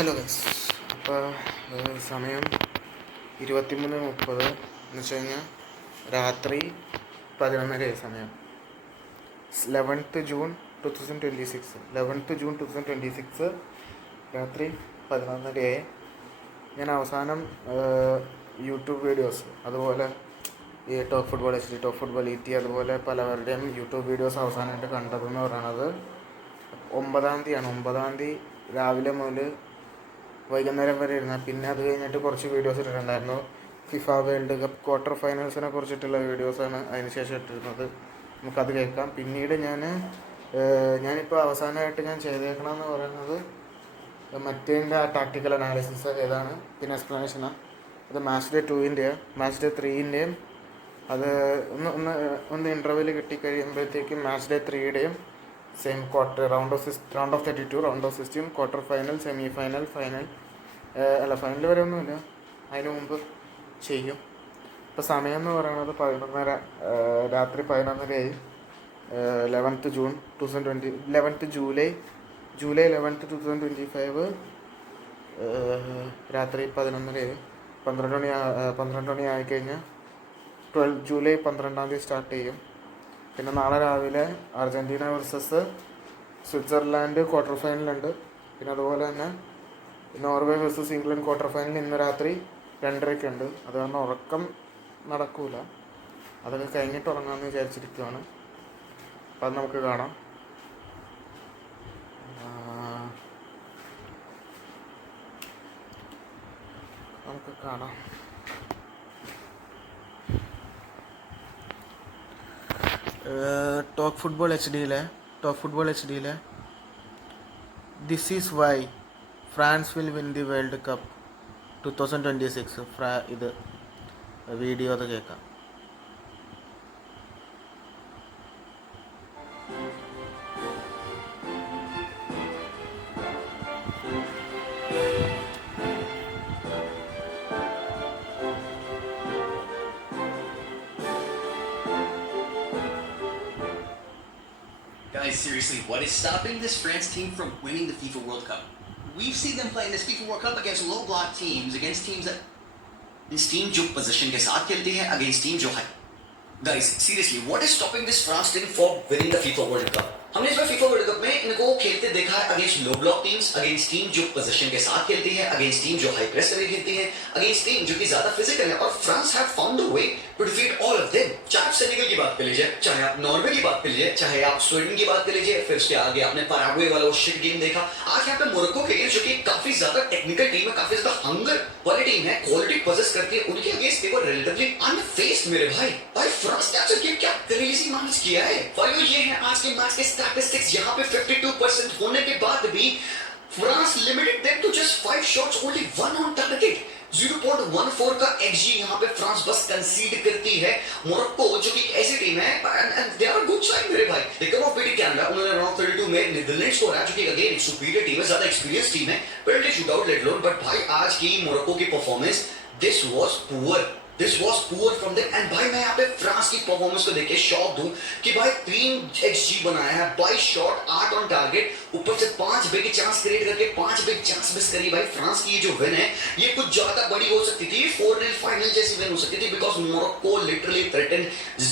Hello guys, അപ്പോൾ സമയം 23:30 എന്ന് വെച്ച് കഴിഞ്ഞാൽ രാത്രി 11:30 സമയം. 11th June 2026 രാത്രി 11:30. ഞാൻ അവസാനം യൂട്യൂബ് വീഡിയോസ്, അതുപോലെ ഈ top football HD, top football ET, അതുപോലെ പലവരുടെയും യൂട്യൂബ് വീഡിയോസ് അവസാനമായിട്ട് കണ്ടതെന്ന് പറയുന്നത് 9-ാം തീയതി രാവിലെ മുതൽ വൈകുന്നേരം വരെ ഇരുന്ന. പിന്നെ അത് കഴിഞ്ഞിട്ട് കുറച്ച് വീഡിയോസ് ഇട്ടിട്ടുണ്ടായിരുന്നു. ഫിഫ വേൾഡ് കപ്പ് ക്വാർട്ടർ ഫൈനൽസിനെ കുറിച്ചിട്ടുള്ള വീഡിയോസാണ് അതിന് ശേഷം ഇട്ടിരുന്നത്. നമുക്കത് കേൾക്കാം. പിന്നീട് ഞാനിപ്പോൾ അവസാനമായിട്ട് ഞാൻ ചെയ്തേക്കണമെന്ന് പറയുന്നത് മറ്റേതിൻ്റെ ആ ടാക്ടിക്കൽ അനാലിസിസ് ഏതാണ്, പിന്നെ എക്സ്പ്ലനേഷനാണ്. അത് മാച്ച് ഡേ 2-ൻ്റെയും മാച്ച് ഡേ 3-ൻ്റെയും അത് ഒന്ന് ഇൻ്റർവെൽ കിട്ടിക്കഴിയുമ്പോഴത്തേക്കും മാച്ച് ഡേ 3-യുടെയും same quarter round of 32, round of 16, quarter final, semi final, final വരെ ഒന്നുമില്ല, അതിന് മുമ്പ് ചെയ്യും. ഇപ്പോൾ സമയം എന്ന് പറയുന്നത് 11:30, രാത്രി 11:30. 11th ജൂലൈ 11th 2025 രാത്രി 11:30. 12 മണി ആയിക്കഴിഞ്ഞാൽ ജൂലൈ 12-ാം തീയതി സ്റ്റാർട്ട് ചെയ്യും. പിന്നെ നാളെ രാവിലെ അർജൻറ്റീന വേഴ്സസ് സ്വിറ്റ്സർലാൻഡ് ക്വാർട്ടർ ഫൈനലുണ്ട്. പിന്നെ അതുപോലെ തന്നെ Norway versus England quarter final ഇന്ന് രാത്രി 2:30 ഉണ്ട്. അത് കാരണം ഉറക്കം നടക്കൂല, അതൊക്കെ കഴിഞ്ഞിട്ട് ഉറങ്ങാമെന്ന് വിചാരിച്ചിരിക്കുകയാണ്. അപ്പം അത് നമുക്ക് കാണാം. ടോപ്പ് ഫുട്ബോൾ എച്ച് ഡിയിലെ this is why France will win the World Cup 2026 ഇത് വീഡിയോ അത് കേൾക്കാം. Guys, seriously, what is stopping this France team from winning the FIFA World Cup? We've seen them play in this FIFA World Cup against low block teams, against teams that this team जो position के साथ खेलती है, against team जो है. Guys, seriously, what is stopping this France team from winning the FIFA World Cup? हमने इस बार FIFA World Cup में इनको खेलते देखा है अगेंस्ट लो ब्लॉक टीम्स, अगेंस्ट टीम जो पोजीशन के साथ खेलती है, अगेंस्ट टीम जो हाई प्रेस करके खेलती है, अगेंस्ट टीम जो कि ज्यादा फिजिकल है. और France have found a way to defeat all of them. चाहे आप सेनेगल की बात कर लीजिए, चाहे आप नॉर्वे की बात कर लीजिए, चाहे आप स्वीडन की बात कर लीजिए, फिर उसके आगे आपने पैराग्वे वाला वो शिट गेम देखा. आज यहाँ पे मोरक्को के लिए जो कि काफी ज्यादा टेक्निकल टीम है, काफी ज्यादा हंगर वाली टीम है, क्वालिटी पोजेस करती है, उनके अगेंस्ट दे वर रिलेटिवली अनफेस्ड. मेरे भाई फ्रांस ने आज ये क्या क्रेजी मैनेज किया है. भाइयों, ये है आज के मैच के स्टैटिस्टिक्स. यहाँ पे 52% होने के बाद भी France limited them to just 5 shots, only 1 on target. 0.14 का XG यहाँ पे फ्रांस बस कंसीड करती है. मोरक्को जो कि ऐसी टीम है and they are good side मेरे भाई. They come off beating Canada, उन्होंने राउंड 32 में नीदरलैंड्स को हराया, जो कि अगेन एक सुपीरियर टीम है, ज्यादा एक्सपीरियंस टीम है, penalty shootout let alone. But भाई आज की मोरक्को की performance this was poor from them. And भाई मैं यहाँ पे फ्रांस की परफॉर्मेंस को देख के शॉक दूं कि भाई 3 XG बनाया है, 22 शॉट, 8 ऑन टारगेट, ऊपर से 5 बिग चांस क्रिएट करके 5 बिग चांस मिस करी. भाई फ्रांस की ये जो विन है ये कुछ ज्यादा बड़ी हो सकती थी, 4-0 फाइनल जैसी विन हो सकती थी, बिकॉज मोरक्को लिटरली थ्रेटन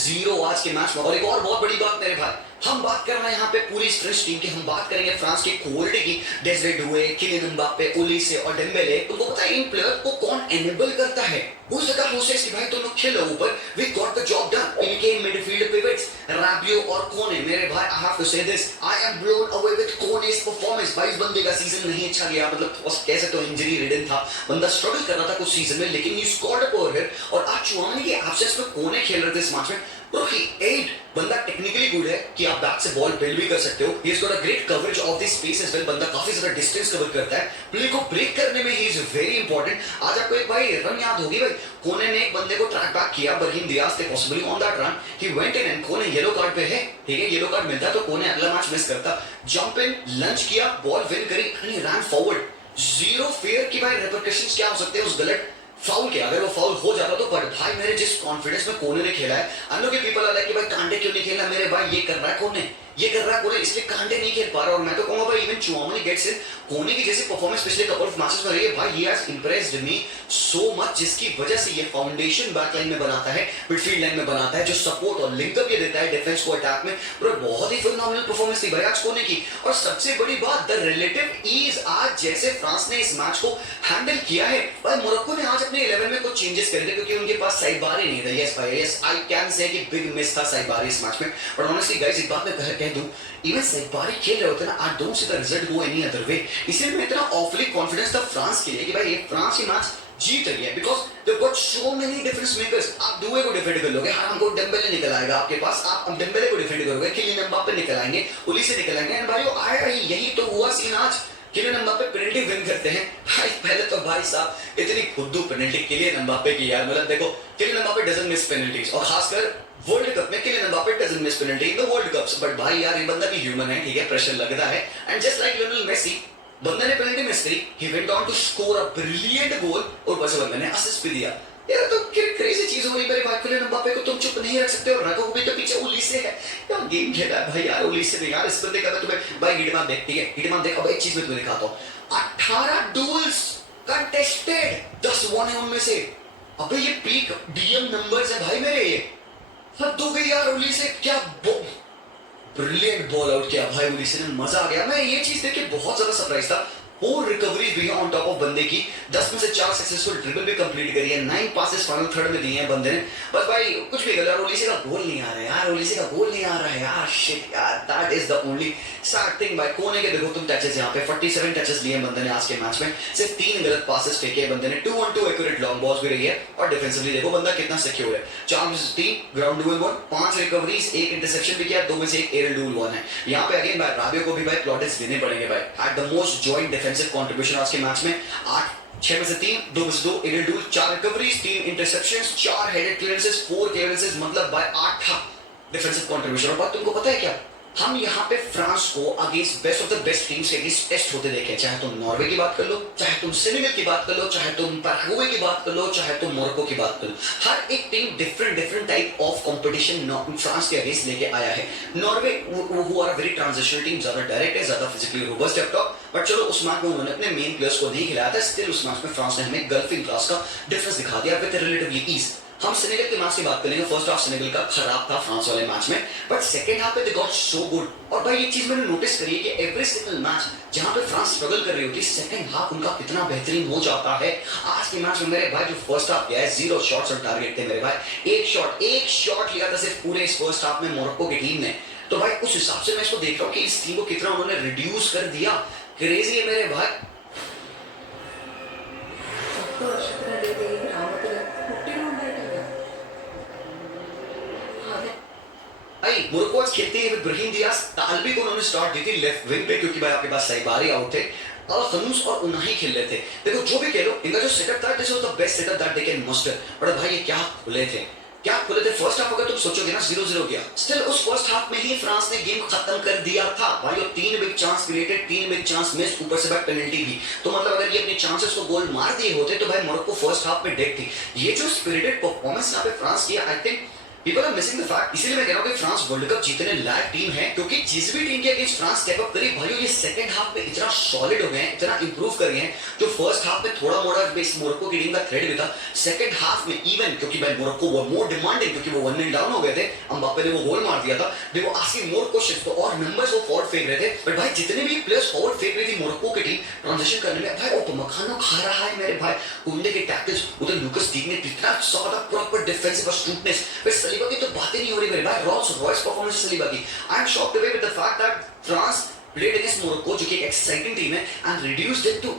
0 आज के मैच में. और एक और बहुत बड़ी बात मेरे भाई, हम बात कर रहे हैं यहाँ पे पूरी फ्रेंच टीम की, हम बात करेंगे फ्रांस की क्वालिटी की. डेज़रे डुए, किलियन एम्बाप्पे, ओलिसे और डेम्बेले, तुमको पता है इन प्लेयर को कौन एनेबल करता है? Who's the guy who says कि भाई तुम लोग खेलो ऊपर, we got the job done. इनके मिडफील्ड पिवट्स राबियो और कोने, मेरे भाई I have to say this, I am blown away with कोने's performance. भाई इस बंदे का सीजन नहीं अच्छा गया, मतलब कह सकते हो इंजरी रिडन था, बंदा स्ट्रगल कर रहा था कुछ सीजन में, लेकिन he scored a power hit. और आज चुआनी के एब्सेंस में कोने खेल रहे थे इस मैच में. Bro, he ate. बंदा टेक्निकली गुड है कि आप बैक से बॉल बिल्ड भी कर सकते हो. He has got a great coverage of the space as well. बंदा काफी ज्यादा डिस्टेंस कवर करता है, प्ले को ब्रेक करने में he is very important. आज आपको एक भाई रन याद होगी भाई, कोने ने एक बंदे को ट्रैक बैक किया, बरहीम दियाज थे possibly on that run, he went in and कोने येलो कार्ड पे है, ठीक है, येलो कार्ड मिलता तो कोने अगला मैच मिस करता. जंप इन, लंच किया, बॉल विन करी and he run forward. 0 fair की भाई रिपरकशंस क्या हो सकते हैं उस गलत फाउल के. अगर वो फाउल हो जाता तो पर भाई मेरे जिस कॉन्फिडेंस में कोने ने खेला है, अन्य के पीपल आर लाइक कि भाई कांटे क्यों नहीं खेला, मेरे भाई ये कर रहा है कोने, ये कर रहा है कोने, इसलिए कांटे नहीं खेल पा रहा। और मैं तो कहूंगा भाई इवन चुआमनी गेट्स इन, कोने की जैसी परफॉर्मेंस पिछले कपल ऑफ मैचेस में रही है भाई, he has impressed me so much, जिसकी वजह से ये फाउंडेशन बैकलाइन में बनाता है, मिडफील्ड लाइन में बनाता है, जो सपोर्ट और लिंकअप ये देता है डिफेंस को अटैक में। ब्रो बहुत ही फिनोमिनल परफॉर्मेंस थी भाई आज कोने की। और सबसे बड़ी बात, द रिलेटिव ईज, आज जैसे फ्रांस ने इस मैच को हैंडल किया है भाई, मोरक्को ने आज अपने 11 में कुछ चेंजेस करे थे क्योंकि उनके पास साइबारी नहीं था। यस भाई, यस आई कैन से कि बिग मिस था साइबारी इस मैच में। बट ऑनेस्टली गाइस एक बात मैं कह दूं, इवन साइबारी खेल रहे होते ना, I don't see the result go any other way. इसलिए मैं इतना ऑफली कॉन्फिडेंस था फ्रांस के लिए कि भाई ये फ्रांस ही मैच जीत रही है, because they got so many difference makers. आप दुए को डिफेंड कर लोगे, हाँ हमको डेम्बेले निकल आएगा आपके पास, आप डेम्बेले को डिफेंड करोगे, किलियन एम्बाप्पे निकल आएंगे, उलीसे निकल आएंगे, एंड भाई आया यही तो हुआ सीन आज। किलियन एम्बाप्पे पेनल्टी विन करते हैं भाई, पहले तो भाई साहब इतनी खुद्दू पेनल्टी किलियन एम्बाप्पे की यार, मतलब देखो Kylian Mbappe doesn't miss penalties, और खासकर वर्ल्ड कप में Kylian Mbappe doesn't miss penalty in the World Cups. But भाई यार ये बंदा भी ह्यूमन है, ठीक है, प्रेशर लगता है, and just like Lionel Messi, बंदे ने पेनल्टी मिस करी, he went on to score a brilliant goal, और बस बंदे ने असिस्ट भी दिया। यार तो क्रेजी चीज हो रही है मेरे भाई, किलियन एम्बाप्पे को तुम चुप नहीं रख सकते, और रखो भी तो पीछे उलीसे है यार, गेम खेला है भाई यार, उलीसे नहीं यार, इस बंदे का मैं तुम्हें भाई हिटमैप देख, ठीक है हिटमैप देख। अब एक चीज मैं तुम्हें दिखाता हूं, 18 डुएल्स कंटेस्टेड, 10 वन है उनमें से। अबे ये पीक डीएम नंबर्स है भाई मेरे, ये हद हो गई यार। उलीसे क्या ब्रिलियंट बॉल आउट किया भाई उलीसे ने, मजा आ गया। मैं ये चीज देख के बहुत ज्यादा सरप्राइज था। 4 रिकवरीज भी हैं ऑन टॉप ऑफ बंदे की, 10 में से 4 सक्सेसफुल ड्रिबल भी कंप्लीट करी है, 9 पासेस फाइनल थर्ड में दिए हैं बंदे ने। बस भाई कुछ भी कर, ओलिसे का गोल नहीं आ रहा है यार, ओलिसे का गोल नहीं आ रहा है यार, शिट यार, that is the only sad thing भाई। कोने के देखो तुम टचेस, यहाँ पे 47 टचेस लिए बंदे ने आज के मैच में, सिर्फ 3 गलत पासेस फेंके बंदे ने, 2-on-2 एक्यूरेट लॉन्ग बॉल्स भी रही है, और डिफेंसिवली देखो बंदा कितना सिक्योर है, 4-3 ग्राउंड डुएल 1, 5 रिकवरीज, 1 इंटरसेप्शन भी किया, 2 में से 1 एरियल डुएल 1 है। यहाँ पे अगेन भाई राबियो को भी भाई प्लॉटेस देने पड़ेंगे भाई, at the most joint defensive contribution के मैच में, 6 में से 3, 2 में से 2 aerial duel, 4 recoveries, 3 interceptions, 4 headed clearances, 4 clearances, मतलब भाई 8 डिफेंसिव कंट्रीब्यूशन। और बात तुमको पता है क्या, हम यहाँ पे फ्रांस को against best of the best teams के अगेंस्ट टेस्ट होते देखे, चाहे तुम नॉर्वे की बात कर लो, चाहे तुम सेनेगल की बात कर लो, चाहे तुम पैराग्वे की बात कर लो, चाहे तुम मोरक्को की बात कर लो, हर एक team different type of competition France के अगेंस्ट लेके आया है। Norway who are a very transitional team, ज्यादा डायरेक्ट है, ज्यादा फिजिकली रोबस्ट है, बट चलो उस मैच में उन्होंने अपने मेन प्लेयर्स को नहीं खिलाया था, स्टिल उस मैच में फ्रांस ने हमें गल्फिंग क्लास का डिफरेंस दिखा दिया विद रिलेटिवली ईज। हम सेनेगल के मैच की बात करेंगे, फर्स्ट हाफ सेनेगल का खराब था फ्रांस वाले मैच में, बट सेकंड हाफ पे दे गॉट सो गुड। और भाई ये चीज मैंने नोटिस करी है कि एवरी सिंगल मैच जहां पे फ्रांस स्ट्रगल कर रही होती है, सेकंड हाफ उनका कितना बेहतरीन हो जाता है। आज के मैच में मेरे भाई जो फर्स्ट हाफ गया है, 0 शॉट्स ऑन टारगेट थे मेरे भाई, एक शॉट लिया था सिर्फ पूरे इस फर्स्ट हाफ में मोरक्को की टीम ने। तो भाई उस हिसाब से मैं इसको देख रहा हूँ कि इस टीम को कितना उन्होंने रिड्यूस कर दिया, क्रेजी है मेरे भाई। भाई मोरक्को आज खेलते हैं ब्राहीम दियाज, तालबी को उन्होंने स्टार्ट दी थी लेफ्ट विंग पे, क्योंकि भाई आपके पास साइबारी आउट थे, और खनूस और उनाही खेल रहे थे। देखो जो भी खेलो, इनका जो सेटअप था, this was the best setup that they can muster. But भाई ये क्या खुले थे, क्या खुले थे। फर्स्ट हाफ अगर तुम सोचोगे ना 0-0 गया, स्टिल उस फर्स्ट हाफ में ही फ्रांस ने गेम खत्म कर दिया था भाई। 3 big chance created, 3 big chance miss, ऊपर से बैक पेनल्टी भी। तो मतलब अगर ये अपने चांसेस को गोल मार दिए होते तो भाई मोरक्को फर्स्ट हाफ में डेड थी। ये जो स्पिरिटेड परफॉर्मेंस यहाँ पे फ्रांस की, I think people are missing the fact. इसीलिए मैं कह रहा हूं कि फ्रांस वर्ल्ड कप जीतने लायक टीम है, क्योंकि जिस भी टीम के अगेंस्ट फ्रांस स्टेप अप करी भाई, ये सेकंड हाफ में इतना सॉलिड हो गए हैं, इतना इंप्रूव कर गए हैं। जो फर्स्ट हाफ में थोड़ा मोड़ा बेस मोरक्को की टीम का थ्रेड भी था, सेकंड हाफ में इवन, क्योंकि भाई मोरक्को वो मोर डिमांडिंग, क्योंकि वो 1-0 डाउन हो गए थे, एम्बाप्पे ने वो गोल मार दिया था, दे वो आस्किंग मोर क्वेश्चंस, तो और नंबर्स वो फॉरवर्ड फेंक रहे थे। बट भाई जितने भी प्लेयर्स फॉरवर्ड फेंक रही थी मोरक्को की टीम ट्रांजिशन करने में, भाई वो मखाना खा रहा है मेरे भाई। कुंडे के टैकल्स, उधर लुकास डीग ने कितना ज्यादा प्रॉपर डिफेंसिव स्ट्रूटनेस, फिर सलीबा की तो बातें नहीं हो रही मेरे भाई, रॉल्स रॉयस परफॉर्मेंस सलीबा की। I am shocked away with the fact that France played against Morocco, जो कि एक एक्साइटिंग टीम है, and reduced it to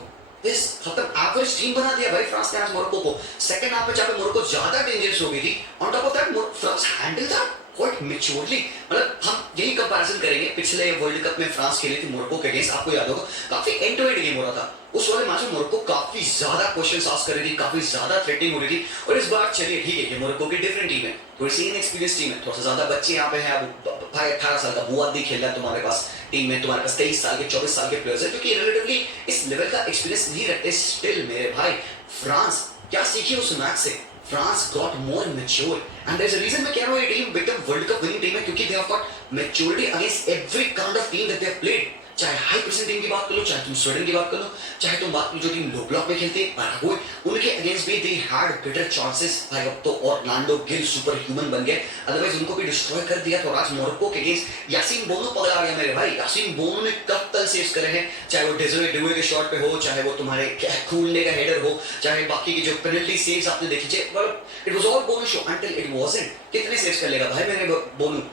this खत्म एवरेज टीम बना दिया भाई फ्रांस ने आज मोरक्को को। सेकंड हाफ में जहां पे मोरक्को ज्यादा डेंजरस हो गई थी, on top of that France handle that quite maturely. मतलब हम यही कंपैरिजन करेंगे, पिछले वर्ल्ड कप में फ्रांस खेली थी मोरक्को के अगेंस्ट, आपको याद होगा काफी एंड टू एंड गेम हो रहा था। उस वाले मैच में मोरक्को काफी ज्यादा क्वेश्चंस आस्क कर रही थी, काफी ज्यादा थ्रेटनिंग हो रही थी। और इस बार चलिए ठीक है कि मोरक्को की डिफरेंट टीम है, थोड़ी सी इनएक्सपीरियंस टीम है, थोड़ा सा ज्यादा बच्चे यहाँ पे हैं। अब भाई 18 साल का बुआदी खेल रहा है तुम्हारे पास टीम में, तुम्हारे पास 23 साल के 24 साल के प्लेयर्स है, क्योंकि रिलेटिवली इस लेवल का एक्सपीरियंस नहीं रखते। स्टिल मेरे भाई फ्रांस क्या सीखी उस मैच से, France got more mature, and there is a reason मैं कह रहा हूं ये team become world cup winning team है, क्योंकि they have got Maturity against every kind of team that they have played. चाहे हाई परसेंट टीम की बात कर लो, चाहे तुम स्वीडन की बात कर लो, चाहे तुम बात करो जो टीम लो ब्लॉक में खेलती है पैराग्वे, उनके अगेंस्ट भी दे हैड बेटर चांसेस। भाई अब तो ऑर्लैंडो गिल सुपर ह्यूमन बन गए, अदरवाइज उनको भी डिस्ट्रॉय कर दिया। तो आज मोरक्को के अगेंस्ट यासीन बोनो पगला गया मेरे भाई। यासीन बोनो ने कत्ल सेव्स करे हैं, चाहे वो डेजोरे डुए के शॉट पे हो, चाहे वो तुम्हारे खूलने का हेडर हो, चाहे बाकी के जो पेनल्टी सेव्स आपने देखे थे, but it was all Bono show until it wasn't. कितने सेव्स कर लेगा भाई मेरे बोनो।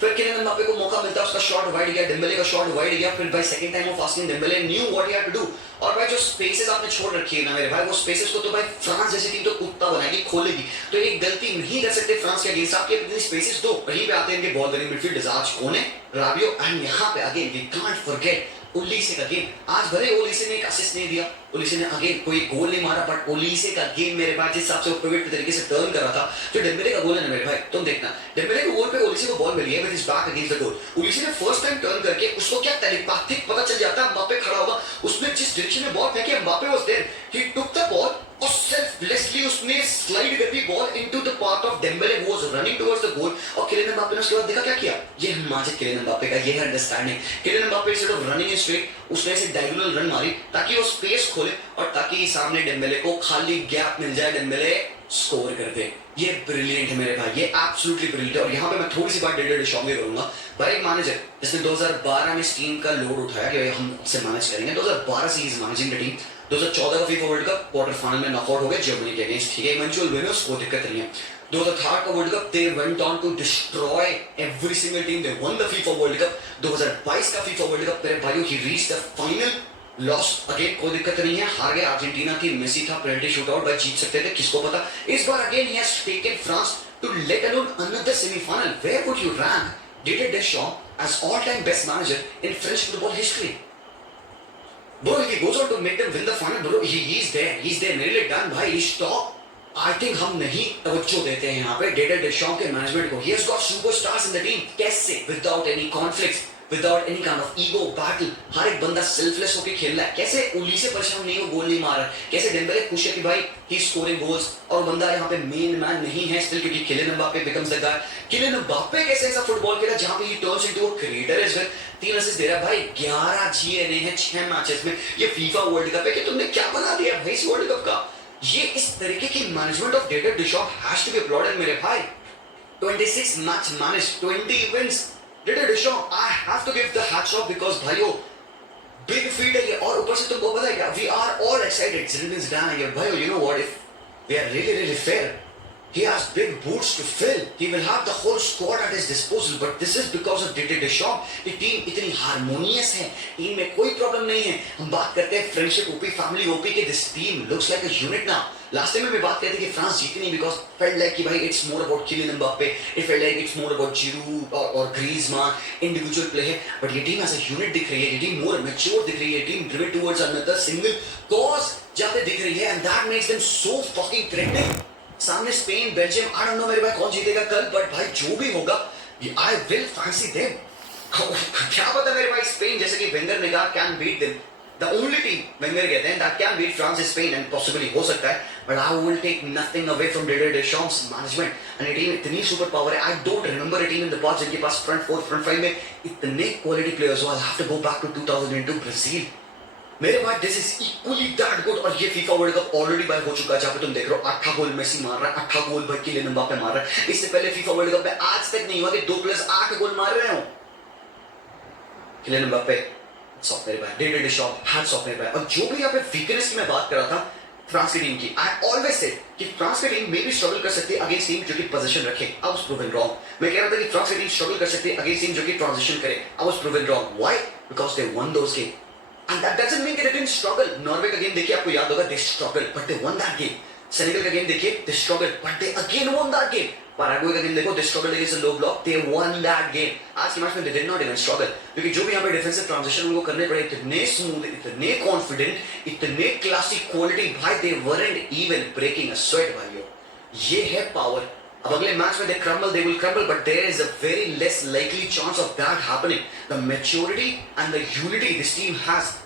फिर किलियन एम्बापे को मौका मिलता है, उसका शॉट वाइड गया, डेम्बेले का शॉट वाइड गया, फिर भाई second time of asking Dembele knew what he had to do. और भाई जो स्पेसेस आपने छोड़ रखी है ना मेरे भाई, वो स्पेसेस को तो भाई फ्रांस जैसी टीम तो कुत्ता बनाएगी, खोलेगी। तो एक गलती नहीं कर सकते फ्रांस के अगेंस्ट, आप इतनी स्पेसेस दो। वहीं पे आते हैं इनके बॉल विनिंग मिडफील्डर्स आज कोने, राबियो, एंड यहाँ पे अगेन वी कांट फॉरगेट ओलीसे का गेम। आज भले ओलीसे ने एक असिस्ट नहीं दिया, ओलीसे ने अगेन कोई गोल नहीं मारा, बट ओलीसे का गेम मेरे भाई जिस हिसाब से वो पिवट के तरीके से टर्न कर रहा था, जो डेम्बेले का गोल है ना मेरे भाई, तुम देखना डेम्बेले के गोल पे ओलीसे को बॉल मिली है with his back against the goal. Olise ने फर्स्ट टाइम टर्न करके उसको क्या टेलीपैथिक पता चल जाता है एम्बापे खड़ा होगा, उसने जिस डायरेक्शन में बॉल फेंकी Mbappe was there, he took the ball और सेल्फलेसली उसने स्लाइड कर दी ball into the path of Dembele who was running towards the goal. और किलियन एम्बापे ने उसके बाद देखा क्या किया, ये माजिद किलियन एम्बापे का ये है understanding. Kylian Mbappe instead of running in straight उसने ऐसे डायगोनल रन मारी ताकि वो स्पेस खोले और ताकि सामने डेम्बेले को खाली गैप मिल जाए, डेम्बेले स्कोर कर दे। ये ब्रिलियंट है मेरे भाई, ये एब्सोल्युटली ब्रिलियंट है। और यहाँ पे मैं थोड़ी सी बात डेडर डिशॉम भी करूंगा भाई। एक मैनेजर जिसने 2012 में इस टीम का लोड उठाया कि हम से मैनेज करेंगे, 2012 से इज मैनेजिंग द टीम। 2014 का FIFA world cup quarter final में नॉकआउट हो गए जर्मनी के अगेंस्ट, ठीक है, इवेंचुअल विनर्स, कोई दिक्कत नहीं है। 2003 का World Cup they went on to destroy every single team, they won the FIFA world Cup. 2022 का फीफा वर्ल्ड कप मेरे भाइयों he reach the final, loss again, कोई दिक्कत नहीं है, हार गए, अर्जेंटीना थी, मेसी था, पेनल्टी शूटआउट, भाई जीत सकते थे, किसको पता। इस बार again he has taken France to let alone another semifinal. Where would you rank Didier Deschamps as all-time best manager in French football history? Bro, if he goes on to make them win the final, bro, he's there, मेरे लिए done भाई, he's top. I think हम नहीं तवज्जो देते हैं यहाँ पे डेडर डेशॉम्स के मैनेजमेंट को। He has got superstars in the team, कैसे, without any conflicts, without any kind of ego battle, हर एक बंदा सेल्फलेस होके खेल रहा है। कैसे ओलीसे परेशान नहीं हो, गोल नहीं मार रहा है, कैसे डेम्बेले खुश है कि भाई ही स्कोरिंग गोल्स, और बंदा यहाँ पे मेन मैन नहीं है स्टिल, क्योंकि Kylian Mbappe becomes the guy. Kylian Mbappe कैसे ऐसा फुटबॉल खेला जहाँ पे he turns into a creator as well, 3 assist दे रहा है भाई, 11 जीएनए हैं 6 मैचेस में। ये फीफा वर्ल्ड कप है कि तुमने क्या बना दिया भाई इस वर्ल्ड कप का। ये इस तरीके की management of Didier Deschamps has to be applauded मेरे भाई। 26 match manage, 20 wins, Didier Deschamps, I have to give the hats off because भाइयों big feat है ये। और ऊपर से तुमको पता है क्या, we are all excited, Zinedine Zidane है भाइयों, you know what, if we are really fair, he has big boots to fill, he will have the whole squad at his disposal, but this is because of Didier Deschamps। ये team इतनी harmonious है, team में कोई problem नहीं है। हम बात करते हैं फ्रेंडशिप ओपी, फैमिली ओपी के, this team looks like a unit now. Last time में भी बात करते कि फ्रांस जीती नहीं बिकॉज फेल्ट लाइक कि भाई it's more about Kylian Mbappe, it felt like it's more about Giroud और ग्रीजमान, इंडिविजुअल प्ले है। बट ये टीम एज अ यूनिट दिख रही है, ये टीम मोर मैच्योर दिख रही है, team driven towards another single cause जहां पे दिख रही है, and that makes them so fucking threatening. सामने Spain, Belgium, I don't know मेरे भाई कौन जीतेगा कल, बट भाई जो भी होगा आई विल फैंसी देम। क्या पता मेरे भाई स्पेन, जैसे कि वेंगर ने कहा, can beat them. The only team Wenger कहते हैं that can beat France is Spain, and possibly हो सकता है, but I will take nothing away from Didier Deschamps management। and ये टीम इतनी सुपर पावर है, I don't remember a team in the past जिनके पास front 4 front 5 में इतने quality players हो। I'll have to go back to 2002 Brazil मेरे भाई, this is equally that good. और ये फीफा वर्ल्ड कप ऑलरेडी भाई हो चुका है, जहां पे तुम देख रहे हो 8 गोल मेसी मार रहा है, 8 गोल भाई किलियन एम्बापे मार रहा है। इससे पहले फीफा वर्ल्ड कप में आज तक नहीं हुआ कि 2 प्लेयर्स 8 गोल मार रहे हो। किलियन एम्बापे सॉफ्ट मेरे भाई, डेविड डेशॉम्स हैट्स ऑफ मेरे भाई। और जो भी यहाँ पे वीकनेस की मैं बात कर रहा था फ्रांस की टीम की, आई ऑलवेज सेड कि फ्रांस की टीम मे भी स्ट्रगल कर सकती है अगेंस्ट टीम जो कि पोजीशन रखे। I was proven wrong. मैं कह रहा था कि फ्रांस की टीम स्ट्रगल कर सकती है अगेंस्ट टीम जो कि ट्रांजिशन करे। I was proven wrong. Why? Because they one those game, and that doesn't mean कि दे डिडंट स्ट्रगल। नॉर्वे का गेम देखिए, आपको याद होगा, they struggle but they one that game. Senegal का गेम देखिए, they struggle but they again one that game. Paraguay का game देखो, they struggle against the low block, they one that game. आज के मैच में they did not even struggle, क्योंकि जो भी यहाँ पे डिफेंसिव ट्रांजिशन उनको करने पड़े, इतने स्मूथ, इतने कॉन्फिडेंट, इतने क्लासिक क्वालिटी भाई, they weren't even breaking a sweat भाइयों। ये है पावर। अब अगले मैच में they crumble, they will crumble, but there is a very less likely chance of that happening. The maturity and the unity this team has,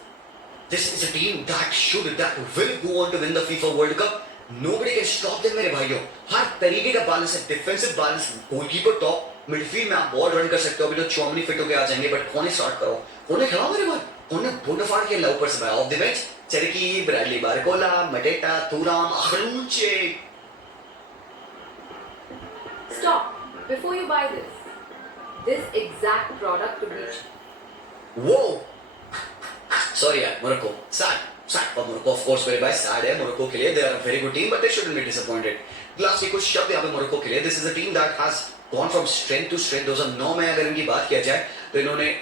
this is a team that will go on to win the FIFA World Cup। Nobody can stop them मेरे भाइयों। हर तरीके का balance है, defensive balance, goalkeeper top, midfield में आप ball run कर सकते हो, अभी तो चौमनी फिट होके आ जाएंगे, बट कोने स्टार्ट करो, कोने खिलाओ मेरे भाई, कोने बुंडफाड़ के ऊपर से off the bench, Cherki, Bradley Barcola, Mateta, Thuram, Akliouche. Stop before you buy this. This exact product could reach. Whoa! Sorry यार, Morocco. Sad for Morocco, of course मेरे भाई, sad है Morocco के लिए. They are a very good team, but they shouldn't be disappointed. Last ये कुछ शब्द यहाँ पे Morocco के लिए. This is a team that has gone from strength to strength. 2009 में अगर इनकी बात किया जाए तो इन्होंने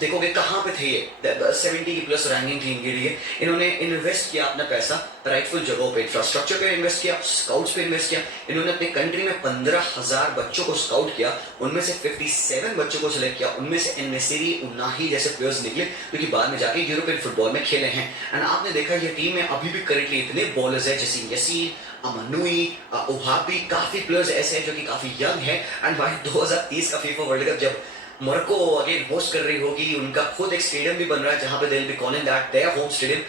देखोगे कहाँ पे थे ये 70 की प्लस रैंकिंग थी इनके लिए. इन्होंने इन्वेस्ट किया अपना पैसा राइटफुल जगहों पे, इंफ्रास्ट्रक्चर पे इन्वेस्ट किया, स्काउट्स पे इन्वेस्ट किया. इन्होंने अपनी कंट्री में 15,000 बच्चों को स्काउट किया, उनमें से 57 बच्चों को सिलेक्ट किया, उनमें से एन-नेसिरी, उनाही जैसे प्लेयर्स निकले जो कि बाद में जाके यूरोपियन फुटबॉल में खेले हैं. एंड आपने देखा ये टीम में अभी भी करेंटली इतने बॉलर्स है जैसे यसीर, अमनुई, उहाबी, काफी प्लेयर्स ऐसे हैं जो कि काफी यंग है. एंड भाई 2030 का फीफा वर्ल्ड कप जब मोरक्को अगेन होस्ट कर रही होगी, उनका खुद एक स्टेडियम भी बन रहा है जहां पे they'll be calling that their home stadium.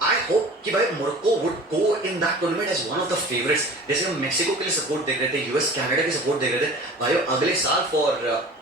I hope कि भाई Morocco would go in that tournament as one of the favorites. जैसे हम मेक्सिको के लिए सपोर्ट देख रहे थे, यूएस कनाडा की सपोर्ट देख रहे थे, भाइयों अगले साल for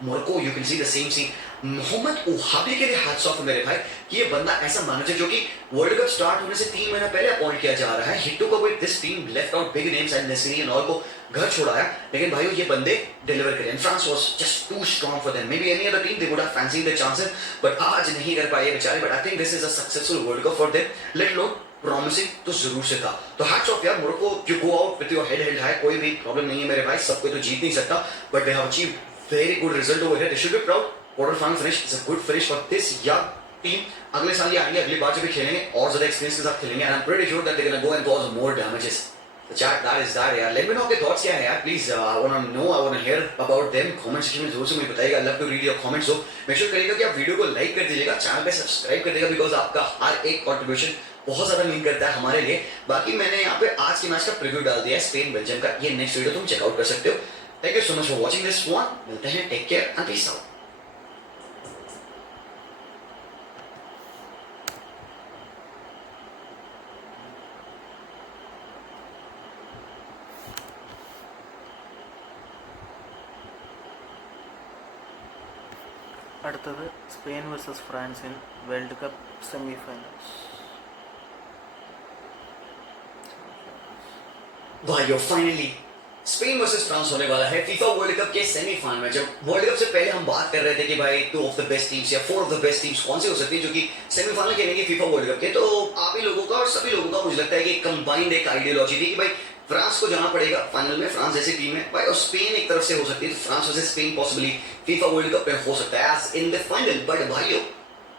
Morocco you can see the same scene. Mohamed Ouahbi के लिए हैट्स ऑफ मेरे भाई कि ये बंदा ऐसा मैनेजर जो कि वर्ल्ड कप स्टार्ट होने से 3 महीना पहले अपॉइंट किया जा रहा है. He took away this team, left out big names and Nesyri and all को घर छोड़ाया, लेकिन भाइयों ये बंदे डिलीवर करें. France was just too strong for them. Maybe any other team they would have fancied their chances, but आज नहीं कर पाए बेचारे. But I think this is a successful World Cup for them. लेट लो promising तो जरूर से था. तो हैट्स ऑफ यार Morocco, you go out with your head held high, कोई भी प्रॉब्लम नहीं है मेरे भाई, सब कोई तो जीत नहीं सकता, but they have achieve very good result over here. They should be proud. Quarter final finish is a good finish for this young team. अगले साल ये आएंगे, अगली बार जब भी खेलेंगे और ज्यादा एक्सपीरियंस के साथ खेलेंगे, and I am pretty sure that they gonna go and cause more damages. Chat, that is that यार. Let me know आपके thoughts क्या है यार, please. I wanna know, I wanna hear about them. Comment section में जरूर से मुझे बताइएगा. I love to read your comments. So make sure करिएगा कि आप वीडियो को लाइक कर दीजिएगा, चैनल पे सब्सक्राइब कर दीजिएगा, बिकॉज आपका हर एक कंट्रीब्यूशन बहुत ज्यादा मीन करता है हमारे लिए. बाकी मैंने यहाँ पे आज के मैच का प्रीव्यू डाल दिया है, स्पेन बेल्जियम का. ये नेक्स्ट वीडियो तुम चेकआउट कर सकते हो. Thank you so much for watching this one. मिलते हैं, take care and peace out. അടുത്തത് Spain versus France in World Cup semi finals. भाइयों फाइनली स्पेन वर्सेस फ्रांस होने वाला है फीफा वर्ल्ड कप के सेमीफाइनल में. जब वर्ल्ड कप से पहले हम बात कर रहे थे कि भाई 2 ऑफ द बेस्ट टीम्स या 4 ऑफ द बेस्ट टीम्स कौन सी हो सकती है जो कि सेमीफाइनल खेलेंगे फीफा वर्ल्ड कप के, तो आप ही लोगों का और सभी लोगों का मुझे लगता है कि कंबाइंड एक आइडियोलॉजी थी कि भाई फ्रांस को जाना पड़ेगा फाइनल में, फ्रांस जैसी टीम है भाई, और स्पेन एक तरफ से हो सकती है. तो France versus Spain possibly FIFA world cup में हो सकता है as in the final. But भाइयों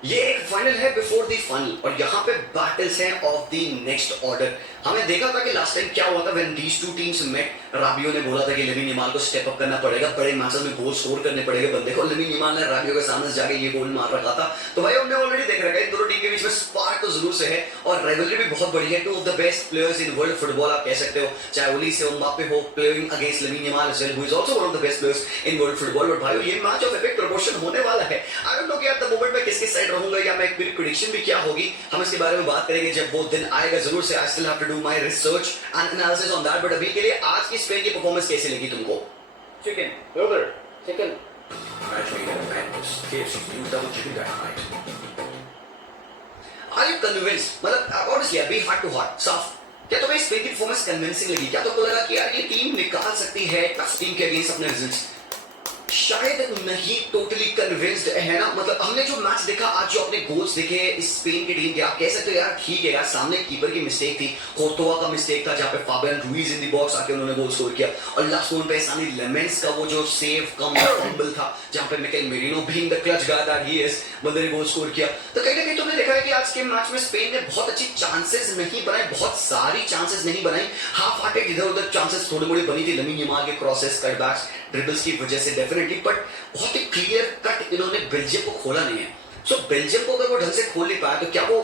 ये एक फाइनल है बिफोर द फाइनल, और यहाँ पे बैटल्स हैं ऑफ द नेक्स्ट ऑर्डर. हमने देखा था कि लास्ट टाइम क्या हुआ था when these two teams met. Rabiot ने बोला था कि लेमिन यमाल को स्टेप अप करना पड़ेगा, बड़े मैचेस में गोल स्कोर करने पड़ेगा बंदे को. लेमिन यमाल ने राबियो के सामने जाके ये गोल मार रखा था. तो भाई हमने ऑलरेडी देख रखा है इन दोनों टीम के बीच में स्पार्क तो जरूर से है, और राइवलरी भी बहुत बड़ी है. 2 of the best players in world football आप कह सकते हो, चाहे ओली से एम्बापे हो, playing against Lamine Yamal as well, who is also one of the best players in world football. But भाई ये मैच ऑफ एपिक प्रोपोर्शन होने वाला है. आई डोंट नो कि एट द मोमेंट मैं किसके साइड रहूंगा या मैं मेरी प्रेडिक्शन भी क्या होगी, हम इसके बारे में बात करेंगे जब वो दिन आएगा जरूर से. I still have to do my research and analysis on that. But अभी के लिए आज की स्पेन की परफॉर्मेंस कैसी लगी तुमको? Chicken. Over. Chicken. Are you convinced? मतलब honestly be heart to heart साफ, क्या तुम्हें स्पेन की परफॉर्मेंस कन्विंसिंग लगी? क्या तुमको लगा कि यार ये टीम निकाल सकती है टफ टीम के अगेंस्ट अपने रिजल्ट्स? शायद नहीं टोटली कन्विंस्ड है ना. मतलब हमने जो मैच देखा आज, जो अपने गोल्स देखे इस स्पेन की टीम के, आप कह सकते हो यार ठीक है यार, सामने कीपर की मिस्टेक थी, कोर्तोआ का मिस्टेक था जहां पे Fabian Ruiz in the box आके उन्होंने गोल स्कोर किया, और लास्ट मोमेंट पे सानी लेमेंस का वो जो सेव कम फंबल था जहां पे Mikel merino being the clutch guy that he is, बंदे ने गोल स्कोर किया. तो कहीं ना कहीं तुमने देखा है कि आज के मैच में स्पेन ने बहुत अच्छी चांसेस नहीं बनाई, बहुत सारी चांसेस नहीं बनाई, हाफ हार्टेड इधर उधर चांसेस थोड़ी मोड़ी बनी थी, लेमिन यमाल के क्रॉसेस, कटबैक्स, ड्रिबल्स की वजह से डेफिनेटली, बट बहुत ही क्लियर कट इन्होंने बेल्जियम को खोला नहीं है. सो बेल्जियम को अगर वो ढंग से खोल नहीं पाया तो क्या वो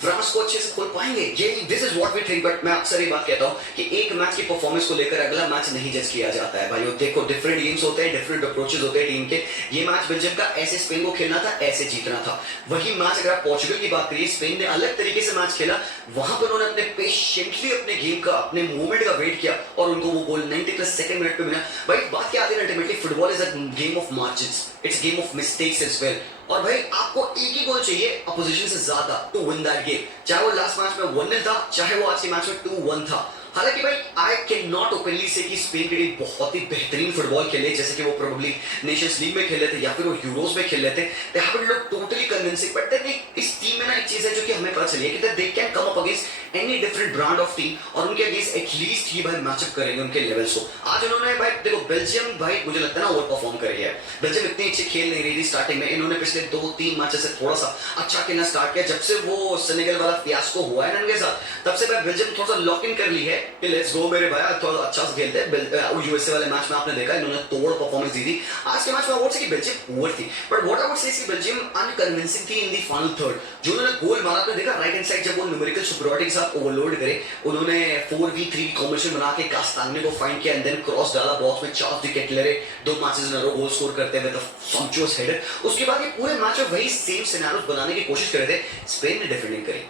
फ्रांस को अच्छे से खोल पाएंगे? ये this is what we think. But मैं अक्सर ये बात कहता हूं कि एक मैच की परफॉर्मेंस को लेकर अगला मैच नहीं जज किया जाता है भाइयों। देखो डिफरेंट गेम्स होते हैं, डिफरेंट अप्रोचेस होते हैं टीम के। ये मैच बेल्जियम का ऐसे स्पेन को खेलना था, ऐसे जीतना था। वही मैच अगर आप पोर्चुगल की बात करिए, स्पेन ने अलग तरीके से मैच खेला। वहां पर उन्होंने अपने पेशेंटली अपने गेम का, अपने मूवमेंट का वेट किया और उनको वो गोल 90+ मिनट पे मिला। भाई बात क्या आती है ultimately, football is a game of margins, it's game of mistakes as well. और भाई आपको एक ही गोल चाहिए अपोजिशन से ज्यादा टू विन दैट गेम। चाहे वो लास्ट मैच में 1-0 था, चाहे वो आज के मैच में 2-1 था। हालांकि भाई आई कैन नॉट ओपनली से कि स्पेन की टीम बहुत ही बेहतरीन फुटबॉल खेले, जैसे कि वो प्रोबेबली नेशंस लीग में खेल रहे थे या फिर वो यूरोज में खेल रहे थे। They haven't looked totally convincing, but then इस टीम में ना एक चीज है जो कि हमें पता चली है कि they can come up against any different brand of team और उनके अगेंस्ट एटलीस्ट ही भाई मैचअप करेंगे उनके लेवल्स को। आज उन्होंने भाई देखो बेल्जियम भाई मुझे लगता है ना ओवर परफॉर्म कर रही है। बेल्जियम इतनी अच्छी खेल नहीं रही थी स्टार्टिंग में, इन्होंने पिछले 2-3 मैचेस से थोड़ा सा अच्छा खेलना स्टार्ट किया। जब से वो सेनेगल वाला फियास्को हुआ है ना इनके साथ, तब से भाई बेल्जियम थोड़ा सा लॉक इन कर ली है कि लेट्स गो मेरे भाई, थोड़ा अच्छा से खेलते हैं। यूएसए वाले मैच में आपने देखा इन्होंने तोड़ परफॉर्मेंस दी थी। आज के मैच में अवॉर्ड से कि बेल्जियम पुअर थी, but what I would say कि बेल्जियम अनकन्विंसिंग थी इन द फाइनल थर्ड। जो उन्होंने गोल मारा आपने देखा राइट हैंड साइड, जब वो न्यूमेरिकल सुपरियॉरिटी के साथ ओवरलोड करे, उन्होंने 4v3 कॉम्बिनेशन बना के कास्तांगने को फाइंड किया एंड देन क्रॉस डाला बॉक्स में, 4 विकेट ले रहे, 2 matches in a row goal score करते हुए, फंक्चुअस हेडर। उसके बाद ये पूरे मैच में वही सेम सिनेरियोस बनाने की कोशिश कर रहे थे। स्पेन ने डिफेंडिंग करी,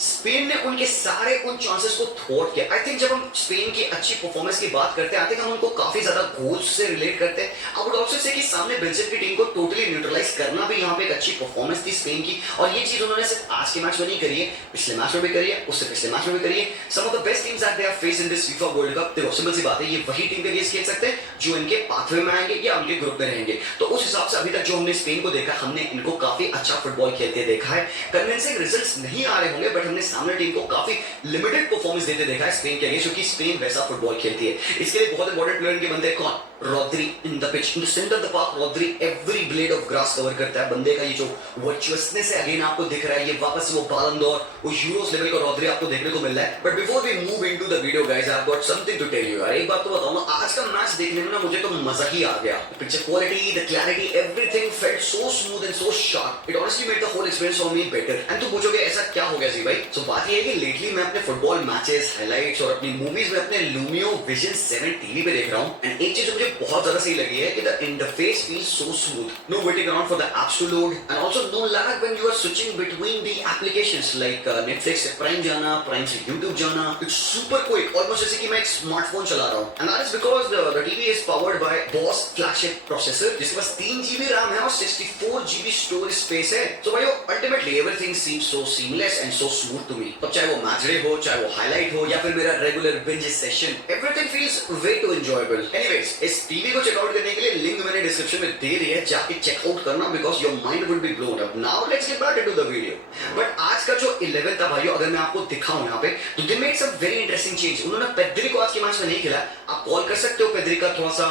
स्पेन ने उनके सारे उन चांसेस को थ्वॉट किया। आई थिंक जब हम स्पेन की अच्छी परफॉर्मेंस की बात करते हैं, आई थिंक हम उनको काफी ज्यादा गोल्स से रिलेट करते हैं। आई वुड आल्सो से कि सामने बेल्जियम की टीम को टोटली न्यूट्रलाइज करना भी यहाँ पे एक अच्छी परफॉर्मेंस थी स्पेन की, और ये चीज उन्होंने सिर्फ आज के मैच में नहीं करी है, पिछले मैच में भी करी है, उससे पिछले मैच में भी करी है। Some of the best teams that they have faced in this FIFA world Cup, देखो सिंपल सी बात है, ये वही टीम के अगेंस्ट खेल सकते हैं जो इनके पाथवे में आएंगे या उनके ग्रुप में रहेंगे। तो उस हिसाब से अभी तक जो हमने स्पेन को देखा, हमने इनको काफी अच्छा फुटबॉल खेलते देखा है। कन्विंसिंग रिजल्ट्स नहीं आ रहे होंगे, बट हमने सामने टीम को काफी लिमिटेड परफॉर्मेंस देते देखा है स्पेन के लिए, क्योंकि स्पेन वैसा फुटबॉल खेलती है। इसके लिए बहुत इंपॉर्टेंट प्लेयर के बंदे कौन? Rodri in the pitch, in the centre of the park. Rodri every blade of grass cover करता है। बंदे का ये जो वर्चुअसनेस है अगेन आपको दिख रहा है, ये वापस वो बैलन डोर, वो यूरोस लेवल का रॉड्री आपको देखने को मिल रहा है। But before we move into the video guys, I have got something to tell you. यार एक बात तो बताऊं ना, आज का मैच देखने में ना मुझे तो मजा ही आ गया। Picture quality, the clarity, everything felt so smooth and so sharp. It honestly made the whole experience for me better. And तुम पूछोगे ऐसा क्या हो गया जी भाई? सो बात ये है कि लेटली मैं अपने फुटबॉल मैचेस, हाइलाइट्स और अपनी मूवीज में अपने लूमियो विजन 7 टीवी पे देख रहा हूं। एंड एक चीज मुझे बहुत ज्यादा सही लगी है कि the interface feels so smooth, no waiting around for the apps to load and also no lag when you are switching between the applications like Netflix से प्राइम जाना, प्राइम से यूट्यूब जाना। इट्स सुपर क्विक, ऑलमोस्ट जैसे कि मैं एक smartphone चला रहा हूं। And that is because the TV is powered by boss flagship processor, जिसके पास 3 GB रैम है और 64 GB स्टोरेज स्पेस है। सो भाई ultimately everything seems so seamless and so smooth to me. अब चाहे वो मैच डे हो, चाहे वो हाइलाइट हो या फिर मेरा regular binge session, everything feels way too enjoyable. Anyways, इस टीवी को चेकआउट करने के लिए लिंक मैंने डिस्क्रिप्शन में दे दी है, जाके चेकआउट करना because your mind will be blown up. Now let's get back into the video. But आज का जो 11 था भाइयों, अगर मैं आपको दिखाऊं यहाँ पे, तो they made some very interesting change. उन्होंने पेद्री को आज के मैच में नहीं खेला। आप कॉल कर सकते हो पेद्री का थोड़ा सा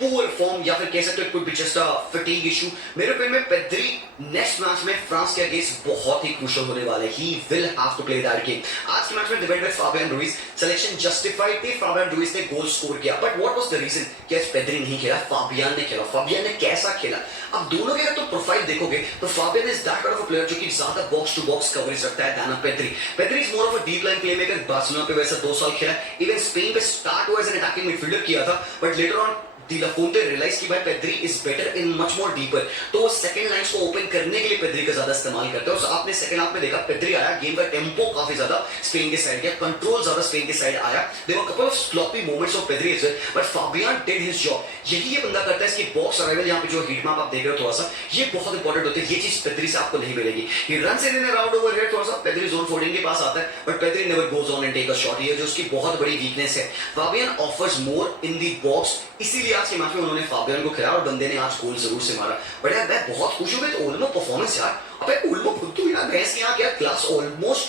पुअर फॉर्म या फिर कह सकते हो it could be just a fatigue issue. मेरे ओपिनियन में पेद्री नेक्स्ट मैच में फ्रांस के अगेंस्ट बहुत ही क्रूशियल होने वाले। He will have to play that game. आज के मैच में depend with Fabian Ruiz, selection justified थी, फाबियन रुइज ने गोल स्कोर किया। But what was the reason कि आज पेद्री नहीं खेला, फाबियन ने खेला। फाबियन ने कैसा खेला? अब दोनों के अगर तो प्रोफाइल देखोगे तो Fabian is that kind of a player जो कि ज्यादा बॉक्स टू बॉक्स कवरेज रखता है than Pedri. Pedri is more of a deep line playmaker. Barcelona पे वैसे 2 साल खेला, इवन स्पेन पे स्टार्ट हुआ एज एन अटैकिंग मिडफील्डर किया था, but later on de la Fuente realise की भाई Pedri is better in much more deeper, तो वो सेकंड लाइंस को ओपन करने के लिए पेद्री का ज्यादा इस्तेमाल करते हैं। और आपने सेकंड हाफ में देखा पेद्री आया, गेम का टेम्पो काफी ज्यादा स्पेन के साइड गया, कंट्रोल ज्यादा स्पेन के साइड आया। There were couple of sloppy moments of Pedri as well, but Fabian did his job. यही ये बंदा करता है। इसकी बॉक्स अराइवल यहाँ पे जो हीट मैप आप देख रहे हो थोड़ा सा, ये बहुत इंपॉर्टेंट होते हैं। ये चीज पेद्री से आपको नहीं मिलेगी। ही रन से इन राउंड ओवर हियर, थोड़ा सा पेद्री जोन 14 के पास आता है, but Pedri never goes on and take a shot. ये जो उसकी बहुत बड़ी वीकनेस है। Fabian offers more in the box, इसीलिए आज के मैच में उन्होंने फाबियन को खिलाया और बंदे ने आज गोल जरूर से मारा। बट यार मैं बहुत खुश हूं विद ओल्मो परफॉर्मेंस यार। अबे ओल्मो खुद तो यार भैंस के यहाँ क्या class almost.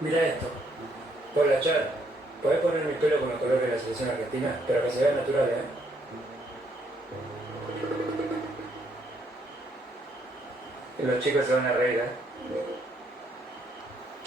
Mira esto. Por la chat, podés poner mi pelo con los colores de la selección argentina, pero que se vea natural, ¿eh? Y los chicos se van a reír, ¿eh?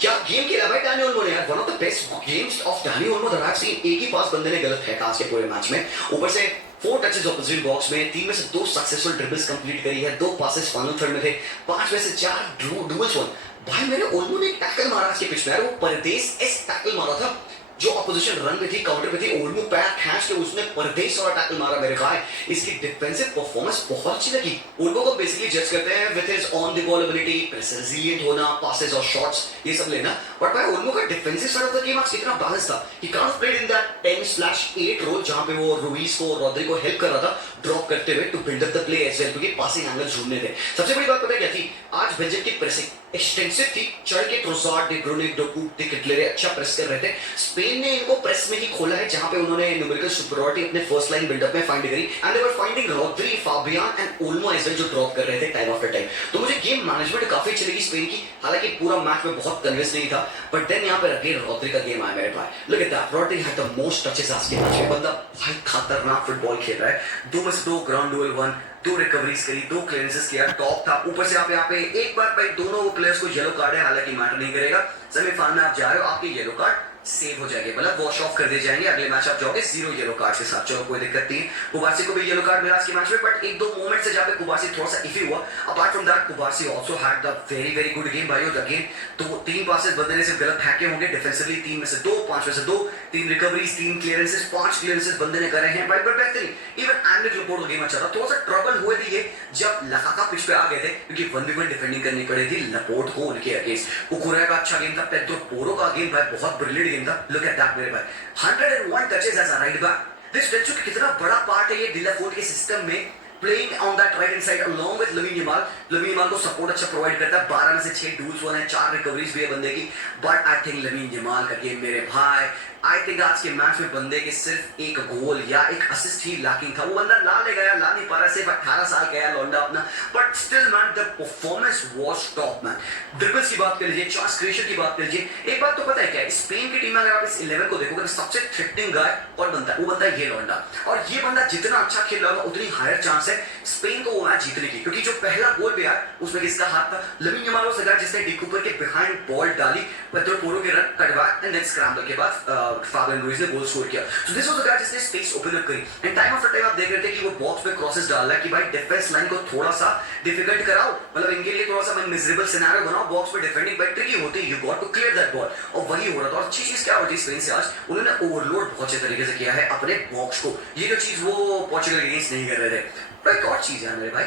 क्या game खेला भाई Danny Olmo ने यार। One of the best games of Danny Olmo that I have seen. एक ही पास बंदे ने गलत फेंका आज के पूरे मैच में, ऊपर से 4 टचेस ऑपोजिट बॉक्स में, 3 में से 2 सक्सेसफुल ड्रिबल्स कंप्लीट करी है, 2 पासेस फाइनल थर्ड में थे, 5 में से 4 डुअल्स वन। भाई मेरे ओल्मो ने एक टैकल मारा इसके पिच में, वो परदेश एस टैकल मारा था। जो अपोजिशन रन पे थी, काउंटर पे थी, ओल्मो पैर खींच के उसने परदेश वाला टैकल मारा मेरे भाई। इसकी डिफेंसिव परफॉर्मेंस बहुत अच्छी लगी। ओल्मो को बेसिकली जज करते हैं with his on the ball ability, resilient होना, पासेस और शॉट्स ये सब लेना, बट भाई ओल्मो का defensive side of the game आज कितना बैलेंस था। He kind of played in that 10/8 role जहां पे वो रुइस को, रॉड्री को हेल्प कर रहा था ड्रॉप करते हुए to build up the play as well, क्योंकि पासिंग एंगल ढूंढने थे। सबसे बड़ी बात पता है क्या थी? आज बेल्जियम की प्रेसिंग एक्सटेंसिव थी, चढ़ के Trossard, De Bruyne, Doku, De Ketelaere अच्छा प्रेस कर रहे थे। स्पेन ने इनको प्रेस में ही खोला है, जहां पे उन्होंने न्यूमेरिकल सुपीरियरिटी अपने फर्स्ट लाइन बिल्डअप में फाइंड करी, and they were finding Rodri, Fabian and Olmo as well जो ड्रॉप कर रहे थे टाइम आफ्टर टाइम। तो मुझे गेम मैनेजमेंट काफी अच्छी लगी स्पेन की, हालांकि पूरा मैच में बहुत कन्विंस नहीं था, बट देन यहां पे अगेन रॉड्री का गेम आया मेरे भाई। Look at that, Rodri had the most touches आज के मैच में। बंदा भाई खतरनाक फुटबॉल खेल रहा है। 2 में से 2 ग्राउंड डुएल वन, 2 रिकवरीज करी, 2 क्लियरेंसेस किया, टॉप था। ऊपर से आप यहाँ पे एक बार भाई दोनों प्लेयर्स को येलो कार्ड है, हालांकि मैटर नहीं करेगा। सेमीफाइनल में आप जा रहे हो, आपके येलो कार्ड सेव हो जाएंगे, मतलब वॉश ऑफ कर दिए जाएंगे। अगले मैच आप जाओगे 0 येलो कार्ड के साथ, चलो कोई दिक्कत नहीं। कुबार्सी को भी येलो कार्ड मिला आज के मैच में, बट 1-2 मोमेंट से जहां पे कुबार्सी थोड़ा सा इफी हुआ। Apart from that कुबार्सी also had the very good game भाई। अगेन तो 3 पासेस बंदे ने सिर्फ गलत फेंके होंगे डिफेंसिवली, 3 में से 2, 5 में से 2, 3 रिकवरीज, 3 क्लियरेंसेस, 5 क्लियरेंसेस बंदे ने करे हैं भाई, बट बेहतरीन। इवन एंड्रिक लपोर्ट का गेम अच्छा था। थोड़ा सा ट्रबल हुए थे ये जब लकाका पिच पे आ गए थे, क्योंकि 1v1 डिफेंडिंग करनी पड़ी थी लपोर्ट को उनके अगेंस्ट। कुकुरेया का अच्छा गेम था, पेड्रो पोरो का गेम भाई बहुत ब्रिलियंट गेम था। लुक एट दैट मेरे भाई, 101 touches as a right back. This tells you कितना बड़ा पार्ट है ये डिलाफोर्ट के सिस्टम में, playing on that right hand side along with Lamine Yamal. Lamine Yamal को सपोर्ट अच्छा प्रोवाइड करता है। 12 में से 6 डूल्स हुए हैं, 4 रिकवरीज भी है बंदे की, but I think lamin Yamal का गेम मेरे भाई, आई थिंक आज के मैच में बंदे के सिर्फ एक गोल या एक असिस्ट ही लैकिंग था। वो बंदा ला ले गया, ला नहीं पा रहा, सिर्फ 18 साल का है लौंडा अपना, but still man the performance was top man. Dribbles की बात कर लीजिए, चांस क्रिएशन की बात कर लीजिए। एक बात तो पता है क्या, स्पेन की टीम में अगर आप इस 11 को देखोगे तो सबसे थ्रेटनिंग गाय कौन बनता है? वो बनता है ये लौंडा। और ये बंदा जितना अच्छा खेल रहा होगा उतनी हायर चांस है स्पेन को वो मैच जीतने की, क्योंकि जो पहला गोल भी आया उसमें किसका हाथ था? लमीन यमाल वो सगा जिसने डी कूपर के बिहाइंड बॉल डाली, पेड्रो पोरो के रन कटवा एंड देन स्क्रैम्बल के बाद फाबियन रुइज ने गोल स्कोर किया। So this was the guy जिसने स्पेस ओपन अप करी, एंड टाइम आफ्टर टाइम आप देख रहे थे कि वो बॉक्स पे क्रॉसेस डाल रहा है कि भाई डिफेंस लाइन को थोड़ा सा डिफिकल्ट कराओ, मतलब इनके लिए थोड़ा सा मिजरेबल सिनेरियो बनाओ। बॉक्स पे डिफेंडिंग बैट ट्रिकी होती है, you got to clear that ball, और वही हो रहा था। और अच्छी चीज क्या होती है स्पेन से आज, उन्होंने ओवरलोड बहुत अच्छे तरीके से किया है अपने बॉक्स को, ये जो चीज वो पोर्चुगल अगेंस्ट नहीं कर रहे थे। तो एक और चीज है मेरे भाई,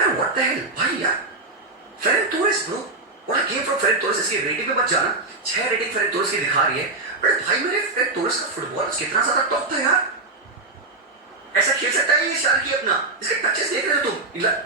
यार व्हाट द हेल भाई यार, Ferran Torres bro, what a game from Ferran Torres. इसकी रेटिंग पे मत जाना, 6 रेटिंग फेरन टोरेस की दिखा रही है, बट भाई मेरे फेरन टोरेस का फुटबॉल कितना ज्यादा टॉप था यार। ऐसा खेल सकता है ये शार्की अपना, इसके टचेस देख रहे हो तुम,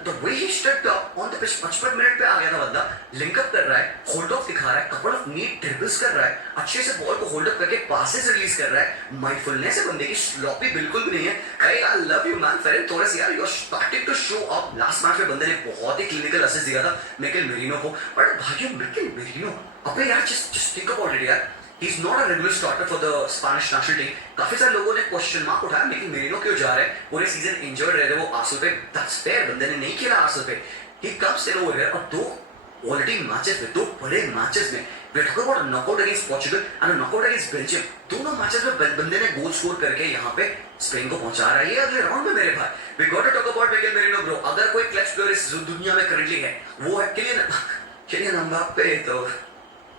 the way he stepped up on the pitch, 55 minute पे आ गया था बंदा, लिंक अप कर रहा है, होल्ड ऑफ दिखा रहा है, कपल ऑफ नीट ड्रिबल्स कर रहा है, अच्छे से बॉल को होल्ड अप करके पासेस रिलीज कर रहा है। माइंडफुलनेस है बंदे की, स्लॉपी बिल्कुल भी नहीं है। I love you man Ferran Torres यार, you are starting to show up. Last match में बंदे ने बहुत ही क्लिनिकल असिस्ट दिया था मिकेल मेरिनो को, बट भाइयों मिकेल मेरिनो अबे यार जस्ट थिंक अबाउट इट यार, he is not a regular starter for the Spanish national team। काफी सारे लोगों ने क्वेश्चन मार्क उठाया लेकिन मेरिनो क्यों जा रहे हैं, पूरे सीजन इंजर्ड रहे थे वो आर्सेनल पे, दैट्स फेयर, बंदे ने नहीं खेला आर्सेनल पे, he comes in over here और 2 क्वालिटी मैचेस में, 2 बड़े मैचेस में, we talk about a knockout against Portugal and a knockout against Belgium, दोनों मैचेस में बंदे ने गोल स्कोर करके यहाँ पे स्पेन को पहुंचा रहा है ये अगले राउंड में मेरे भाई। we got to talk about Mikel merino bro, अगर कोई क्लच प्लेयर इस दुनिया में करंटली है वो है किलियन एम्बाप्पे, तो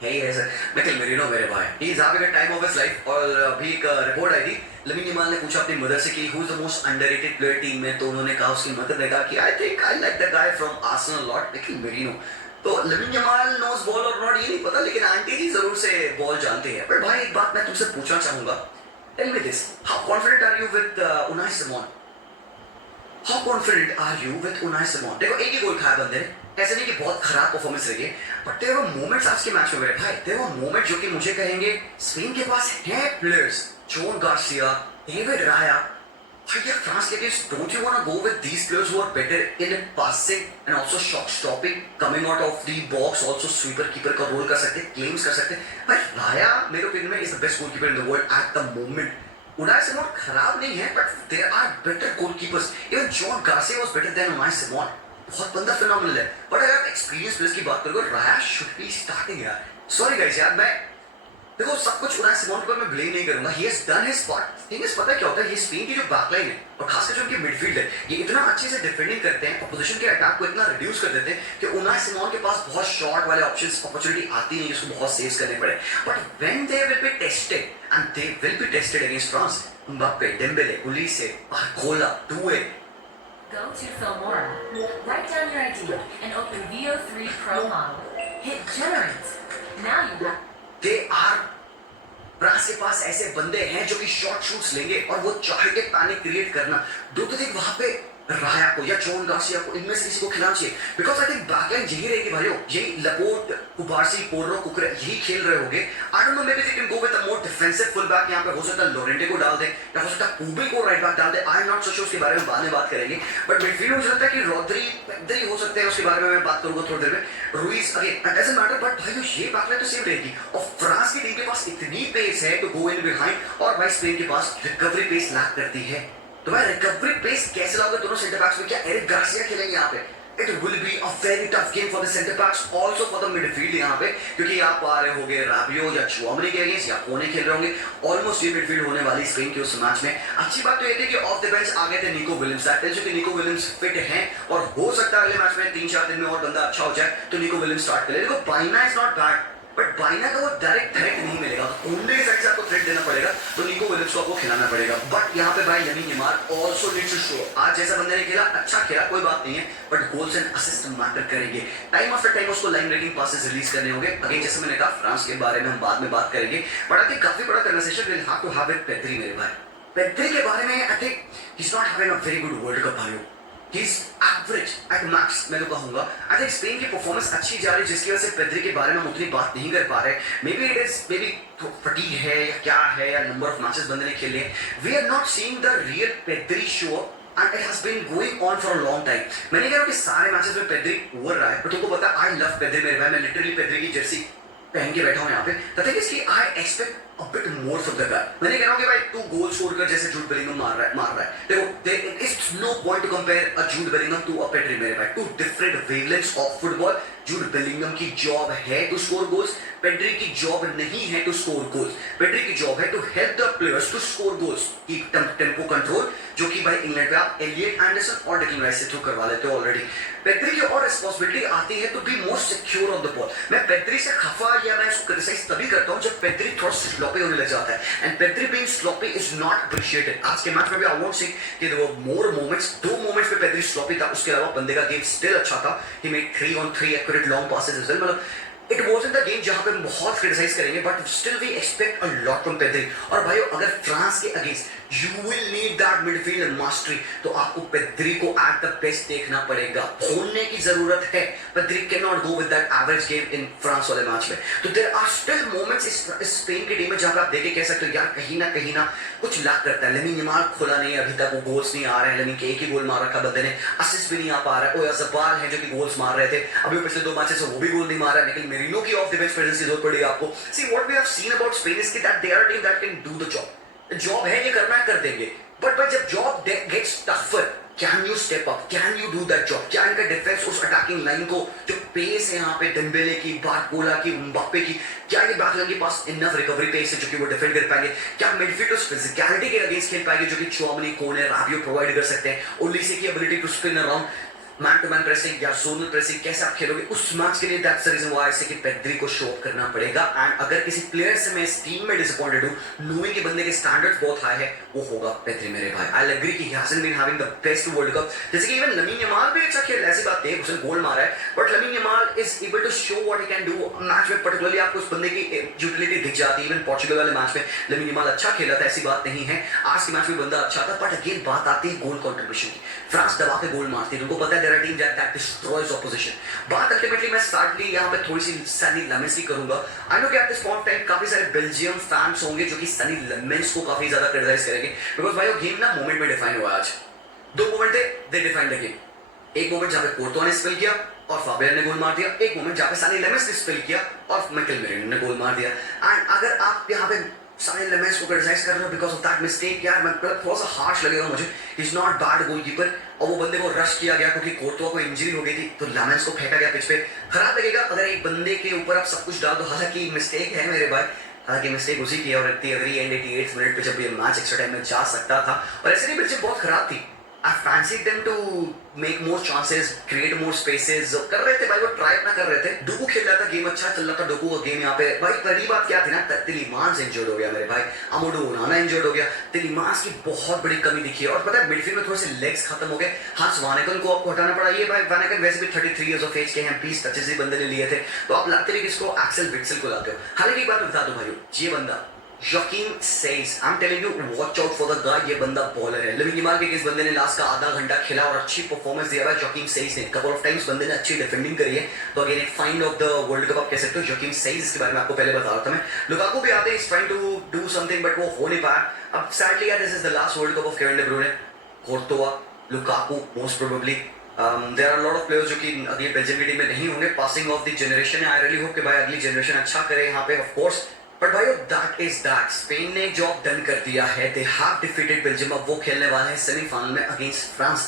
यही है सर मिकेल मेरिनो मेरे भाई, he is having a time of his life. और अभी एक रिपोर्ट आई थी, लमीन यमाल ने पूछा अपनी मदर से कि who is the most underrated player team में, तो उन्होंने कहा, उसकी मदर ने कहा कि आई think I like the guy from Arsenal lot, Mikel merino. तो लमीन यमाल नोज बॉल और नॉट ये नहीं पता, लेकिन आंटी जी जरूर से बॉल जानते हैं। पर भाई एक बात मैं तुमसे पूछना चाहूंगा, tell me this, how confident are you with Unai Simon? How confident are you with Unai Simon? देखो एक ही गोल खाया बंदे ने, ऐसे नहीं कि बहुत खराब परफॉर्मेंस रही है, बट देयर वर मोमेंट्स आज के मैच में मेरे भाई, देयर वर मोमेंट जो कि मुझे कहेंगे स्पेन के पास है प्लेयर्स, जोन गार्सिया, डेविड राया, यार फ्रांस के against don't you want to go with these players who are better in passing and also shot stopping, coming out of the box, also sweeper keeper का role कर सकते हैं, claims कर सकते हैं। भाई राया मेरे ओपिनियन में is the best goalkeeper in the world at the moment. Unai Simon खराब नहीं है, but there are better goalkeepers, even Joan Garcia was better than Unai Simon, बहुत बंदा फिनोमिनल है। बट अगर आप एक्सपीरियंस प्लेयर्स की बात करोगे, राया शुड बी स्टार्टिंग यार, सॉरी गाइस यार, मैं देखो सब कुछ उनाई सिमोन के ऊपर मैं ब्लेम नहीं करूंगा. He has done his part. Thing is पता है क्या होता है, ये स्पेन की जो बैकलाइन है और खासकर जो उनकी मिडफील्ड है, ये इतना अच्छे से डिफेंडिंग करते हैं, अपोजिशन के अटैक को इतना रिड्यूस कर देते हैं कि उनाई सिमोन के पास बहुत शॉर्ट वाले ऑप्शंस अपॉर्चुनिटी आती नहीं, जिसको बहुत सेव्स करने पड़े. But when they will be tested and they will be tested against France, Mbappe, Dembele, Ulisse, Barcola, Doué. Go to Filmora, write down your idea, and open VO3 Pro model. Hit generate. Now you have. They are France के पास ऐसे बंदे हैं जो कि short shoots लेंगे और वो चाहेंगे पैनिक क्रिएट करना. दो तो देख वहां पे राया को या जॉन गार्सिया को, इनमें से किसी को खिलाना चाहिए. बिकॉज आई थिंक बैकलाइन यही रहेगी भाइयों, यही लपोर्ट, कुबार्सी, पोर्रो, कुकरे यही खेल रहे होंगे. आई don't know, may be they can go with a more defensive full back. यहां पे हो सकता है लोरेंटे को डाल दे या हो सकता है पूबे को राइट बैक डाल दे. I am not so sure, उसके बारे में बाद में बात करेंगे. बट मिडफील्ड में मुझे लगता है कि रोद्री पेड्री हो सकते हैं, उसके बारे में मैं बात करूंगा थोड़ी देर में. Ruiz again it doesn't matter, but भाई ये बैकलाइन तो सेम रहेगी. और फ्रांस की टीम के पास इतनी पेस है टू गो इन बिहाइंड, और भाई स्पेन के पास रिकवरी पेस लैक करती है. तो भाई रिकवरी पेस कैसे लाओगे दोनों सेंटर बैक्स में? क्या एरिक गार्सिया खेलेंगे यहाँ पे? It will be a very tough game for the centre backs, also for the midfield यहाँ पे, क्योंकि आप आ रहे होंगे राबियो या चुआमनी के अगेंस्ट या कोने खेल रहे होंगे. ऑलमोस्ट ये मिडफील्ड होने वाली स्पेन के उस मैच में. अच्छी बात तो ये थी कि ऑफ द बेंच आ गए थे Nico Williams. That tells you कि निको विलियम्स फिट हैं और हो सकता है अगले मैच में 3-4 दिन में और बंदा अच्छा हो जाए तो निको विलियम्स स्टार्ट करे. देखो बाइना इज नॉट बैड, बट बाइना का वो डायरेक्ट थ्रेट नहीं मिलेगा, ओनली साइड से आपको थ्रेट देना पड़ेगा, तो निको विलियम्स को आपको खिलाना पड़ेगा. बट यहाँ पे भाई Lamine Yamal also needs to show. आज जैसा बंदे ने खेला, अच्छा खेला, कोई बात नहीं है, but goals and assist matter करेंगे. टाइम आफ्टर टाइम उसको लाइन ब्रेकिंग पासेस रिलीज करने होंगे. अगेन जैसे मैंने कहा, फ्रांस के बारे में हम बाद में बात करेंगे, बट आई थिंक काफी बड़ा conversation will have to have with Pedri. मेरे भाई पेड्री के बारे में I think he is not having a very good world cup भाइयों. He's average at max, मैं तो कहूंगा. आई थिंक स्पेन की परफॉर्मेंस अच्छी जा रही है, जिसकी वजह से पेड्री के बारे में हम उतनी बात नहीं कर पा रहे. मे बी फटीग है या क्या है, या नंबर ऑफ मैचेस बंदे ने खेले. We are not seeing the real Pedri show and it has been going on for a long time. मैं नहीं कह रहा हूं कि सारे मैचेस में पेड्री ओवर रहा है, बट तुमको पता है आई लव पेड्री मेरे भाई. मैं लिटरली पेड्री की जर्सी पहन के बैठा हूं यहाँ पे. द थिंग इज कि I expect a bit more from the guy. मैं नहीं कह रहा हूं कि भाई तू गोल स्कोर कर जैसे जूड बेलिंगम मार रहा है. देखो there is no point to compare a Jude Bellingham to a Pedri मेरे भाई. Two different wavelengths of football. Jude Bellingham की जॉब है टू स्कोर गोल्स, पेड्री की जॉब नहीं है टू स्कोर गोल्स. पेड्री की जॉब है to help the players to score goals. Keep tempo control, जो कि भाई इंग्लैंड पे आप एलियट एंडरसन और डेक्लन राइस से थ्रू करवा लेते हो ऑलरेडी. पेड्री की और रिस्पांसिबिलिटी आती है to be more secure on the ball. मैं पेड्री से खफा या मैं इसको क्रिटिसाइज तभी करता हूं जब पेड्री थोड़ा स्लॉपी होने लग जाता है. And Pedri being sloppy is not appreciated. आज के मैच में भी आई वोंट से कि there were more moments. 2 moments पे पेड्री स्लॉपी था, उसके अलावा बंदे का गेम स्टिल अच्छा था. He made 3-on-3 accurate long passes as well. मतलब इट wasn't the game जहां पे हम बहुत क्रिटिसाइज करेंगे, but still we expect a lot from Pedri. और भाइयों अगर फ्रांस के against you will need that midfield mastery, तो आपको पेड्री को एट द बेस्ट देखना पड़ेगा. खोलने की जरूरत है. Pedri can not go with that average game in France वाले मैच में. तो देयर आर स्टिल मोमेंट्स इस स्पेन की टीम में जहां पे आप देख के कह सकते हो यार कहीं ना कुछ लैक करता है. लमीन यमाल खोला नहीं अभी तक, वो गोल्स नहीं आ रहे हैं. लमीन के एक ही गोल मार रखा बंदे ने, असिस्ट भी नहीं आ पा रहा है. ओयाज़बाल है जो कि गोल्स मार रहे थे, अभी पिछले 2 मैचेस से वो भी गोल नहीं मार रहा है. लेकिन मेरिनो की ऑफ द बेंच प्रेजेंस की जरूरत पड़ी आपको. See what we have seen about Spain is that they are a team that can do the job है, ये करना है कर देंगे. बट जब job gets tougher, can you step up, can you do that job? क्या इनका defence उस अटैकिंग लाइन को जो पेस है यहाँ पे डेम्बेले की, बारकोला की, एम्बाप्पे की, क्या ये बैकलाइन के पास इनफ रिकवरी पेस है जो कि वो डिफेंड कर पाएंगे? क्या मिडफील्ड उस फिजिकलिटी के अगेंस्ट खेल पाएंगे जो कि चुआमनी, कोने, राबियो प्रोवाइड कर सकते हैं? ओलिसे की ability to spin around, man to man pressing या जोनल प्रेसिंग कैसे आप खेलोगे उस मैच के लिए? That's the reason why I say कि पेड्री को शो अप करना पड़ेगा. एंड अगर किसी प्लेयर से मैं इस टीम में डिसअपॉइंटेड हूं, नोइंग कि बंदे के स्टैंडर्ड्स बहुत हाई है, वो होगा पेड्री मेरे भाई. आई विल एग्री कि he hasn't been having the best world cup. जैसे कि इवन लमीन यमाल भी अच्छा खेल, ऐसी बात नहीं है उसने गोल मारा है, but Lamine Yamal is able to show what he can do match में. पर्टिकुलरली आपको उस बंदे की यूटिलिटी दिख जाती है. इवन पोर्चुगल वाले मैच में लमीन यमाल अच्छा खेला था, ऐसी बात नहीं है. आज के मैच में बंदा अच्छा था, बट अगेन बात आती है गोल कंट्रीब्यूशन की. फ्रांस दबा के गोल मारती है, उनको पता है there are team that destroys opposition. बात अल्टीमेटली मैं सैडली यहाँ पे थोड़ी सी सनी लमेंस की करूंगा. आई नो कि एट दिस पॉइंट टाइम काफी सारे बेल्जियम फैंस होंगे जो कि सनी लमेंस को काफी ज्यादा क्रिटिसाइज करेंगे, बिकॉज भाई वो गेम ना मोमेंट में डिफाइन हुआ. आज 2 मोमेंट थे, दे डिफाइन द गेम. एक मोमेंट जहां पे कोर्टोआ ने स्पेल किया और फाबियन ने गोल मार दिया. एक मोमेंट जहां पे सनी लेमेंस ने स्पेल किया और माइकल मेरिनो ने गोल मार दिया. एंड अगर आप यहाँ पे सनी लेमेंस को क्रिटिसाइज कर रहे हो बिकॉज ऑफ दैट मिस्टेक, यार मैं थोड़ा सा हार्श लगेगा मुझे. ही इज नॉट बैड गोलकीपर, और वो बंदे को रश किया गया क्योंकि कोर्टोआ को इंजरी हो गई थी, तो लेमेंस को फेंका गया पिच पे. खराब लगेगा अगर एक बंदे के ऊपर आप सब कुछ डाल दो. हालांकि मिस्टेक है मेरे भाई, हालांकि मिस्टेक उसी की है और इतनी अगली एंड 88 मिनट पे जब ये मैच एक्स्ट्रा टाइम में जा सकता था और ऐसे नहीं बेल्जियम बहुत खराब थी. I fancied them to make more chances, create more spaces. कर रहे थे भाई, वो ट्राई अपना कर रहे थे. डोकू खेल रहा था, गेम अच्छा चल रहा था डोकू का गेम यहाँ पे. भाई पहली बात क्या थी ना, तिलीमांस इंजर्ड हो गया मेरे भाई, अमोडो ओनाना इंजर्ड हो गया. तिलीमांस की बहुत बड़ी कमी दिखी है और पता है मिडफील्ड में थोड़े से लेग्स खत्म हो गए. हाँ, वानेकन को आपको हटाना पड़ा. ये भाई वानेकन वैसे भी 33 इयर्स ऑफ एज के हैं, 20 टचेस ही बंदे ने लिए थे, तो आप लाते भी किसको, एक्सेल विक्सेल को लाते हो. हालांकि एक बात बता दो भाइयों, ये बंदा Joaquim Seis, I'm telling you, watch out for the guy. ये बंदा बॉलर है. लिविंग गिमार के इस बंदे ने लास्ट का आधा घंटा खेला और अच्छी परफॉर्मेंस दिया है. Joaquim Seis ने कपल ऑफ टाइम्स बंदे ने अच्छी डिफेंडिंग करी है. तो अगेन एक find of the world cup आप कह सकते हो. Joaquim Seis, इसके बारे में आपको पहले बता रहा था मैं. लुकाकू भी आते हैं, is trying to do something but वो हो नहीं पाया. अब सैडली यार this is the last World Cup of Kevin De Bruyne. Courtois, Lukaku most probably. There are lot of players जो कि अगली बेल्जियम की टीम में नहीं होंगे. पासिंग ऑफ द जनरेशन है. आई रियली होप कि भाई अगली जनरेशन अच्छा करे यहाँ पे, ऑफ कोर्स. बट भाई दैट इज दैट. स्पेन ने एक जॉब डन कर दिया है. They have defeated Belgium. अब वो खेलने वाले हैं सेमीफाइनल में अगेंस्ट फ्रांस.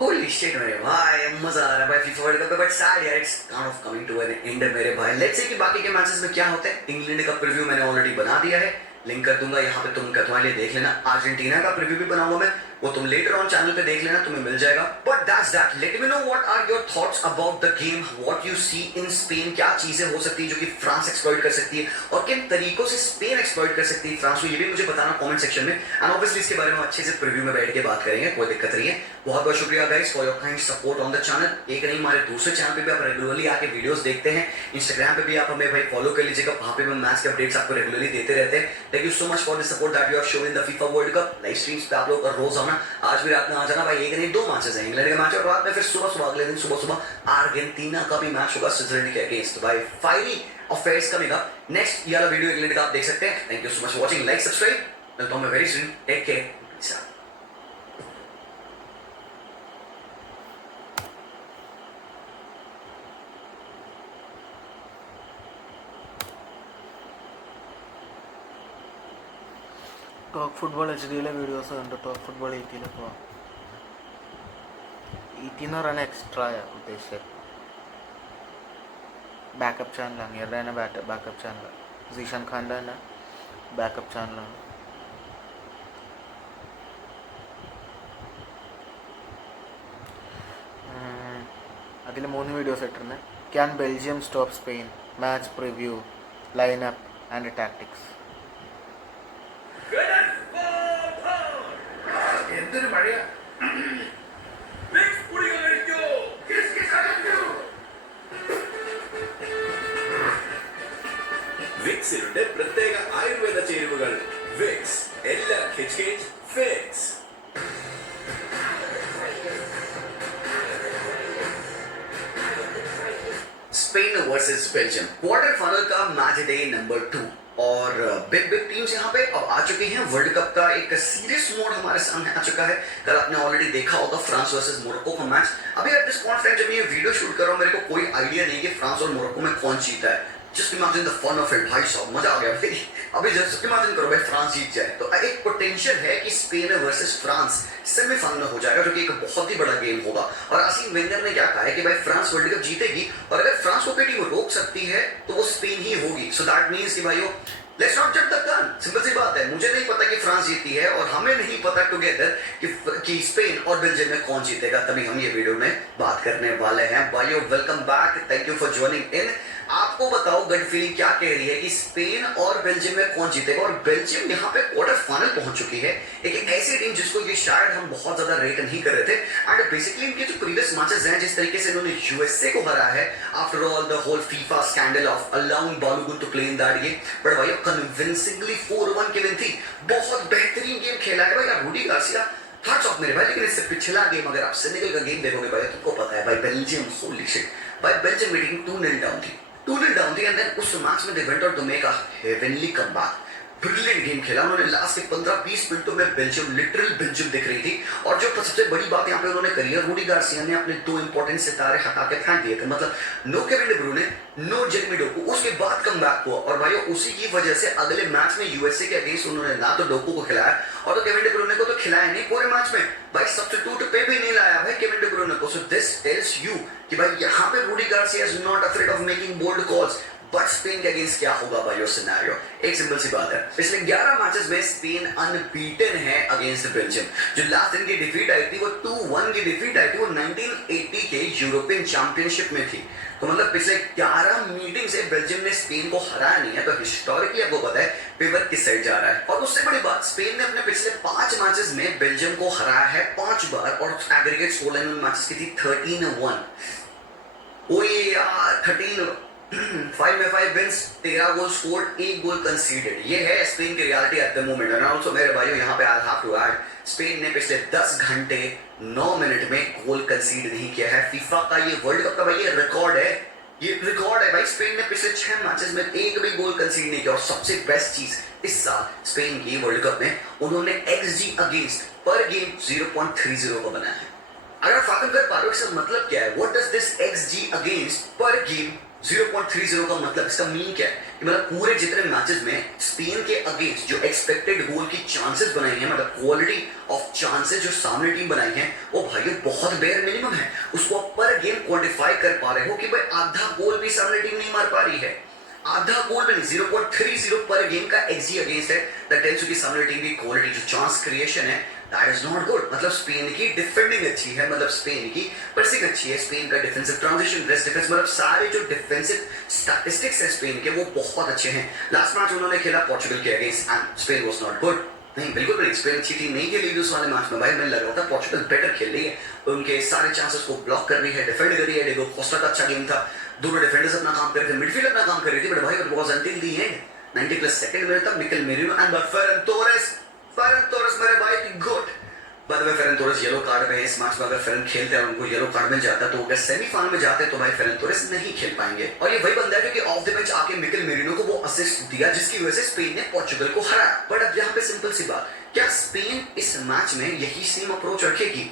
होली शिट मेरे भाई, मजा आ रहा है भाई फीफा वर्ल्ड कप पे. बट सैड यार, it's kind of coming to an end मेरे भाई. लेट्स सी कि बाकी के मैचेस में क्या होते हैं. इंग्लैंड का प्रीव्यू मैंने ऑलरेडी बना दिया है, लिंक कर दूंगा यहाँ पे, तुम तुम्हारे लिए देख लेना. अर्जेंटीना का प्रीव्यू भी बनाऊंगा मैं, वो तुम लेटर ऑन चैनल पे देख लेना, तुम्हें मिल जाएगा. But that's that. Let me know what are your thoughts about the game, what you see in Spain. क्या चीजें हो सकती है जो कि फ्रांस एक्सप्लॉइट कर सकती है और किन तरीकों से स्पेन एक्सप्लॉइट कर सकती है फ्रांस को, ये भी मुझे बताना कमेंट सेक्शन में. एंड ऑब्वियसली इसके बारे में अच्छे से प्रीव्यू में बैठ के बात करेंगे, कोई दिक्कत नहीं है. बहुत बहुत शुक्रिया guys for your kind support on the channel. एक नहीं, हमारे दूसरे चैनल पे भी आप रेगुलरली आके वीडियोस देखते हैं. इंस्टाग्राम पे भी आप हमें भाई फॉलो कर लीजिएगा, वहां पे हम मैच के अपडेट्स आपको रेगुलरली देते रहते हैं. Thank you so much for the support that you have shown in the FIFA world cup. Live streams पे आप लोग रोज आना. आज भी रात में आ जाना भाई. एक नहीं, 2 मैचेस हैं. इंग्लैंड का मैच और रात में फिर सुबह अगले दिन सुबह अर्जेंटीना का भी मैच होगा स्विट्जरलैंड के अगेंस्ट. भाई fiery affairs coming up. Next ये वाला वीडियो इंग्लैंड का आप देख सकते हैं. Thank you so much for watching. Like, subscribe. मिलता हूं मैं very soon. Take care. Talk football HD videos കണ്ട് ടോക്ക് ഫുട്ബോൾ 80 പോവാം. 80 എന്ന് പറയുന്നത് എക്സ്ട്രാ ഉദ്ദേശിച്ചത്. ബാക്കപ്പ് ചാനലാണ്, ഇവരുടെ തന്നെ ബാക്കപ്പ് ചാനൽ. സീഷാൻ ഖാൻ്റെ തന്നെ ബാക്കപ്പ് ചാനലാണ്. അതിൽ 3 വീഡിയോസ് ഇട്ടിരുന്നത്. Can Belgium stop Spain, match preview, lineup and tactics. എന്തൊരു മഴയാ. വിക്സിലുണ്ട് പ്രത്യേക ആയുർവേദ ചേരുവകൾ. വിക്സ് എല്ലാ കിച്ച് fix. Spain versus Belgium quarter final का मैच डे नंबर 2 और बिग टीम्स यहाँ पे अब आ चुकी हैं. वर्ल्ड कप का एक सीरियस मोड हमारे सामने आ चुका है. कल आपने ऑलरेडी देखा होगा फ्रांस वर्सेस मोरक्को का मैच. अभी एट दिस पॉइंट टाइम जब ये वीडियो शूट कर रहा हूँ, मेरे को कोई आइडिया नहीं कि फ्रांस और मोरक्को में कौन जीता है. Just imagine the fun of it. भाई साहब मजा आ गया भाई. अभी जस्ट इमेजिन करो भाई फ्रांस जीत जाए तो एक पोटेंशियल है कि स्पेन वर्सेस फ्रांस सेमीफाइनल में हो जाएगा, जो कि एक बहुत ही बड़ा गेम होगा. और आर्सेन वेंगर ने क्या कहा है कि भाई फ्रांस वर्ल्ड कप जीतेगी और अगर फ्रांस को कोई टीम रोक सकती है तो वो स्पेन ही होगी. सो दैट मींस कि भाइयों let's not jump the gun. Simple सी बात है, मुझे नहीं पता कि फ्रांस जीती है और हमें नहीं पता टुगेदर कि स्पेन और बेल्जियम में कौन जीतेगा. तभी हम ये वीडियो में बात करने वाले हैं. भाइयों welcome back, thank you for joining in. आपको बताओ गट फीलिंग क्या कह रही है कि स्पेन और बेल्जियम में कौन जीतेगा. और बेल्जियम यहाँ पे क्वार्टर फाइनल पहुंच चुकी है. एक ऐसी टीम जिसको ये शायद हम बहुत ज्यादा रेट नहीं कर रहे थे. एंड बेसिकली इनके जो प्रीवियस मैचेस हैं, जिस तरीके से इन्होंने यूएसए को हराया है after all the whole FIFA scandal of allowing Balogun to play in that game, but भाई कन्विंसिंगली 4-1 की विन थी. बहुत बेहतरीन गेम खेला है भाई रूडी गार्सिया. हैट्स ऑफ मेरे भाई. लेकिन इससे पिछला गेम अगर आप सेनेगल का गेम देखोगे भाई, तुमको पता है भाई बेल्जियम होली शिट भाई बेल्जियम मीटिंग 2-0 डाउन थी. 2-0 डाउन थी एंड देन उस मैच में they went out to make a heavenly comeback. Brilliant game खेला उन्होंने. लास्ट के 15-20 मिनटों में बेल्जियम लिटरल बेल्जियम दिख रही थी. और जो सबसे बड़ी बात यहाँ पे उन्होंने करी है, रूडी गार्सिया ने अपने 2 इंपॉर्टेंट सितारे हटा के फेंक दिए थे. मतलब no Kevin De Bruyne, no Jeremy Doku. उसके बाद कमबैक हुआ और भाई उसी की वजह से अगले मैच में यूएसए के अगेंस्ट उन्होंने ना तो डोकू को खिलाया और तो केविन डी ब्रूयने को तो खिलाया नहीं पूरे मैच में. भाई सब्स्टिट्यूट पे भी नहीं लाया भाई केविन डी ब्रूयने को. सो दिस टेल्स यू कि भाई यहाँ पे Rudi Garcia is not afraid of making bold calls. But Spain के अगेंस्ट क्या होगा भाई सिनेरियो? एक सिंपल सी बात है, पिछले 11 मैचेस में स्पेन अनबीटन है अगेंस्ट बेल्जियम। जो लास्ट इनकी डिफीट आई थी वो 2-1 की डिफीट आई थी, वो 1980 के यूरोपियन चैंपियनशिप में थी। तो मतलब पिछले 11 मीटिंग से बेल्जियम ने स्पेन को हराया नहीं है। तो हिस्टोरिकली आपको पता है पेपर किस साइड जा रहा है। और उससे बड़ी बात, स्पेन ने अपने पिछले 5 मैचेस में बेल्जियम को हराया है 5 बार और एग्रीगेट स्कोर लाइन उन मैचेस की थी 13-1। ओए यार 5 में 5 wins, 13 goal scored, 1 goal concede. ये है स्पेन की reality at the moment. And also मेरे भाइयों यहाँ पे I have to add, Spain ने पिछले 10 घंटे 9 मिनट में गोल कंसीड नहीं किया है। फीफा का ये वर्ल्ड कप का भाई ये रिकॉर्ड है, ये रिकॉर्ड है भाई। स्पेन ने पिछले 6 मैचेस में एक भी गोल कंसीड नहीं किया। और सबसे बेस्ट चीज इस साल स्पेन की वर्ल्ड कप में उन्होंने XG अगेंस्ट पर गेम 0.30 को बनाया है। अगर फाकम कर पा रहे हो इसका मतलब क्या है? What does this XG against पर गेम 0.30 का मतलब, इसका मीन क्या है? कि मतलब पूरे जितने मैचेस में स्पेन के अगेंस्ट जो एक्सपेक्टेड गोल की चांसेस बनाई हैं, मतलब क्वालिटी ऑफ चांसेस जो सामने टीम बनाई है, वो भाई बहुत बेयर मिनिमम है। उसको आप पर गेम क्वांटिफाई कर पा रहे हो कि भाई आधा गोल भी सामने टीम नहीं मार पा रही है, आधा गोल भी नहीं। 0.30 पर गेम का XG अगेंस्ट है। दैट टेल्स यू कि सामने टीम की क्वालिटी जो चांस क्रिएशन है दैट इज नॉट गुड। मतलब स्पेन की डिफेंडिंग अच्छी है, मतलब स्पेन की प्रेसिंग अच्छी है, स्पेन का डिफेंसिव ट्रांजिशन, बेस्ट डिफेंस, मतलब सारे जो डिफेंसिव स्टैटिस्टिक्स है स्पेन के वो बहुत अच्छे हैं। लास्ट मैच उन्होंने खेला पोर्चुगल के against and Spain was not good. नहीं, बिल्कुल नहीं, स्पेन अच्छी टीम नहीं खेली उस वाले मैच में भाई। मैंने लग रहा था पोर्चुगल बेटर खेल रही है, उनके सारे चांसेस को ब्लॉक कर रही है, डिफेंड कर रही है। डिगो कोस्टा का अच्छा गेम था, दोनों डिफेंडर्स अपना काम कर रहे थे, मिडफील्ड अपना काम कर रही थी। बट भाई was until the end 90+ second में तब Mikel Merino and Ferran Torres मेरे भाई की गुड। बाद में फेरन तोरेस येलो कार्ड में इस मैच में अगर फेरन खेलते हैं उनको येलो कार्ड मिल जाता तो अगर सेमीफाइनल में जाते तो भाई फेरन तोरेस नहीं खेल पाएंगे। और ये वही बंदा है क्योंकि ऑफ द बेंच आके मिकेल मेरिनो को वो असिस्ट दिया जिसकी वजह से स्पेन ने पोर्चुगल को हराया। बट अब यहाँ पे सिंपल सी बात, क्या स्पेन इस मैच में यही सेम अप्रोच रखेगी?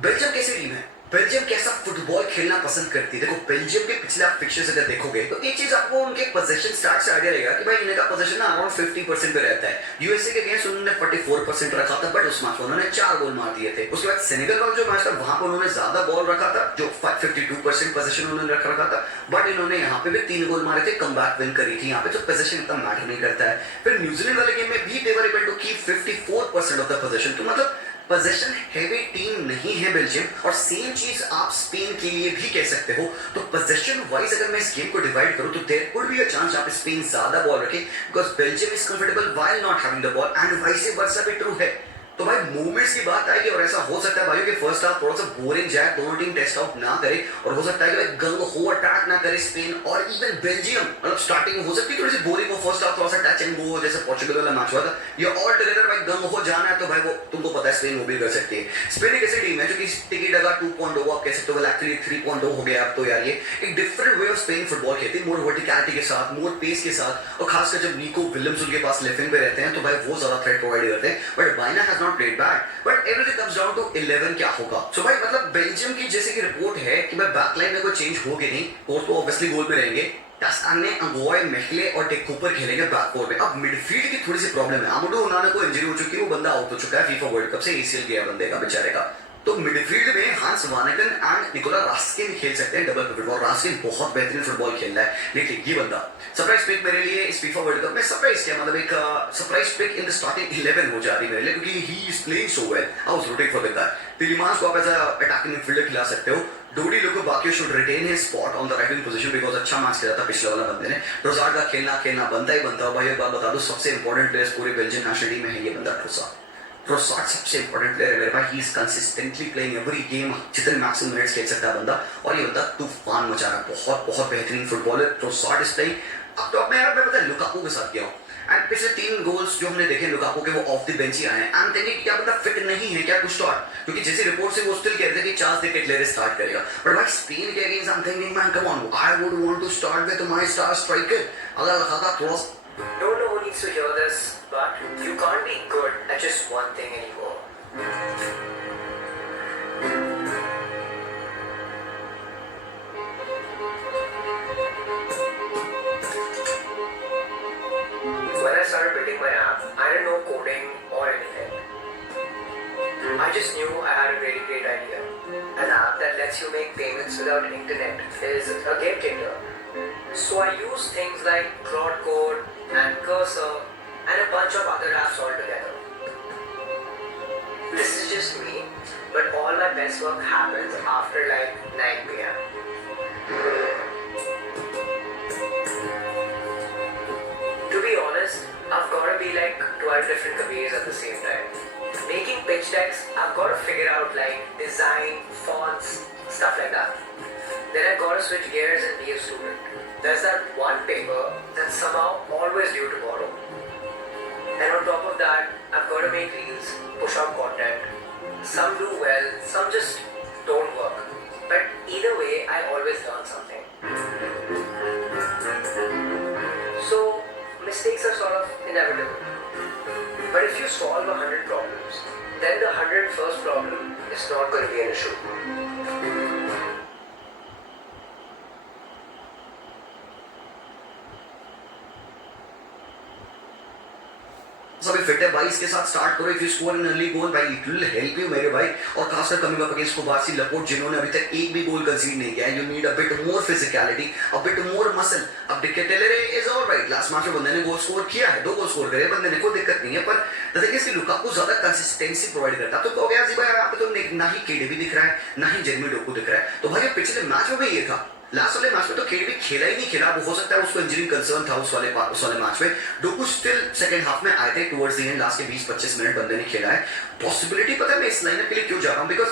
बेल्जियम कैसी टीम है, बेल्जियम कैसा फुटबॉल खेलना पसंद करती है? देखो बेल्जियम के पिछले आप फिक्चर्स अगर देखोगे तो एक चीज आपको उनके पोजीशन स्टार्ट से आइडिया रहेगा कि भाई इनका पोजीशन ना अराउंड 50% पे रहता है। यूएसए के अगेंस्ट उन्होंने 44% रखा था, बट उस मैच में उन्होंने 4 गोल मार दिए थे। उसके बाद सेनेगल वाला जो मैच था वहां पर उन्होंने ज्यादा बॉल रखा था, जो 52% पोजीशन उन्होंने रखा था, बट इन्होंने यहाँ पे भी 3 गोल मारे थे, कमबैक विन करी थी। यहाँ पे तो पोजीशन इतना मैटर नहीं करता है। फिर न्यूजीलैंड वाले गेम में भी they were able to keep 54% of the possession. तो मतलब पोजीशन हैवी टीम नहीं है बेल्जियम। और सेम चीज आप स्पेन के लिए भी कह सकते हो। तो पोजीशन वाइज अगर मैं इस गेम को डिवाइड करूं तो there could be a chance आप स्पेन ज्यादा बॉल रखे because Belgium is comfortable while not having the ball and vice versa भी ट्रू है। तो भाई मूवमेंट्स की बात आएगी और ऐसा हो सकता है भाई कि फर्स्ट हाफ थोड़ा सा बोरिंग जाए, दोनों टीम टेस्ट आउट ना करे और हो सकता है कि भाई गंग हो अटैक ना करे स्पेन और इवन बेल्जियम। मतलब स्टार्टिंग हो सकती है थोड़ी सी बोरिंग हो, फर्स्ट हाफ थोड़ा सा टच एंड गो जैसे पोर्चुगल वाला मैच हुआ था। ये ऑल टुगेदर भाई गंग हो जाना है तो भाई वो तुमको पता है स्पेन वो भी कर सकती है। स्पेन एक ऐसी टीम है जो कि टिकट अगर 2.0 आप कह सकते हो, एक्चुअली 3.0 हो गया अब तो यार। ये एक different way of Spain football खेलती है, मोर वर्टिकलिटी के साथ, मोर पेस के साथ, और खासकर जब निको विलियम्स उनके पास लेफ्ट विंग पे रहते हैं तो भाई वो ज्यादा थ्रेट प्रोवाइड करते हैं। But Baena has not played bad, but everything comes down to 11 क्या होगा। सो भाई मतलब बेल्जियम की जैसे की रिपोर्ट है कि भाई बैकलाइन में कोई चेंज होगी नहीं, कोर्स तो ऑब्वियसली गोल में रहेंगे। टास्काने, अंगोय, मेहले और टेक कूपर खेलेंगे बैकफोर में। अब मिडफील्ड की थोड़ी सी प्रॉब्लम है, आमोडो ओनाना को इंजरी हो चुकी है, वो बंदा आउट हो चुका है फीफा वर्ल्ड कप से, ACL गया बंदे का बेचारे का। तो मिडफील्ड में हांस वानेकन एंड निकोला रास्किन खेल सकते हैं डबल पिवट, और रास्किन बहुत बेहतरीन फुटबॉल खेल रहा है। लेकिन ये बंदा सरप्राइज पिक मेरे लिए इस फीफा वर्ल्ड कप में, सरप्राइज क्या मतलब एक surprise pick in the starting 11 हो जा रही है मेरे लिए क्योंकि he is playing so well. I was rooting for the guy. Tielemans को आप एज अ अटैकिंग मिडफील्डर खिला सकते हो। Dodi Lukebakio should retain his spot on the right wing position because अच्छा मैच खेला था पिछले वाला बंदे ने। ट्रोसार्ड का खेलना बनता ही बनता है भाई। एक बात बता दो, सबसे इंपॉर्टेंट प्लेयर पूरे बेल्जियम नेशनल टीम में है ये बंदा ट्रोसार्ड। ट्रोसार्ड सबसे इंपॉर्टेंट प्लेयर है मेरे पास। He is consistently playing every game, जितने मैक्सिमम मिनट्स खेल सकता है बंदा, और ये बंदा तूफान मचा रहा है। बहुत बेहतरीन फुटबॉलर ट्रोसार्ड इज प्लेइंग। अब तो अब मैं पता है लुकाकू के साथ गया हूँ एंड पिछले 3 गोल्स जो हमने देखे लुकाकू के वो ऑफ द बेंच ही आए हैं। एंड थिंकिंग क्या बंदा फिट नहीं है क्या टू स्टार्ट, क्योंकि जैसी रिपोर्ट से वो स्टिल कहते हैं कि चार्ल्स द केटलर स्टार्ट करेगा। बट भाई स्पेन के against I am thinking man come on, I would want to start with my star striker. अगर रखा था थोड़ा Don't know who needs to hear this, but you can't be good at just one thing anymore. When I started building my app, I didn't know coding or anything. I just knew I had a really great idea. An app that lets you make payments without internet is a game changer. So I use things like Claude Code and Cursor and a bunch of other apps altogether. This is just me, but all my best work happens after like 9 p.m. To be honest, I've got to be like 12 different careers at the same time. Making pitch decks, I've got to figure out like design, fonts, stuff like that. Then I've got to switch gears and be a student. There's that one paper that's somehow always due tomorrow. And on top of that, I've got to make reels, push out content. Some do well, some just don't work. But either way, I always learn something. So, mistakes are sort of inevitable. But if you solve 100 problems, then the 101st problem is not going to be an issue. सभी fit है भाई, इसके साथ start करो। If you score an early goal भाई, it will help you मेरे भाई। और खासकर coming up against Cubarsi Laporte, जिन्होंने अभी तक एक भी गोल कंसीड नहीं किया है। You need a bit more physicality, a bit more muscle. अब De Ketelaere is alright, last match में बंदे ने गोल स्कोर किया है, 2 गोल स्कोर करे बंदे ने, कोई दिक्कत नहीं है। पर द थिंग इज कि लुकाकू ज्यादा कंसिस्टेंसी प्रोवाइड करता है। तो कहोगे यार जी भाई यहाँ पे तो ना ही केडीबी दिख रहा है, ना ही जेरेमी डोकू दिख रहा है। तो भाई पिछले मैच में भी ये था, लास्ट वाले मैच में तो केडीबी खेला ही नहीं खेला। वो हो सकता है उसको इंजरी कंसर्न था उस वाले मैच में। डोकू स्टिल सेकंड हाफ में आए थे, टुवर्ड्स द एंड, लास्ट के 20-25 मिनट बंदे ने खेला है। पॉसिबिलिटी पता है मैं इस लाइनअप के लिए क्यों जा रहा हूं, because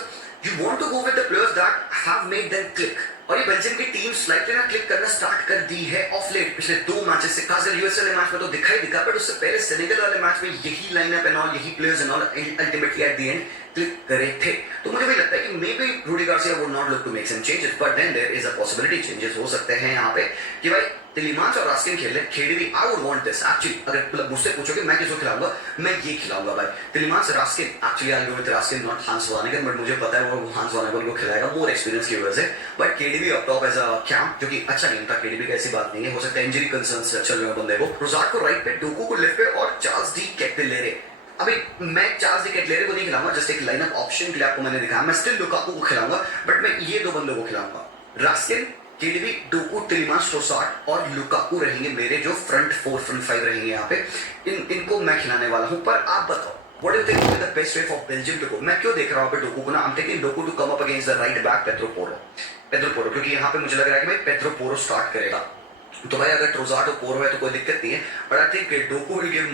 you want to go with the players that have made them click. और ये बेल्जियम की टीम स्लाइटली ना क्लिक करना स्टार्ट कर दी है ऑफ लेट, पिछले 2 मैचेस से। खासकर यूएस वाले मैच में तो दिखाई दिखा, बट उससे पहले सेनेगल वाले मैच में यही लाइनअप एंड ऑल, यही players and all ultimately at the end click करे थे। तो मुझे भी लगता है कि maybe Rudi Garcia would not look to make some changes, but then there is a possibility changes हो सकते हैं यहाँ पे कि भाई टिलीमांस और रास्किन खेले। KDB I would want this actually. अगर मतलब मुझसे पूछोगे मैं किसको खिलाऊंगा, मैं ये खिलाऊंगा भाई, Tielemans Raskin. Actually I go with Raskin not Hans Vanaken, but मुझे पता है वो हांस वानेगन को खिलाएगा मोर एक्सपीरियंस की वजह से। But KDB up top as a camp, जो कि अच्छा गेम था केडीबी का, ऐसी बात नहीं है। हो सकता है इंजरी कंसर्न्स चल रहे हो बंदे को। रोजार्ड को राइट पे, डोकू को लेफ्ट पे और चार्ल्स डी केटेलेरे। अभी मैं चार्ल्स डी केटेलेरे को नहीं खिलाऊंगा, जस्ट एक लाइनअप ऑप्शन के लिए आपको मैंने दिखाया। मैं स्टिल लुकाकू को खिलाऊंगा, बट मैं ये 2 बंदों को खिलाऊंगा, रास्किन, केडीबी, डोकू, टिलीमांस, ट्रोसार्ड और लुकाकू रहेंगे मेरे जो फ्रंट 4 फ्रंट 5 रहेंगे यहाँ पे। इनको मैं खिलाने वाला हूँ। पर आप बताओ, what do you think is the best way for Belgium to go? मैं क्यों देख रहा हूँ पे डोकू को ना, I'm taking Docu to come up against the right back Pedro Porro, क्योंकि यहाँ पे मुझे लग रहा है कि भाई पेड्रो पोरो स्टार्ट करेगा। तो भाई अगर ट्रोजार्ड और पोरो है तो कोई दिक्कत नहीं है, but I think Doku will give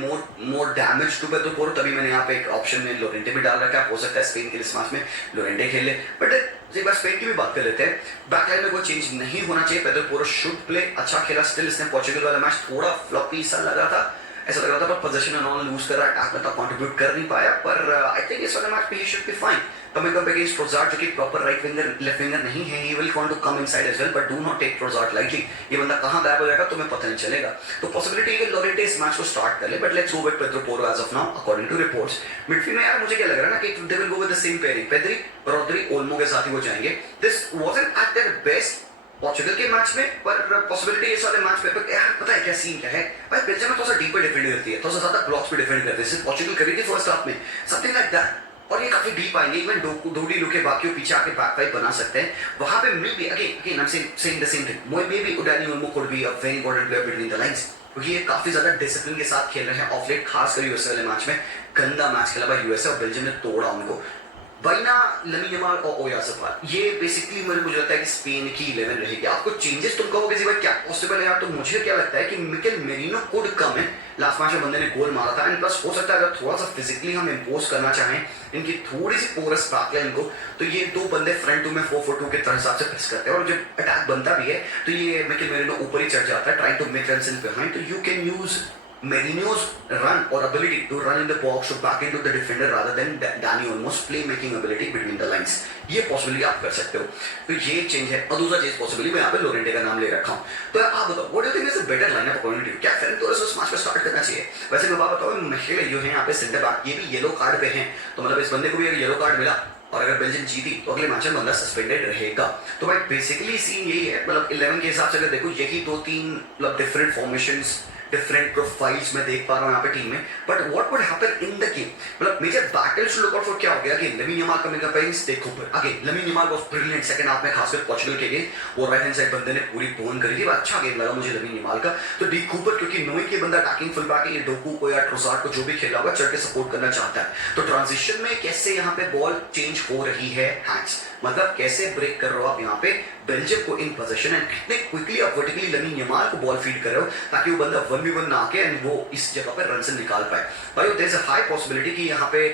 more damage to Pedro Porro. तभी मैंने यहाँ पे एक ऑप्शन में लोरेंटे भी डाल रखा है। हो सकता है स्पेन के इस मैच में लोरेंटे खेल ले, बट एक बार स्पेन की भी बात कर लेते हैं। बैकलाइन में कोई चेंज नहीं होना चाहिए। पेड्रो पोरो शुड प्ले, अच्छा खेला स्टिल। इसने पोर्चुगल वाला मैच थोड़ा फ्लॉपी सा लगा था, ऐसा लग रहा था, पर पोजीशन एंड ऑल लूज कर रहा है, अटैक में तो कंट्रीब्यूट कर नहीं पाया। पर आई थिंक इस वाले मैच पे he should be fine. Coming up against Trossard, जो कि proper right winger left winger नहीं है, he will want to come inside as well, but do not take Trossard lightly. ये बंदा कहां गायब हो जाएगा तुम्हें पता नहीं चलेगा। तो पॉसिबिलिटी है कि लोरेंटे इस मैच को स्टार्ट कर ले, but let's go with Pedro Porro as of now according to reports. Midfield में यार मुझे क्या लग रहा है ना कि they will go with the same pairing, Pedri, Rodri, Olmo के साथ ही वो जाएंगे। This wasn't at their best Portugal के मैच में, पर पॉसिबिलिटी इस वाले मैच में यार पता है क्या सीन क्या है भाई, बेल्जियम में थोड़ा सा डीपर डिफेंड करती है, थोड़ा सा ज्यादा ब्लॉक्स पे डिफेंड करती है, सिर्फ पोर्चुगल करी थी फर्स्ट हाफ में, समथिंग लाइक दैट। और ये काफी डीप आएंगे, इवन डोडी लुके बाकी पीछे आके बैक फाइव बना सकते हैं। वहां पे may be again I am saying the same thing, may be Danny Olmo could be a very important player between the lines, क्योंकि ये काफी ज्यादा डिसिप्लिन के साथ खेल रहे हैं ऑफ लेट, खासकर यूएसए वाले मैच में गंदा मैच खेला भाई यूएसए, और बेल्जियम ने तोड़ा उनको। बाइना, लमीन यमाल और ओयारज़ाबाल, ये बेसिकली मुझे लगता है कि स्पेन की 11 रहेगी। आपको चेंजेस तुम कहोगे जी भाई क्या पॉसिबल है यार, तो मुझे क्या लगता है कि Mikel merino could come in. Last match में बंदे ने गोल मारा था, एंड प्लस हो सकता है अगर थोड़ा सा फिजिकली हम इम्पोज करना चाहें इनकी थोड़ी सी पोरस बैकलाइन को, तो ये 2 बंदे फ्रंट 2 में 4-4-2 के हिसाब से प्रेस करते हैं, और जब अटैक बनता भी है तो ये मिकेल मेरिनो ऊपर ही चढ़ जाता है, trying to make runs in behind. तो you can use Merino's run or ability to run in the box to back into the defender rather than Dani Olmo's playmaking ability between the lines, ये possibility आप कर सकते हो। तो ये change है। और दूसरा चेंज पॉसिबिलिटी मैं यहाँ पे लोरेंटे का नाम ले रखा हूँ। तो आप बताओ what do you think is a better lineup according to you? क्या फेरन टोरेस उस मैच में स्टार्ट करना चाहिए? वैसे मैं बात बताऊँ, महिला जो है यहाँ पे सेंटर बैक, ये भी येलो कार्ड पे हैं, तो मतलब इस बंदे को भी अगर येलो कार्ड मिला और अगर बेल्जियम जीती तो अगले मैच में बंदा सस्पेंडेड रहेगा। तो भाई बेसिकली सीन यही है, मतलब 11 के हिसाब से अगर देखो यही 2-3 मतलब डिफरेंट फॉर्मेशंस, डिफरेंट प्रोफाइल्स मैं देख पा रहा हूँ यहाँ पे टीम में, but what would happen in the game? मतलब major battles to look out for क्या हो गया कि Lamine Yamal coming up against De Cooper. Again Lamine Yamal was brilliant second half में, खासकर पोर्चुगल के लिए वो राइट हैंड साइड बंदे ने पूरी बोन करी थी, अच्छा गेम लगा मुझे लमीन यमाल का। तो डी कूपर क्योंकि नोई के बंदा अटैकिंग फुल बैक है, ये डोकू को या ट्रोसार्ड को जो भी खेला होगा चढ़ के सपोर्ट करना चाहता है। तो ट्रांजिशन में कैसे यहाँ पे बॉल चेंज हो रही है हैंड्स, मतलब कैसे ब्रेक कर रहे हो आप यहाँ पे बेल्जियम को इन पोजीशन एंड कितने क्विकली आप वर्टिकली लमीन यमाल को बॉल फीड कर रहे हो ताकि वो बंदा 1v1 ना आके एंड वो इस जगह पे रन से निकाल पाए। भाई there is a high possibility कि यहाँ पे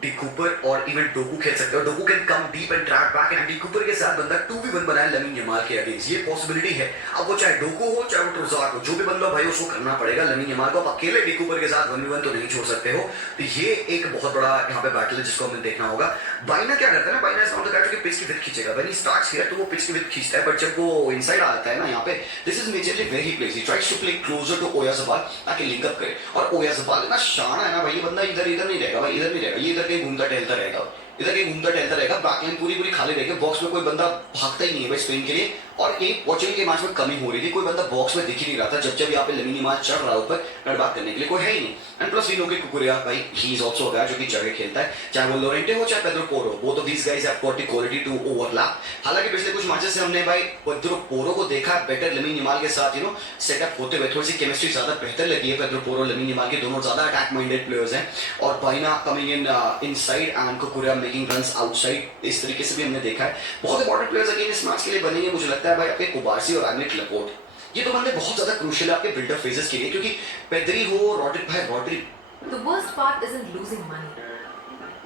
डी कूपर और इवन डोकू खेल सकते हो। Doku can come deep and track back and De Cuyper के साथ बंदा 2v1 बनाए लमीन यमाल के अगेंस्ट, ये पॉसिबिलिटी है। अब वो चाहे डोकू हो चाहे वो ट्रोसार्ड हो, जो भी बंदा भाई उसको करना पड़ेगा लमीन यमाल को। आप अकेले डी कूपर के साथ 1v1 तो नहीं छोड़ सकते हो। तो ये एक बहुत बड़ा यहाँ पे बैटल है जिसको हमें देखना होगा। बाइना क्या करता है ना, बाइना इज नॉट द गाय जो पिच की विड्थ खींचेगा, व्हेन ही स्टार्ट्स हियर तो वो पिच की विड्थ खींचता है, बट जब वो इनसाइड आता है ना यहाँ पे, this is majorly where he plays, he tries to play closer to Oyarzabal ताकि लिंक अप करे। और ओयाज़ाबाल इतना शाना है ना भाई, ये बंदा इधर इधर नहीं रहेगा भाई, इधर नहीं रहेगा, ये इधर कहीं घूमता टहलता रहेगा, इधर कहीं घूमता टहलता रहेगा, बैकलाइन पूरी खाली रहेगी, बॉक्स में कोई बंदा भागता ही नहीं है भाई स्पेन के लिए। और एक पोर्चुगल के मैच में कमी हो रही थी, कोई बंदा बॉक्स में दिख ही नहीं रहा था जब यहाँ पे लमीन यमाल चढ़ रहा है ऊपर नटबाग करने के लिए, कोई है ही नहीं। एंड प्लस वी नो कि कुकुरेया भाई ही इज आल्सो अ गाय जो कि जगह खेलता है, चाहे वो लोरेंटे हो चाहे Pedro Porro, both of these guys have got the quality to overlap. हालांकि पिछले कुछ मैचेस से हमने भाई पेड्रो पोरो को देखा बेटर लमीन यमाल के साथ सेटअप होते हुए, थोड़ी सी केमिस्ट्री ज्यादा बेहतर लगी है। पेड्रो पोरो लमीन यमाल के दोनों ज्यादा अटैक माइंडेड प्लेयर्स हैं और Baena coming in inside and Cucurella making runs outside, इस तरीके से भी हमने देखा है। बहुत इंपॉर्टेंट प्लेयर्स अगेन इस मैच के लिए बनेंगे मुझे लगता है भाई आपके कुबारसी और आर्नेट लपोर्ट, ये तो बंदे बहुत ज्यादा क्रूशियल है आपके बिल्डअप फेजेस के लिए, क्योंकि पेद्री हो रॉड्रिक भाई Rodrick. The worst part isn't losing money.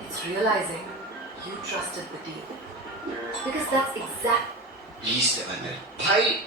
It's realizing you trusted the team. Because that's exactly भाई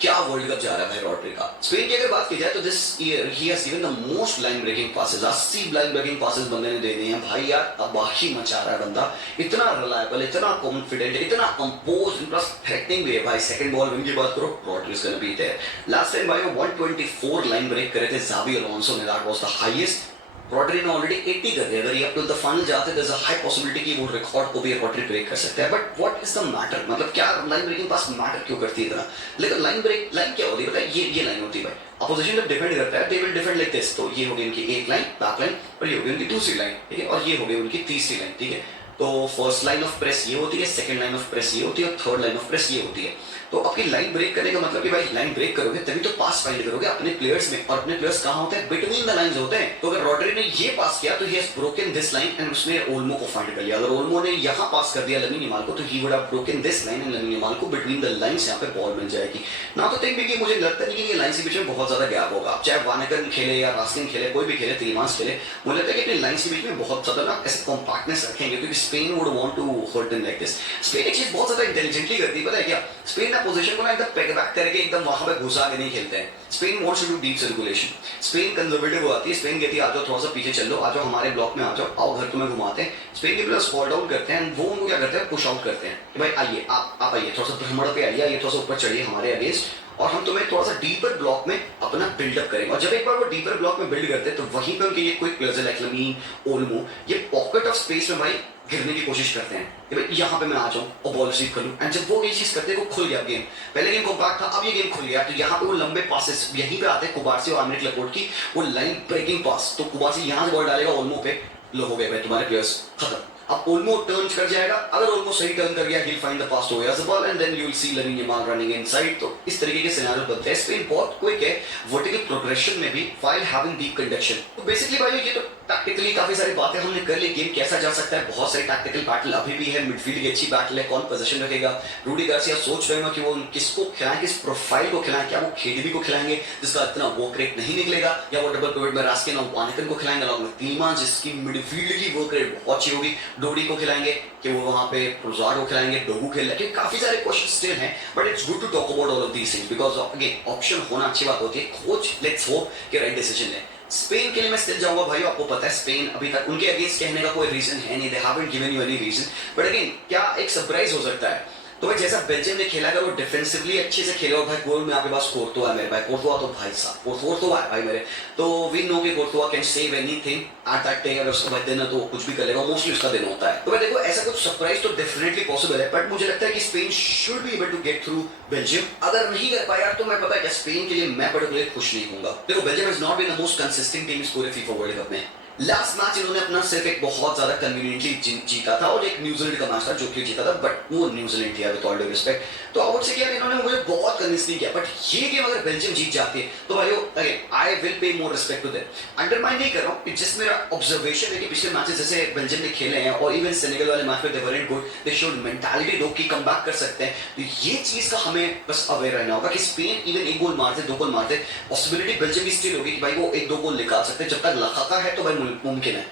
क्या वर्ल्ड कप जा रहा है भाई रॉड्रिक का। स्पेन की अगर बात की जाए तो this year he has given the most line breaking passes, 80 line breaking passes बंदे ने दे दिए हैं भाई। यार तबाही मचा रहा है बंदा, इतना रिलायबल, इतना कॉन्फिडेंट, इतना कंपोज प्लस थ्रेटनिंग भी है भाई। सेकंड बॉल विन की बात करो, Rodri is gonna be there. Last time भाई वो 124 लाइन ब्रेक करे थे ज़ावी अलोंसो ने, that was the highest. Rodri ने ऑलरेडी 80 कर दिया, अगर ये अप टू द फाइनल जाते there is a high possibility कि वो रिकॉर्ड को भी रॉड्रिक ब्रेक कर सकता है। But what is the matter, मतलब क्या लाइन ब्रेकिंग पास मैटर क्यों करती है इतना? लेकिन लाइन ब्रेक लाइन क्या होती है बताइए, ये लाइन होती है भाई। अपोजिशन जब डिफेंड करता है they will defend like this, तो ये हो गई उनकी एक लाइन बैक लाइन और ये हो गई उनकी दूसरी लाइन, ठीक है, और ये हो गई उनकी तीसरी लाइन, ठीक है। तो फर्स्ट लाइन ऑफ प्रेस ये होती है, सेकंड लाइन ऑफ प्रेस ये होती है और थर्ड लाइन ऑफ प्रेस ये होती है। तो आपकी लाइन ब्रेक करने का मतलब कि भाई लाइन ब्रेक करोगे तभी तो पास फाइंड करोगे अपने प्लेयर्स में, और अपने प्लेयर्स कहां होते हैं? बिटवीन द लाइंस होते हैं। तो अगर रॉड्रिक ने ये पास किया तो he has broken this line and उसने ओल्मो को फाइंड कर लिया। अगर ओल्मो ने यहां पास कर दिया लमीन यमाल को तो he would have broken this line and Lamine Yamal को बिटवीन द लाइंस यहां पे बॉल मिल जाएगी। ना तो थिंक भी कि मुझे लगता नहीं कि ये लाइन के बीच में बहुत ज्यादा गैप होगा, चाहे वानेकन खेले या रास्किन खेले, कोई भी खेले, तिलेमांस खेले, मुझे लगता है कि अपनी लाइन के बीच में बहुत ज्यादा ना ऐसे कॉम्पैक्टनेस रखेंगे क्योंकि Spain would want to hurt them like this. Spain एक चीज बहुत ज्यादा इंटेलिजेंटली करती है, पता है क्या? स्पेन ना पोजीशन को ना एकदम बैक करके एकदम वहां पे घुसा के नहीं खेलते हैं। Spain wants to do deep circulation, Spain conservative आती है, स्पेन कहती है आ जाओ थोड़ा सा पीछे चल लो, आ जाओ हमारे ब्लॉक में आ जाओ, आओ घर तुम्हें घुमाते हैं। स्पेन के प्लेयर्स फॉल डाउन करते हैं, वो उनको क्या करते हैं? पुश आउट करते हैं कि भाई आइए आप आइए थोड़ा सा भ्रमण पे आइए, ये थोड़ा सा ऊपर चढ़िए हमारे अगेंस्ट और हम तुम्हें थोड़ा सा डीपर ब्लॉक में अपना बिल्डअप करेंगे। और जब एक बार वो डीपर ब्लॉक में बिल्ड करते हैं तो वहीं पे उनके ये quick players like lamin, Olmo, ये पॉकेट ऑफ स्पेस में भाई गिरने की कोशिश करते हैं कि भाई यहाँ पे मैं आ जाऊं और बॉल रिसीव कर लूं। एंड जब वो ये चीज करते हैं वो खुल गया गेम। पहले गेम कॉम्पैक्ट था, अब ये गेम खुल गया। तो यहाँ पे वो लंबे पासेस यहीं पे आते हैं कुबारसी और आर्नेट लपोर्ट की वो लाइन ब्रेकिंग पास। तो कुबारसी यहाँ से बॉल डालेगा ओल्मो पे, लो हो गए भाई तुम्हारे प्लेयर्स खत्म। अब ओल्मो टर्न कर जाएगा, अगर ओल्मो सही टर्न कर गया he'll find the pass to Oyarzabal and then you'll see Lamine Yamal running inside। तो इस तरीके के सिनेरियो बनते हैं। स्पेन बहुत क्विक है वर्टिकल प्रोग्रेशन में भी while having deep conduction। तो बेसिकली भाई ये तो टैक्टिकली काफी सारी बातें हमने कर ली, गेम कैसा जा सकता है, बहुत सारी टैक्टिकल बैटल अभी भी है, मिडफील्ड की अच्छी बैटल है, कौन पोजीशन रखेगा। रूडी गार्सिया सोच रहे हो कि वो किसको खिलाएं, किस प्रोफाइल को खिलाएं, क्या वो खेडवी को खिलाएंगे जिसका इतना वर्क रेट नहीं निकलेगा, या वो डबल पिवट में रास्किन और वानेकन को खिलाएंगे अलॉन्ग विद तिलेमांस जिसकी मिडफील्ड की वर्क रेट बहुत अच्छी होगी, डोडी को खिलाएंगे कि वो वहां पे ट्रोसार्ड को खिलाएंगे, डोगू खेलेंगे। काफी सारे क्वेश्चन स्टिल हैं but it's good to talk about all of these things because again option होना अच्छी बात होती है। कोच लेट्स होप कि राइट डिसीजन ले। स्पेन के लिए मैं स्टिल जाऊंगा भाई, आपको पता है स्पेन अभी तक उनके अगेंस्ट कहने का कोई रीजन है नहीं, they haven't given you any reason. But again क्या एक सरप्राइज हो सकता है तो भाई जैसा बेल्जियम ने खेला, अगर वो डिफेंसिवली अच्छे से खेले और भाई गोल में आपके पास कोर्तुआ है मेरे भाई, कोर्तुआ तो भाई साहब कोर्तुआ है भाई मेरे, तो वी नो कि Courtois can save anything at that time, अगर उसका भाई दिन है तो कुछ भी कर लेगा, मोस्टली उसका दिन होता है। तो भाई देखो ऐसा कुछ सरप्राइज तो डेफिनेटली पॉसिबल है, बट मुझे लगता है कि Spain should be able to get through Belgium. अगर नहीं कर पाया तो मैं पता है क्या स्पेन के लिए मैं पर्टिकुलरली खुश नहीं होऊंगा। देखो Belgium has not been the most consistent team score FIFA world cup में। लास्ट मैच इन्होंने अपना सिर्फ एक बहुत ज्यादा कन्वीनियंटली जीता था और एक न्यूजीलैंड का मैच था जो कि जीता था, बट वो न्यूजीलैंड थी विद ऑल ड्यू रिस्पेक्ट। तो आई वुड से कि इन्होंने मुझे बहुत कन्विंस नहीं किया, बट ये गेम अगर बेल्जियम जीत जाती है तो भाई again I will pay more respect to them. Undermine नहीं कर रहा हूं, जस्ट मेरा ऑब्जर्वेशन है कि पिछले मैचेस जैसे बेल्जियम ने खेले हैं और इवन सेनेगल वाले मैच में they very good, they showed mentality though कि कमबैक कर सकते हैं। तो ये चीज का हमें बस अवेयर रहना होगा कि स्पेन इवन एक गोल मारते दो गोल मारते, पॉसिबिलिटी बेल्जियम की स्टिल होगी कि भाई वो एक दो गोल निकाल सकते हैं। जब तक लगाता है तो भाई मुमकिन है,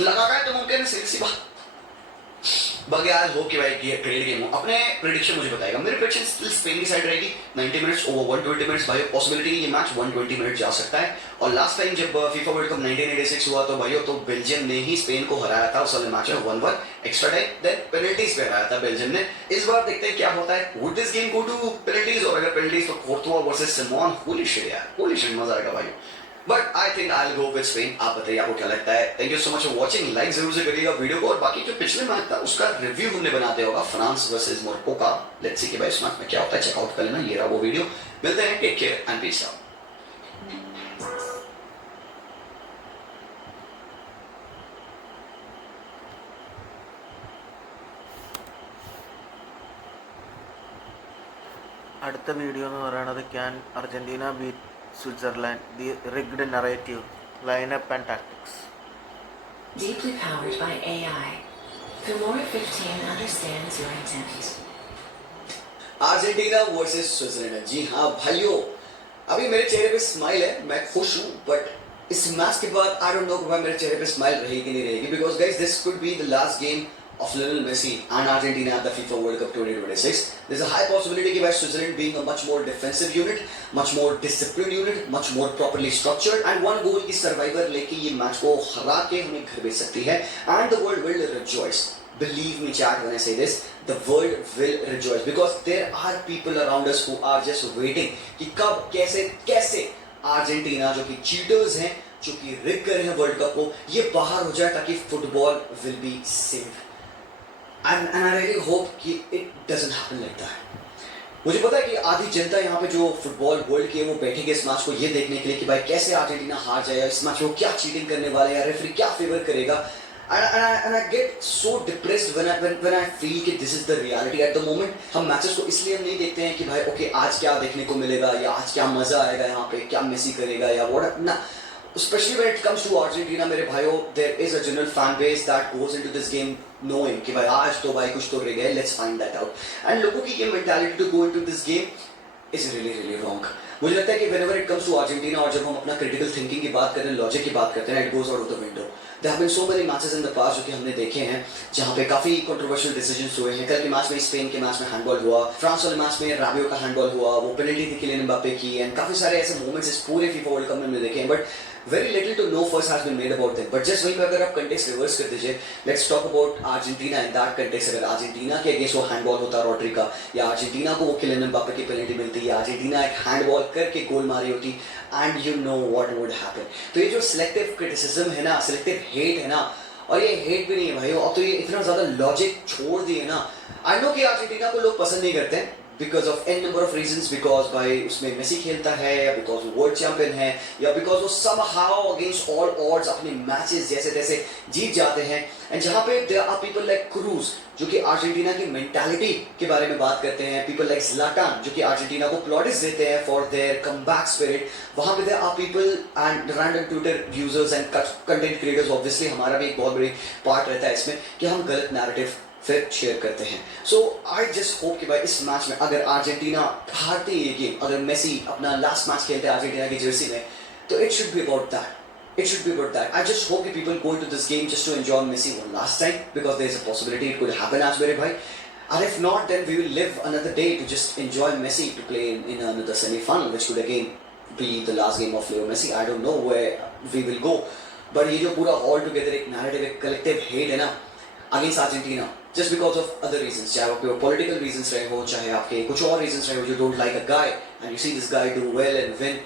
लगा है तो मुमकिन है, सीधी सी बात। बाकी आज हो कि भाई ग्रेट गेम हो। अपने प्रेडिक्शन मुझे बताएगा, मेरी प्रेडिक्शन स्टिल स्पेन की साइड रहेगी। 90 मिनट्स ओवर 120 मिनट्स भाई, पॉसिबिलिटी ये मैच 120 मिनट जा सकता है। और लास्ट टाइम जब फीफा वर्ल्ड कप 1986 हुआ तो भाइयों तो बेल्जियम ने ही स्पेन को हराया था उस वाले मैच में 1-1 एक्स्ट्रा टाइम, देन पेनल्टीज पे हराया था बेल्जियम ने। इस बार देखते हैं क्या होता है, would this game go to penalties, और अगर पेनल्टीज तो Courtois versus Simon, holy shit यार, होली शिट, मजा आएगा भाई। But I think I will go with Spain. आप बताइए आपको क्या लगता है। Thank you so much for watching, like जरूर से करिएगा वीडियो को, और बाकी जो पिछले मैच था उसका रिव्यू हमने बना दिया होगा फ्रांस वर्सेस मोरक्को का। लेट्स सी कि भाई इस मैच में क्या होता है, चेकआउट कर लेना, ये रहा वो वीडियो। मिलते हैं, take care and peace out. അടുത്ത വീഡിയോ എന്ന് പറയുന്നത് can Argentina beat Switzerland, the rigged narrative, lineup and tactics. Deeply powered by AI, Filmora 15 understands your intent. Argentina versus Switzerland. जी हाँ भाइयों, अभी मेरे चेहरे पे स्माइल है, मैं खुश हूँ, बट इस मैच के बाद आई डोंट नो कि मेरे चेहरे पे स्माइल रहेगी कि नहीं रहेगी, because guys this could be the last game of Lionel Messi and Argentina at the FIFA World Cup 2026. There's a high possibility that Switzerland being a much more defensive unit, much more disciplined unit, much more properly structured and one goal की survivor लेके ये match को हरा के हमें घर भेज सकती है, and the world will rejoice. Believe me chat when I say this, the world will rejoice because there are people around us who are just waiting कि कब कैसे अर्जेंटीना जो कि cheaters हैं, जो कि रिग कर रहे हैं वर्ल्ड कप को, ये बाहर हो जाए ताकि football will be safe. And I really hope कि it doesn't happen like that. मुझे पता है कि आधी जनता यहाँ पे जो फुटबॉल वर्ल्ड की है वो बैठेगी इस मैच को ये देखने के लिए कि भाई कैसे अर्जेंटीना हार जाएगा, इस मैच में वो क्या चीटिंग करने वाला है या रेफरी क्या फेवर करेगा. And I get so depressed when I feel कि this is the reality at the moment. हम मैचेस को इसलिए हम नहीं देखते हैं कि भाई ओके आज क्या देखने को मिलेगा या आज क्या मजा आएगा, यहाँ पे क्या मेसी करेगा या व्हाट ना. Especially when it comes to Argentina, मेरे भाइयों, there is a general fan base that goes into this game knowing कि भाई आज तो भाई कुछ तो रह गया, let's find that out. And लोगों की ये mentality to go into this game is really wrong. मुझे लगता है कि whenever it comes to Argentina और जब हम अपना critical thinking की बात करते हैं, logic की बात करते हैं, it goes out of the window. There have been so many matches in the past जो कि हमने देखे हैं जहाँ पे काफी controversial decisions हुए हैं. कल के मैच में स्पेन के मैच में हैंडबॉल हुआ, फ्रांस वाले मैच में राबियो का हैंडबॉल हुआ, वो पेनल्टी थी किलियन एम्बापे की, एंड काफी सारे ऐसे मोमेंट्स इस पूरे फीफा वर्ल्ड कप में हमने देखे हैं, but very little to no fuss has been made about them. But just वहीं पे अगर आप context reverse कर दीजिए, let's talk about Argentina in that context. अगर अर्जेंटीना के अगेंस्ट वो हैंडबॉल होता रॉड्री का, या अर्जेंटीना को वो किलियन एम्बापे की पेनल्टी मिलती, या अर्जेंटीना एक हैंडबॉल करके गोल मारी होती, and you know what would happen. तो ये जो selective criticism है ना, selective hate है ना, और ये hate भी नहीं है भाइयों, अब तो ये इतना ज़्यादा logic छोड़ दिए ना. I know कि अर्जेंटीना को लोग पसंद नहीं करते हैं because of n number of reasons, because भाई उसमें मेसी खेलता है, या because वो वर्ल्ड चैंपियन है, या because वो somehow against all odds अपने मैचेस जैसे तैसे जीत जाते हैं. एंड जहाँ पे there are people like cruise जो कि अर्जेंटीना की मेंटालिटी के बारे में बात करते हैं, people like ज़्लाटान जो कि अर्जेंटीना को प्लॉडिस देते हैं for their comeback spirit. वहाँ पे there are people and random Twitter users and content creators, obviously हमारा भी एक बहुत बड़ी पार्ट रहता है इसमें कि हम गलत नैरेटिव फिर शेयर करते हैं. सो आई जस्ट होप कि भाई इस मैच में अगर अर्जेंटीना हारती है ये गेम, अगर मेसी अपना लास्ट मैच खेलते हैं अर्जेंटीना की जर्सी में, तो it should be about that. It should be about that. I just hope that people go into this game just to enjoy Messi one last time, because there is a possibility it could happen as मेरे भाई. And if not, then we will live another day to just enjoy Messi to play in another semi-final, which could again be the last game of Leo Messi. I don't know where we will go, but ये जो पूरा all together एक narrative, एक collective hate है ना, against Argentina just because of other reasons, चाहे आपके political reasons रहे हो, चाहे आपके कुछ और reasons रहे हो, you don't like a guy and you see this guy do well and win.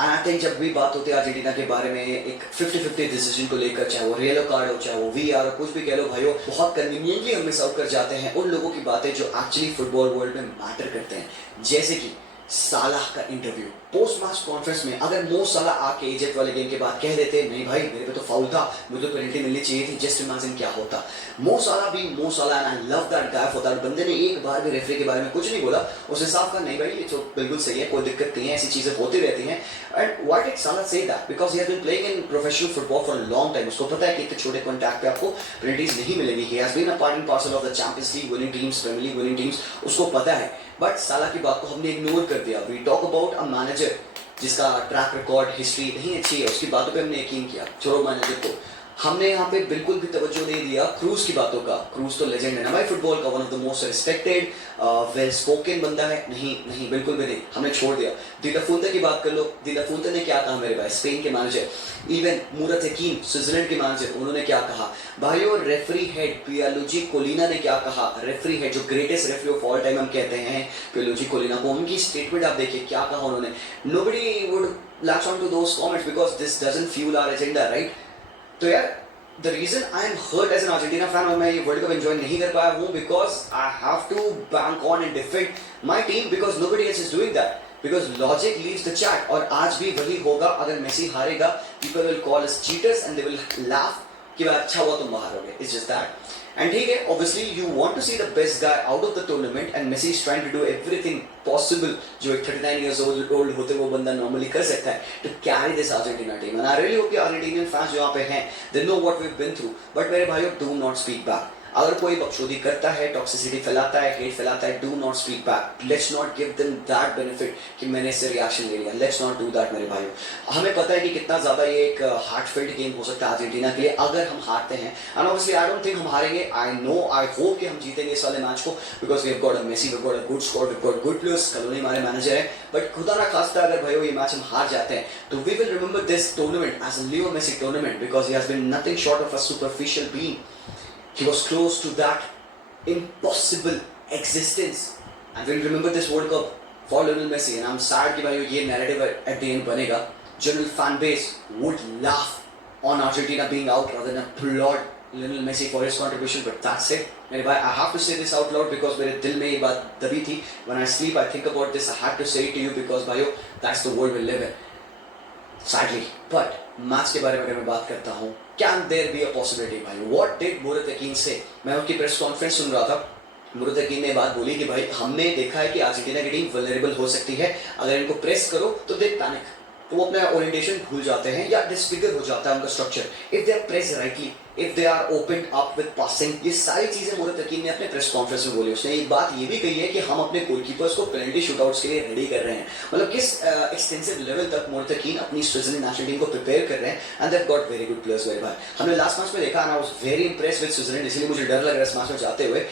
And I think जब भी बात होती है अर्जेंटीना के बारे में एक 50-50 डिसीजन को लेकर, चाहे वो येलो कार्ड हो, चाहे वो VR हो, कुछ भी कह लो भाइयों, बहुत कन्वीनियंटली हम मिस आउट कर जाते हैं उन लोगों की बातें जो एक्चुअली फुटबॉल वर्ल्ड में मैटर करते हैं. जैसे कि सालाह का इंटरव्यू पोस्ट मैच कॉन्फ्रेंस में. अगर मो सलाह आके इजिप्ट वाले गेम के बाद कह देते नहीं भाई मेरे पे तो फाउल था, मुझे तो पेनल्टी मिलनी चाहिए थी, जस्ट इमेजिन क्या होता. मो सलाह भी मो सलाह, and I love that guy for that. बंदे ने एक बार भी रेफरी के बारे में कुछ नहीं बोला, उसने साफ कहा नहीं भाई ये तो बिल्कुल सही है, कोई दिक्कत नहीं है, ऐसी चीजें होती रहती हैं. And why did Salah say that? Because he has been playing in professional football for a long time. उसको पता है कि इतने छोटे कॉन्टैक्ट पे आपको पेनल्टीज नहीं मिलेंगी. He has been a part and parcel of the Champions League winning teams, Premier League winning teams, उसको पता है. बट साला की बात को हमने इग्नोर कर दिया. We talk about a manager जिसका ट्रैक रिकॉर्ड हिस्ट्री नहीं अच्छी है, उसकी बातों पे हमने यकीन किया. छोड़ो मैनेजर को, हमने यहाँ पे बिल्कुल भी तवज्जो नहीं दिया क्रूज की बातों का. क्रूज तो लेजेंड है ना भाई फुटबॉल का, one of the most respected well spoken बंदा है. नहीं बिल्कुल भी नहीं, हमने छोड़ दिया. दी ला फुंते की बात कर लो. दी ला फुंते ने क्या कहा मेरे भाई, स्पेन के मैनेजर. इवन मुरत यकीन स्विट्जरलैंड के मैनेजर, उन्होंने क्या कहा भाइयों. रेफरी हेड पियालुजी कोलिना ने क्या कहा, रेफरी हेड जो greatest referee of all time हम कहते हैं पियालुजी कोलिना को, उनकी स्टेटमेंट आप देखिए क्या कहा उन्होंने. Nobody would latch on to those comments because this doesn't fuel our agenda, right? तो यार the reason I am hurt as an Argentina fan और मैं ये वर्ल्ड कप एंजॉय नहीं कर पाया हूँ because I have to bank on and defend my team because nobody else is doing that. Because logic leaves the chat. और आज भी वही होगा. अगर मेसी हारेगा people will call us cheaters and they will laugh कि भाई अच्छा हुआ तुम बाहर हो गए. It's just that. And ठीक है, obviously you want to see the best guy out of the tournament and Messi is trying to do everything possible जो एक 39 years old होते वो बंदा normally कर सकता है to carry this Argentina team. And I really hope कि Argentinian fans जो यहाँ पे हैं they know what we've been through. But मेरे भाइयों do not speak back. अगर कोई बकचोदी करता है, टॉक्सिसिटी फैलाता है, हेट फैलाता है, do not speak back. Let's not give them that benefit कि मैंने इससे रिएक्शन ले लिया. लेट्स नॉट डू दैट मेरे भाइयों. हमें पता है कि कितना ज्यादा ये एक हार्टफेल्ट गेम हो सकता है अर्जेंटीना के लिए अगर हम हारते हैं. And obviously I don't think हम हारेंगे. आई नो, आई होप कि हम जीतेंगे इस वाले मैच को because we have got a Messi, we have got a good squad, we have got good players. Scaloni हमारे मैनेजर है. बट खुदा ना खास्ता अगर भाइयों ये मैच हम हार जाते हैं तो we will remember this tournament as a Leo Messi tournament because he has been nothing short of a superficial being. He was close to that impossible existence and we'll remember this World Cup for Lionel Messi. And I'm sad कि भाई ये narrative at the end बनेगा. General fan base would laugh on Argentina being out rather than applaud Lionel Messi for his contribution. But that's it मेरे भाई. I have to say this out loud because मेरे दिल में ये बात दबी थी. When I sleep I think about this. I had to say it to you because भाइयों that's the world we live in. Sadly, but match के बारे में अगर मैं बात करता हूँ, can there be a possibility भाई? What did मुरत यकीन say? मैं उनकी प्रेस कॉन्फ्रेंस सुन रहा था. मुरत यकीन ने बात बोली कि भाई हमने देखा है कि अर्जेंटीना की टीम वल्नरेबल हो सकती है, अगर इनको प्रेस करो तो दे पैनिक, तो वो अपना ओरिएंटेशन भूल जाते हैं या डिसफिगर हो जाता है उनका structure. If they are press rightly, if they are open up with passing, ये सारी चीजें मुरत यकीन ने अपने प्रेस कॉन्फ्रेंस में बोली. उसने एक बात ये भी कही है कि हम अपने गोलकीपर्स को पेनल्टी शूटआउट्स के लिए रेडी कर रहे हैं. मतलब किस एक्सटेंसिव लेवल तक मुरत यकीन अपनी स्विट्जरलैंड नेशनल टीम को प्रिपेयर कर रहे हैं. And they got very good players मेरे भाई. हमने लास्ट मैच में देखा and I was very impressed with Switzerland, इसलिए मुझे डर लग रहा है इस मैच में जाते हुए.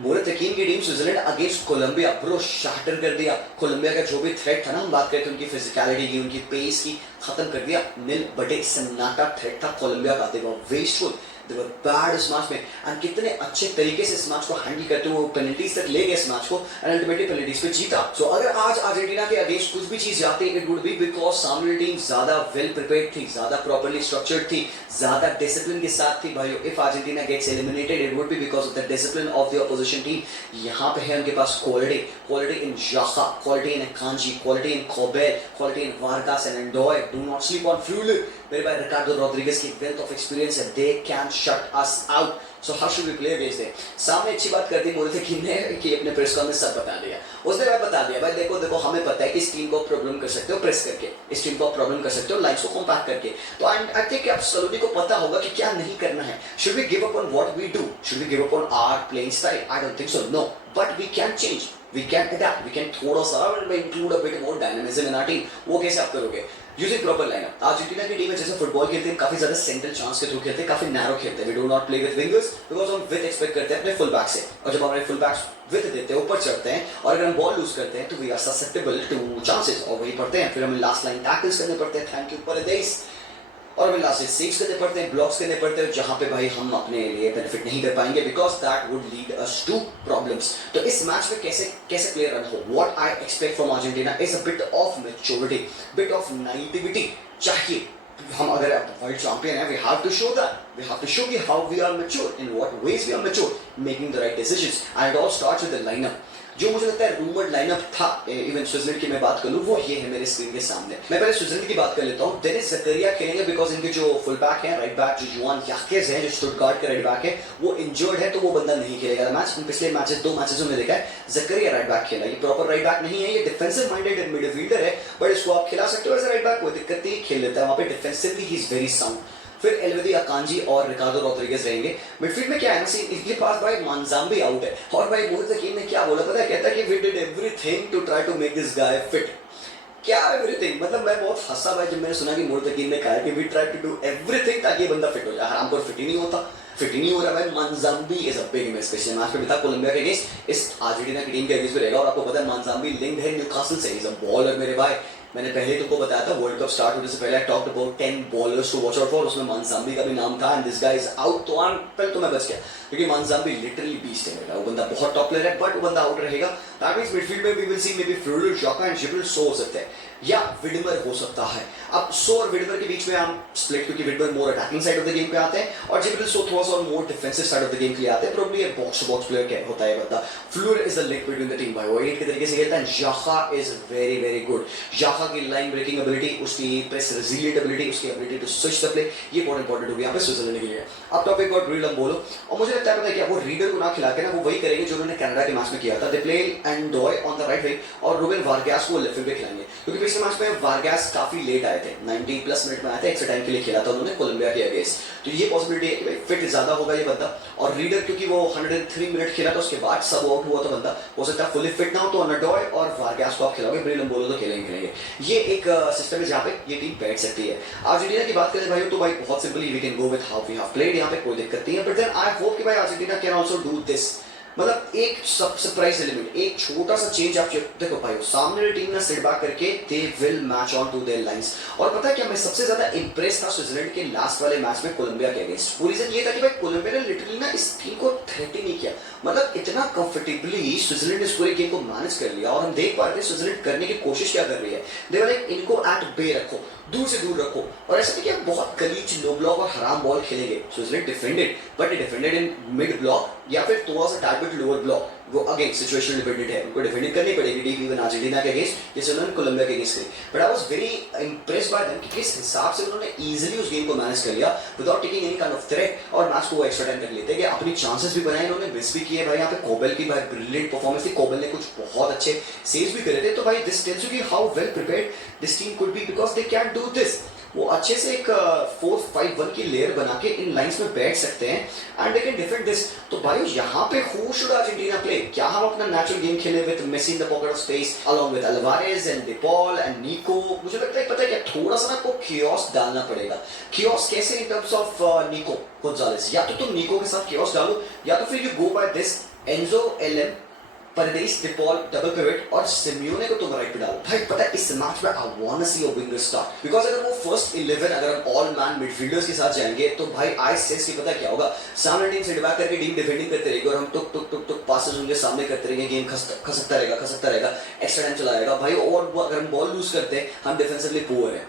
मुरत यकीन की team Switzerland against Colombia bro shatter कर दिया. कोलंबिया का जो भी थ्रेट था ना, हम बात करते उनकी फिजिकलिटी की, उनकी पेस की, खत्म कर दिया. नील बटे सन्नाटा थ्रेट था कोलंबिया का. दे वर वेस्टफुल, दे वर बैड इस मैच में. एंड कितने अच्छे तरीके से इस मैच को हैंडल करते हुए पेनल्टीज तक ले गए इस मैच को एंड अल्टीमेटली पेनल्टीज पे जीता. सो अगर आज अर्जेंटीना के अगेंस्ट कुछ भी चीज जाती इट वुड बी बिकॉज सामने टीम ज्यादा वेल प्रिपेयर्ड थी, ज्यादा प्रॉपर्ली स्ट्रक्चर्ड थी, ज्यादा डिसिप्लिन के साथ थी. भाइयों if Argentina gets eliminated it would be because of the discipline of the opposition team. यहाँ पे है उनके पास quality in Xhaka, quality in Akanji, quality in Kobel, quality in Vargas and Ndoye. Do not sleep on Freuler. मेरे भाई Ricardo Rodriguez की wealth of experience है. They can shut us out. So how should we play against them? सामने अच्छी बात करती बोले थे कि अपने प्रेस कॉन में सब बता दिया. उसने भाई बता दिया भाई देखो हमें पता है कि इस टीम को प्रॉब्लम कर सकते हो प्रेस करके, इस टीम को प्रॉब्लम कर सकते हो लाइन्स को कॉम्पैक्ट करके. तो आई थिंक आप सलोनी को पता होगा कि क्या नहीं करना है. Should we give up on what we do? Should we give up on our playing style? I don't think so. No, but we can change, we can adapt, we can थोड़ा सा include a bit more dynamism in our team. वो कैसे आप करोगे? Using proper lineup. Argentina की team में जैसे football खेलते हैं काफी ज्यादा सेंट्रल चांस के थ्रू खेलते हैं, काफी नैरो खेलते हैं. We do not play with wingers because हम विथ एक्सपेक्ट करते हैं अपने फुल बैक से. और जब हमारे फुल बैक्स विथ देते हैं, ऊपर चढ़ते हैं और अगर हम बॉल लूज करते हैं तो we are susceptible to chances और वही पड़ते हैं. फिर हमें लास्ट लाइन टैकल्स करने पड़ते हैं. थैंक यू परदेश. और हमें लास्ट सेव्स करने पड़ते हैं, ब्लॉक्स करने पड़ते हैं, जहां पे भाई हम अपने लिए बेनिफिट नहीं कर पाएंगे because that would lead us to problems. तो इस मैच में कैसे कैसे प्लेयर रन हो, what I expect from Argentina is a bit of maturity, bit of naivety चाहिए। हम अगर वर्ल्ड चैंपियन है, we have to show that, we have to show कि how we are mature, in what ways we are mature, making the right decisions. And it all starts with the lineup. जो मुझे लगता है rumoured lineup था, even Switzerland की मैं बात कर लूं, वो ये है मेरे स्क्रीन के सामने। मैं पहले स्विट्जरलैंड की बात कर लेता हूं। डेनिस ज़करिया खेलेंगे बिकॉज इनके जो फुल बैक है, राइट बैक जो जुआन याकेस है, जो स्टुटगार्ट के राइट बैक है, वो इंजर्ड है, तो वो बंदा नहीं खेलेगा मैच। पिछले मैचेस 2 मैचेस में देखा है ज़करिया राइट बैक खेला। ये प्रॉपर राइट बैक नहीं है, ये डिफेंसिव माइंडेड मिडफील्डर है, बट इसको आप खिला सकते हो एज राइट बैक, कोई दिक्कत नहीं, खेल लेता है वहां पे। Defensively he is very sound. फिर एल्वेदी अकांजी और रिकार्डो रोड्रिगेज रहेंगे। मिडफील्ड में क्या है ना, इनके पास भाई मानजाम्बी आउट है, और भाई मोहित हकीम ने क्या बोला पता है, कहता है कि we did everything to try to make this guy fit. क्या एवरीथिंग, मतलब मैं बहुत हंसा भाई जब मैंने सुना कि मोहित हकीम ने कहा कि we try to do everything ताकि ये बंदा फिट हो जाए। हराम पर फिट ही नहीं होता, फिट ही नहीं हो रहा भाई। मानजाम्बी इज अ बिग मिस। पिछले मैच में भी था कोलंबिया के अगेंस्ट, इस अर्जेंटीना की टीम के अगेंस्ट भी रहेगा। और आपको पता है मानजाम्बी लिंक्ड है न्यूकासल से, इज अ बॉलर मेरे भाई। मैंने पहले तुमको बताया था वर्ल्ड कप स्टार्ट होने से पहले I talked about 10 bowlers to watch out for, उसमें मानजाम्बी का भी नाम था। And this guy is out, तो पहले तो मैं बच गया क्योंकि मानजाम्बी लिटरली बीस्ट है मेरा। वो बंदा बहुत टॉप प्लेयर है, बट वो बंदा आउट रहेगा। दैट मींस मिडफील्ड में we will see maybe Freuler Xhaka and Djibril Sow हो सकते हैं, या विडमर हो सकता है। अब सो और विडमर के बीच में हम स्प्लिट, क्योंकि Widmer more attacking side of the game पे आते हैं और जिब्रिल सो थोड़ा सा more defensive side of the game के लिए आते हैं। प्रोबब्ली एक बॉक्स टू बॉक्स प्लेयर क्या होता है बंदा। Freuler is the link between the team भाई, वो 8 के तरीके से खेलता है। Xhaka is very very good. Xhaka की लाइन ब्रेकिंग एबिलिटी, उसकी प्रेस रेजिलिएंट एबिलिटी, उसकी ability to switch the play, ये बहुत इंपॉर्टेंट होगी यहाँ पे स्विट्जरलैंड के लिए। अब टॉपिक गॉट रीडर बोलो, और मुझे लगता है पता है क्या, वो रीडर को ना खिला के ना वो वही करेंगे जो उन्होंने कनाडा के मैच में किया था। They play Ndoye on the right wing और रूबेन वारगास को लेफ्ट विंग पे खिलाएंगे, क्योंकि पिछले मैच में वारगास काफी लेट आए थे, 90 प्लस मिनट में आए थे, एक्स्ट्रा टाइम के लिए खेला था उन्होंने कोलंबिया के अगेंस्ट। तो ये पॉसिबिलिटी है कि फिट ज्यादा होगा ये बंदा। और रीडर क्योंकि वो 103 मिनट खेला था, उसके बाद सब आउट हुआ, तो बंदा हो सकता है फुली फिट ना हो, तो अनडॉय और वारगास को आप खिलाओगे, ब्रेलन बोलो तो खेलेंगे। ये एक सिस्टम है जहाँ पे ये टीम बैठ सकती है। अर्जेंटीना की बात करें भाई तो भाई बहुत simply we can go with how we have played, यहाँ पे कोई दिक्कत नहीं है। बट देन आई होप कि भाई Argentina can also do this, मतलब एक सरप्राइज एलिमेंट, एक छोटा सा चेंज आप देखो भाई, सामने वाली टीम ने सेट बैक करके they will match on to their lines. और पता है क्या, मैं सबसे ज्यादा इंप्रेस था स्विट्जरलैंड के लास्ट वाले मैच में कोलंबिया के अगेंस्ट। वो रीजन ये था कि भाई कोलंबिया ने लिटरली ना इस टीम को थ्रेट ही नहीं किया, मतलब इतना कंफर्टेबली स्विट्जरलैंड ने इस पूरे गेम को मैनेज कर लिया। और हम देख पा रहे थे स्विट्जरलैंड करने की कोशिश क्या कर रही है, दे वाले इनको एट बे रखो, दूर से दूर रखो, और ऐसा नहीं कि बहुत गलीच लो ब्लॉक और हराम बॉल खेलेंगे। Switzerland defended, but defended in mid block या फिर थोड़ा सा टारगेट लोअर ब्लॉक, वो अगेन सिचुएशन डिपेंडेंट है, उनको डिफेंडिंग करनी पड़ेगी डीप इवन अर्जेंटीना के अगेंस्ट, जैसे उन्होंने कोलंबिया के अगेंस्ट करी। But I was very impressed by them कि किस हिसाब से उन्होंने इजीली उस गेम को मैनेज कर लिया without taking any kind of threat, और मैच को एक्स्ट्रा टाइम तक लेते गए। अपनी चांसेस भी बनाए इन्होंने, मिस भी किए भाई। यहाँ पे कोबल की भाई ब्रिलियंट परफॉर्मेंस थी, कोबल ने कुछ बहुत अच्छे सेव्स भी करे थे। तो भाई दिस टेल्स यू कि how well prepared this team could be, because they can do this. वो अच्छे से एक 4-5-1 की लेयर बना के इन लाइंस में बैठ सकते हैं and they can defend this. तो भाई यहाँ पे हु शुड अर्जेंटीना प्ले? क्या हम अपना नेचुरल गेम खेले with Messi in the pocket of space along with Alvarez and De Paul and Nico? मुझे लगता है पता है क्या, थोड़ा सा ना को कियोस डालना पड़ेगा। कियोस कैसे? इन टर्म्स ऑफ निको गोंजालेस, या तो तुम निको के साथ कियोस डालो, या तो फिर you go by this Enzo LM Paredes De Paul double pivot और सिमियोने को तुम राइट पे डालो। भाई पता है इस मैच में I want to see a winger start, because अगर वो फर्स्ट 11 अगर हम ऑल मैन मिडफील्डर्स के साथ जाएंगे तो भाई आई सेंस कि पता क्या होगा, सामने टीम सेट बैक करके टीम डिफेंडिंग करते रहेगी और हम टुक टुक टुक टुक पासेस उनके सामने करते रहेंगे, गेम खसकता रहेगा, एक्स्ट्रा टाइम चला जाएगा भाई। और अगर हम बॉल लूज करते हैं, हम डिफेंसिवली पुअर है,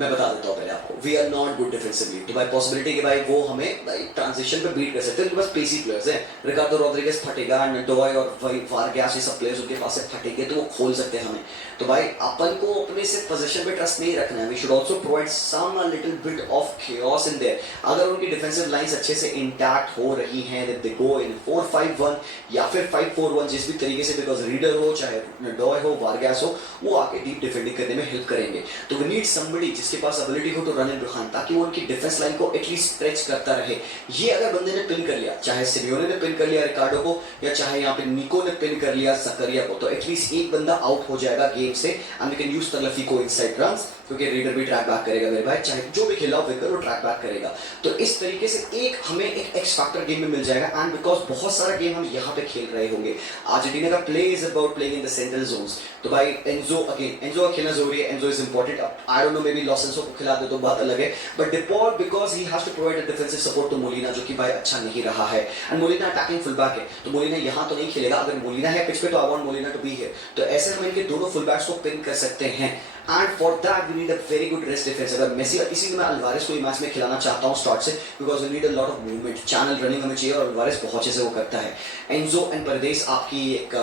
मैं बता देता हूँ पहले आपको, we are not good defensively. तो भाई पॉसिबिलिटी कि भाई वो हमें भाई ट्रांजिशन पे बीट कर सकते हैं, उनके पास पेसी प्लेयर्स हैं, रिकार्डो रोड्रिगेज फटेगा, नडोय और वारगास ये सब प्लेयर्स उनके पास से फटेंगे तो वो खोल सकते हैं हमें। तो भाई अपन को अपने से पोजीशन पे ट्रस्ट नहीं रखना है, we should also provide some a little bit of chaos in there. अगर उनकी डिफेंसिव लाइंस अच्छे से इंटैक्ट हो रही हैं, दे गो इन 4-5-1 या फिर 5-4-1 जिस भी तरीके से, बिकॉज रीडर हो चाहे नडोय हो वारगास हो, वो आके डीप डिफेंडिंग करने में हेल्प करेंगे। तो वी नीड समबडी जिसके पास एबिलिटी हो टू रन इन बिहाइंड, ताकि वो उनकी डिफेंस लाइन को एटलीस्ट स्ट्रेच करता रहे। ये अगर बंदे ने पिन कर लिया, चाहे सिमियोने ने पिन कर लिया रिकार्डो को, या चाहे यहाँ पे निको ने पिन कर लिया ज़करिया को, तो एटलीस्ट एक बंदा आउट हो जाएगा गेम से एंड वी कैन यूज तगलफी को इनसाइड रन्स क्योंकि रीडर भी ट्रैक बैक करेगा मेरे भाई, चाहे जो भी खेला हो विकर वो ट्रैक बैक करेगा। तो इस तरीके से हमें एक एक्स फैक्टर गेम में मिल जाएगा। एंड बिकॉज बहुत सारा गेम हम यहाँ पे खेल रहे होंगे, अर्जेंटीना का play is about playing in the central zones. तो भाई एंजो का खेलना जरूरी है, Enzo is important. I don't know maybe Lo Celso को खिला दे तो बात अलग है, but De Paul because he has to provide a defensive support to Molina, जो कि भाई अच्छा नहीं रहा है। And Molina attacking full back है, तो मोलिना यहाँ तो नहीं खेलेगा। अगर मोलिना है पिच पे तो I want Molina to be here. तो ऐसे हम इनके दोनों फुल बैक्स को पिन कर सकते हैं। And for that we need a very good rest defence. अगर मेसी और इसी मैं अल्वारेस को मैच में खिलाना चाहता हूँ स्टार्ट से, because we need a lot of movement, channel running हमें चाहिए और अल्वारेस बहुत अच्छे से वो करता है। एंजो एंड परदेस आपकी एक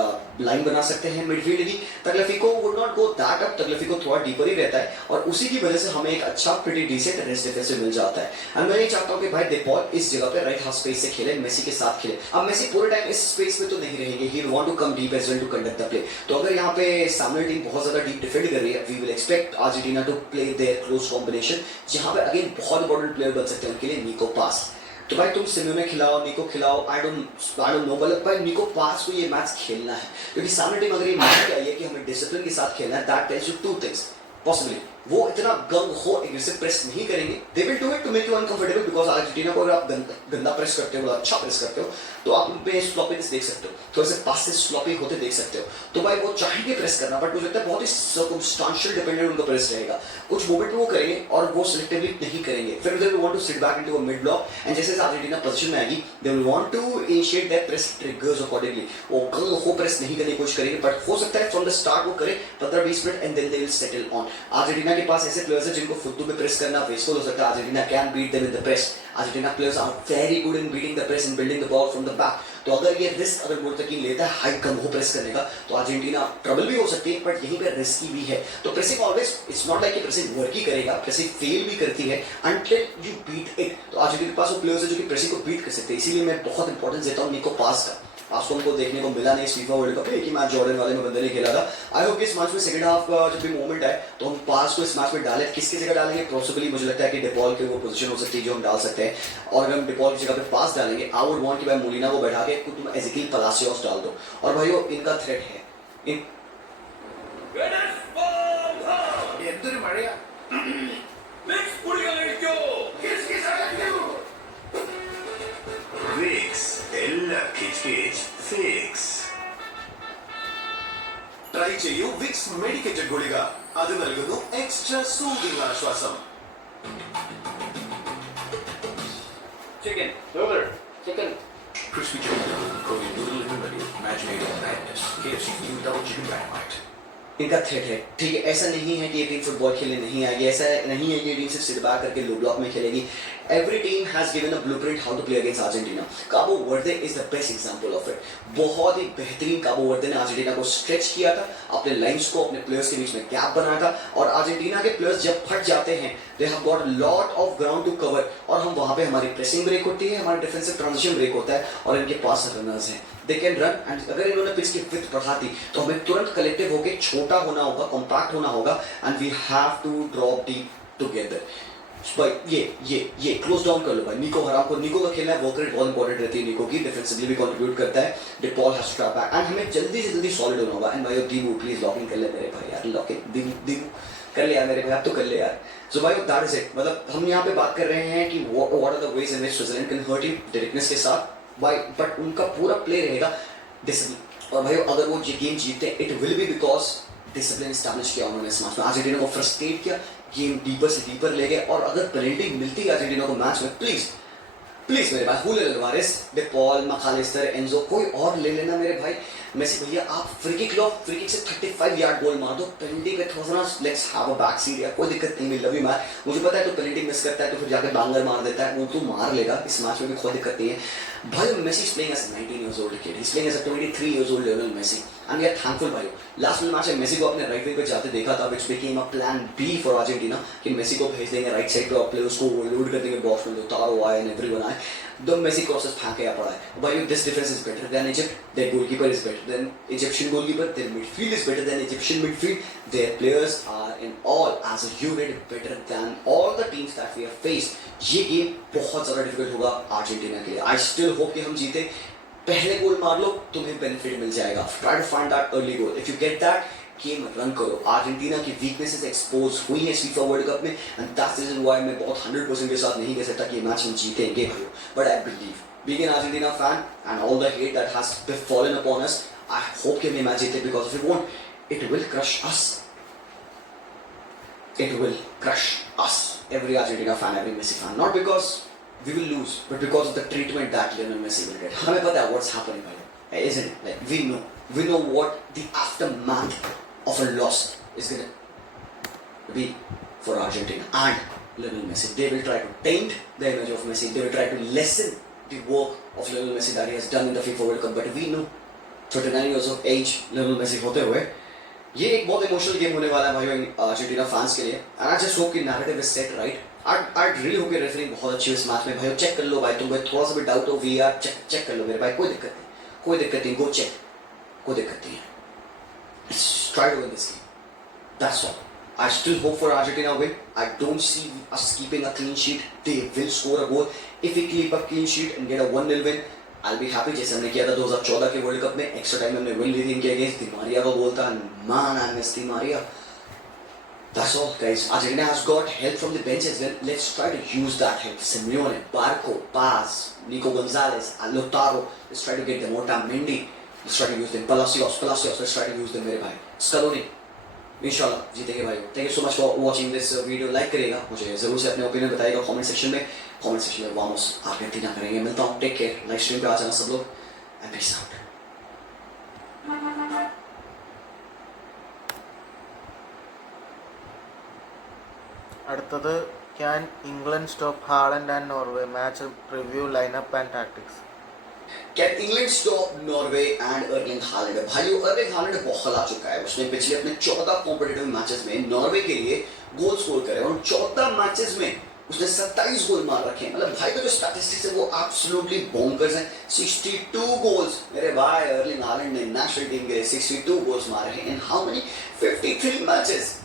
लाइन बना सकते हैं मिडफील्ड की। Tagliafico would not go that up, Tagliafico थोड़ा डीपर ही रहता है और उसी की वजह से हमें एक अच्छा प्रीटी डिसेंट रेस्ट डिफेंस मिल जाता है। एंड मैं ये चाहता हूँ कि भाई De Paul इस जगह पे राइट हाफ स्पेस से खेले, मेसी के साथ खेले। अब मेसी पूरे टाइम इस स्पेस में तो नहीं रहेंगे, he will want to come deep as well to conduct the play. तो अगर यहाँ पे सामने टीम बहुत ज्यादा डीप डिफेंड कर रही है, we will expect Argentina to play their close combination, जहां पे अगेन बहुत इंपॉर्टेंट प्लेयर बन सकते हैं उनके लिए निको पास। तो भाई तुम सिम्योने खिलाओ, निको खिलाओ, आई डोंट नो, मतलब भाई निको पास को ये मैच खेलना है, क्योंकि सामने टीम अगर ये मान के आई है कि हमें डिसिप्लिन के साथ खेलना है, that tells you two things possibly. वो इतना गंग हो एग्रेसिव प्रेस नहीं करेंगे, they will do it to make you uncomfortable, because Argentina को अगर आप गंदा प्रेस करते हो, अच्छा प्रेस करते हो, तो आप उन पे स्लॉपीनेस देख सकते हो, थोड़े से पास से स्लॉपी होते देख सकते हो। तो भाई वो चाहेंगे प्रेस करना, बट मुझे लगता है बहुत ही सर्कमस्टेंशियल डिपेंडेंट उनका प्रेस रहेगा। कुछ मोमेंट में वो करेंगे और वो सिलेक्टिवली नहीं करेंगे, फिर they will want to sit back into a mid block, and जैसे अर्जेंटीना पोजीशन में आएगी they will want to initiate that press triggers accordingly. वो गंग हो प्रेस नहीं करने की कोशिश करेंगे, बट हो सकता है फ्रॉम द स्टार्ट वो करे 15-20 minute and then they will settle on. Argentina के पास ऐसे प्लेयर्स हैं जिनको फुद्दू में प्रेस करना वेस्टफुल हो सकता है। Argentina can beat them in the press. Argentina players are very good in beating the press and building the ball from the back. तो अगर ये रिस्क अगर मुर्तकीन लेता है हाई कम हो प्रेस करने का, तो अर्जेंटीना ट्रबल भी हो सकती है, बट यहीं पे रिस्की भी है। तो pressing always, it's not like कि प्रेसिंग वर्क ही करेगा, प्रेसिंग फेल भी करती है अनटिल यू बीट इट। तो अर्जेंटीना के पास वो प्लेयर्स है जो कि प्रेसिंग को बीट कर सकते हैं, इसीलिए मैं बहुत इंपॉर्टेंस देता हूँ निको पास का। आज को हमको देखने को मिला नहीं फीफा वर्ल्ड कप में, कि मैच जॉर्डन वाले में बंदे ने खेला था। आई होप इस मैच में सेकंड हाफ का जब भी मोमेंट है तो हम पास को इस मैच में डालें। किसकी जगह डालेंगे? पॉसिबली मुझे लगता है कि De Paul की वो पोजीशन हो सकती है जो हम डाल सकते हैं, और अगर हम De Paul की जगह पे पास डालेंगे, आई वुड वांट कि भाई मोलिना को बैठा के तुम एज़ेकिएल पलासियोस डाल दो। और भाइयों इनका थ्रेट है എന്തൊരു മഴയാ. Vicks എല്ലാ കിച്ച് ഫിക്സ്. ട്രൈ ചെയ്യൂ വിക്സ് മെഡിക്കേറ്റഡ് ഗുളിക. അത് നൽകുന്നു എക്സ്ട്രാ സൂതിങ് ആശ്വാസം. Chicken. Chicken. Crispy chicken, Korean noodle immunity, imaginative madness, KFC new double chicken dynamite. इनका थ्रेट है, ठीक है। ऐसा नहीं है कि ये टीम फुटबॉल खेलने नहीं आएगी, ऐसा नहीं है कि ये टीम सिर्फ सिट बैक करके लो ब्लॉक में खेलेगी। Every team has given a blueprint how to play against Argentina. Cabo Verde is the best example of it. बहुत ही बेहतरीन काबो वर्दे ने अर्जेंटीना को स्ट्रेच किया था, अपने लाइंस को, अपने प्लेयर्स के बीच में गैप बनाया था, और अर्जेंटीना के प्लेयर्स जब फट जाते हैं they have got lot of ground to cover, और हम वहां पे हमारी प्रेसिंग ब्रेक होती है, हमारा डिफेंसिव ट्रांजिशन ब्रेक होता है, और इनके पास रनर्स हैं, दे कैन रन। एंड अगर इन्होंने पिच की विड्थ बढ़ा दी तो हमें तुरंत कलेक्टिव होकर छोटा होना होगा, कॉम्पैक्ट होना होगा, and we have to drop deep together. भाई ये क्लोज डाउन कर लो भाई। निको हराम को, निको का खेलना है, वर्क रेट बहुत इंपॉर्टेंट रहती है निको की, डिफेंसिवली भी कंट्रीब्यूट करता है। De Paul has to trap back, and हमें जल्दी से जल्दी सॉलिड होना होगा। एंड भाई दीवू प्लीज लॉकिंग कर ले मेरे भाई यार, लॉकिंग दीवू कर ले यार मेरे भाई, आप तो कर ले यार। सो भाई दैट इज इट। मतलब हम यहाँ पे बात कर रहे हैं कि what are the ways in which Switzerland can hurt you directness के साथ भाई, बट उनका पूरा प्ले रहेगा डिसिप्लिन। और भाई अगर वो ये गेम जीतते हैं, it will B because discipline establish किया उन्होंने इस मैच में। अर्जेंटीना को फ्रस्ट्रेट किया, गेम डीपर से डीपर ले गए, और अगर पेनल्टी मिलती है अर्जेंटीना को मैच में, प्लीज मेरे भाई Julian Alvarez, De Paul, Mac Allister, Enzo, कोई और ले लेना मेरे भाई। मेसी भैया आप फ्री किक लो, फ्री किक से 35 यार्ड गोल मार दो, पेनल्टी पे थोड़ा सा let's have a back seat, कोई दिक्कत नहीं, लव यू मैच। मुझे पता है तो पेनल्टी मिस करता है तो फिर जाकर बांगर मार देता है, वो तो मार लेगा, इस मैच में भी कोई दिक्कत नहीं है भाई। Messi is playing as 19 years old kid, he's playing as a 23 years old Lionel Messi, and we are thankful भाई। लास्ट में मैच में मेसी को अपने राइट विंग पे जाते देखा था, which became a plan B for Argentina, कि मेसी को भेज देंगे राइट साइड पे और प्लेयर्स को लोड कर देंगे बॉक्स में, तारो आए एंड एवरीवन आए, द मेसी क्रॉसेस फेंक के पड़ा है भाई। This defence is better than Egypt, their goalkeeper is better than Egyptian goalkeeper, their midfield is better than Egyptian midfield, their players are in all as a unit better than all the teams that we have faced. ये game बहुत ज्यादा difficult होगा Argentina के लिए। I still hope कि हम जीते। पहले गोल मार लो, तुम्हें बेनिफिट मिल जाएगा, try to find that early goal, if you get that game run करो। अर्जेंटीना की वीकनेसेस एक्सपोज हुई है फीफा वर्ल्ड कप में and that's the reason why मैं बहुत 100% के साथ नहीं कह सकता कि ये मैच हम जीतेंगे भाई, but I believe being an Argentina fan and all the hate that has fallen upon us, I hope कि हम ये मैच जीते, because if we won't, it will crush us. It will crush us. Every Argentina fan, every Messi fan. Not because we will lose, but because of the treatment that Lionel Messi will get. हमें पता है what's happening भाई, isn't it? Like we know what the aftermath of a loss is gonna be for Argentina and Lionel Messi. They will try to taint the image of Messi. They will try to lessen the work of Lionel Messi that he has done in the FIFA World Cup. But we know 39 years of age Lionel Messi होते हुए ये एक बहुत emotional game होने वाला है भाई Argentina fans के लिए। एंड आई जस्ट होप कि narrative is set right. I really hope कि रेफरिंग बहुत अच्छी है इस मैच में भाई। चेक कर लो भाई, तुम्हें थोड़ा सा भी डाउट हो वीआर चेक कर लो मेरे भाई, कोई दिक्कत नहीं, कोई दिक्कत नहीं, गो चेक, कोई दिक्कत नहीं है। Try to win this game, that's all. I still hope for Argentina win. I don't see us keeping a clean sheet. They will score a goal. If we keep a clean sheet and get a 1-0 win, I'll be happy. जैसे हमने किया था 2014 के world cup में, extra time में हमने win ली थी इनके अगेंस्ट। दी मारिया का गोल था, man I miss Di Maria. That's all guys. Argentina has got help from the bench as well. Let's try to use that help. Simeone, Barco, Paz, Nico Gonzalez, Lautaro. Let's try to get them. Otamendi. Let's try to use them. Palacios. Let's try to use them मेरे भाई. Scaloni. इंशाल्लाह जीतेंगे भाई। Thank you so much for watching this video. Like करिएगा, मुझे जरूर से अपने ओपिनियन बताइएगा कमेंट सेक्शन में। वामोस आर्जेंटीना करेंगे। मिलता हूँ, टेक केयर। लाइव स्ट्रीम पे आ जाना सब लोग एंड पीस आउट। അടുത്തത് can England stop Haaland and Norway match preview lineup and tactics. Can England stop Norway and Erling Haaland? भाइयों Erling Haaland बहुत आ चुका है। उसने पिछले अपने 14 कॉम्पिटिटिव मैचेस में नॉर्वे के लिए गोल स्कोर करे और 14 मैचेस में उसने 27 गोल मार रखे हैं। मतलब भाई का जो स्टैटिस्टिक्स है वो एब्सोल्युटली बॉन्कर्स हैं। 62 गोल्स मेरे भाई अर्लिंग हालैंड ने नेशनल टीम के लिए 62 गोल्स मारे हैं इन हाउ मेनी 53 मैचेस।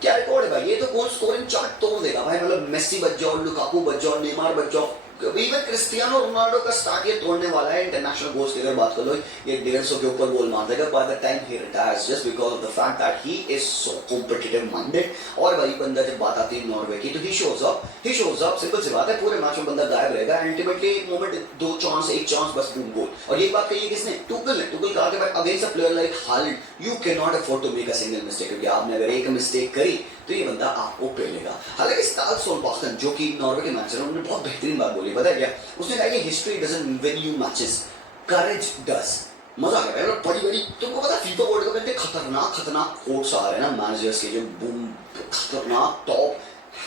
क्या रिकॉर्ड है भाई, ये तो गोल स्कोरिंग चार्ट तोड़ देगा भाई। मतलब मेसी बच जाओ, लुकाकू बच जाओ, नेमार बच जाओ, इवन क्रिस्टियानो रोनाल्डो का स्टार्ट ये तोड़ने वाला है। इंटरनेशनल गोल्स की अगर बात कर लो, ये 150 के ऊपर गोल मार देगा by the time he retires, just because of the fact that he is so competitive minded. और भाई बंदा जब बात आती है नॉर्वे की तो ही शोज अप, सिंपल सी बात है। पूरे मैच में बंदा गायब रहेगा, अल्टीमेटली एक मोमेंट, एक चांस बस बूम गोल। और ये बात कही किसने? टुकल ने। टुकल कहा कि भाई against a player like Haaland you can not afford to make a single mistake, क्योंकि आपने अगर एक मिस्टेक करी तो ये बंदा आपको पेलेगा। हालांकि स्टाल सोलबाखन जो कि नॉर्वे के मैच है, उन्होंने बहुत बेहतरीन बात बोली, पता है क्या? उसने कहा कि history doesn't win you matches, courage does. मजा आ गया बड़ी तुमको पता फीफा वर्ल्ड कप में खतरनाक कोट्स आ रहे हैं ना मैनेजर्स के, जो बूम खतरनाक टॉप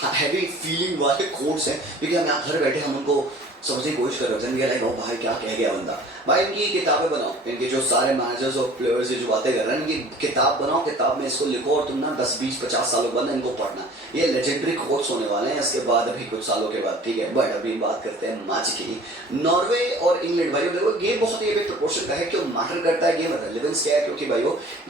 हैवी फीलिंग वाले कोट्स हैं, क्योंकि हम यहाँ घर बैठे हम उनको समझने की कोशिश कर रहे थे। लाइक भाई क्या कह गया बंदा। भाई इनकी किताबें बनाओ, इनके जो सारे मैनेजर्स और प्लेयर्स जो बातें कर रहे हैं इनकी किताब बनाओ, किताब में इसको लिखो और तुम ना 10 20 50 सालों बाद इनको पढ़ना। ये लेजेंडरी कोट्स होने वाले हैं इसके बाद अभी कुछ सालों के बाद, ठीक है। बट अभी बात करते हैं मैच की। नॉर्वे और इंग्लैंड भाई देखो गेम बहुत ही प्रोपोर्शन का है। क्यों मैटर करता है गेम, रेलेवेंस क्या है? क्योंकि भाई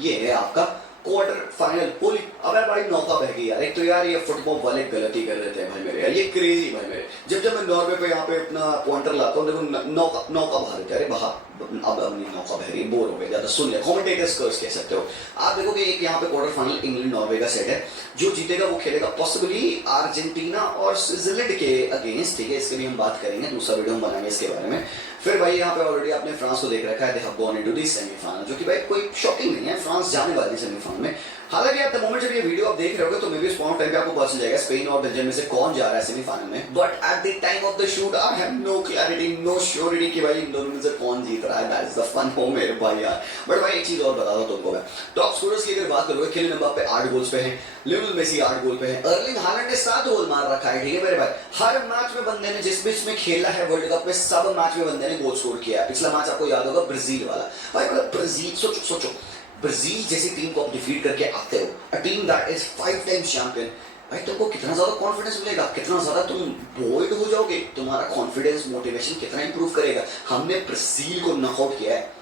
ये है आपका क्वार्टर फाइनल। होली अबे भाई नौका बह गई यार। एक तो यार ये फुटबॉल वाले गलती कर रहे थे भाई मेरे यार, ये क्रेजी भाई मेरे। जब मैं नॉर्वे पे यहाँ पे अपना पॉइंटर लाता हूँ, देखो नौका बहा रहे थे। अरे बहा अब अपनी नौका बह रही, बोर हो गए ज्यादा सुन लिया। कमेंटेटर्स कर्स कह सकते हो आप। देखोगे एक यहाँ पे क्वार्टर फाइनल इंग्लैंड नॉर्वे का सेट है। जो जीतेगा वो खेलेगा पॉसिबली अर्जेंटीना और स्विट्जरलैंड के अगेंस्ट, ठीक है। इसके भी हम बात करेंगे, दूसरा वीडियो हम बनाएंगे इसके बारे में। फिर भाई यहाँ पे ऑलरेडी आपने फ्रांस को देख रखा है, they have gone into the semifinal, जो कि भाई कोई शॉकिंग नहीं है, फ्रांस जाने वाली है सेमीफाइनल में। हालांकि एट द मोमेंट जब ये वीडियो आप देख रहे होगे तो मे बी स्पॉट टाइम पे आपको पता चल जाएगा स्पेन और बेल्जियम में से कौन जा रहा है सेमीफाइनल में। But at the time of the shoot I have no clarity, no surety कि भाई इन दोनों में से कौन जीत रहा है। दैट इज द फन हो मेरे भाई यार। बट भाई एक चीज और बता दो तुमको मैं, टॉप स्कोरर्स की अगर बात करोगे, किलियन एम्बाप्पे 8 गोल्स पे है, लियोनेल मेसी 8 गोल पे है, अर्लिंग हालैंड ने 7 गोल मार रखा है, ठीक है मेरे भाई। हर मैच में बंदे ने जिस बीच में खेला है वर्ल्ड कप में, सब मैच में बंदे ने गोल स्कोर किया है। पिछला मैच आपको याद होगा ब्राजील वाला भाई। मतलब ब्राजील सोचो ब्राजील जैसी टीम को आप डिफीट करके आते हो, अ team that is 5 times champion, भाई तुमको कितना ज्यादा कॉन्फिडेंस मिलेगा, कितना ज्यादा तुम बोल्ड हो जाओगे, तुम्हारा कॉन्फिडेंस मोटिवेशन कितना इंप्रूव करेगा। हमने ब्राजील को नॉकआउट किया है,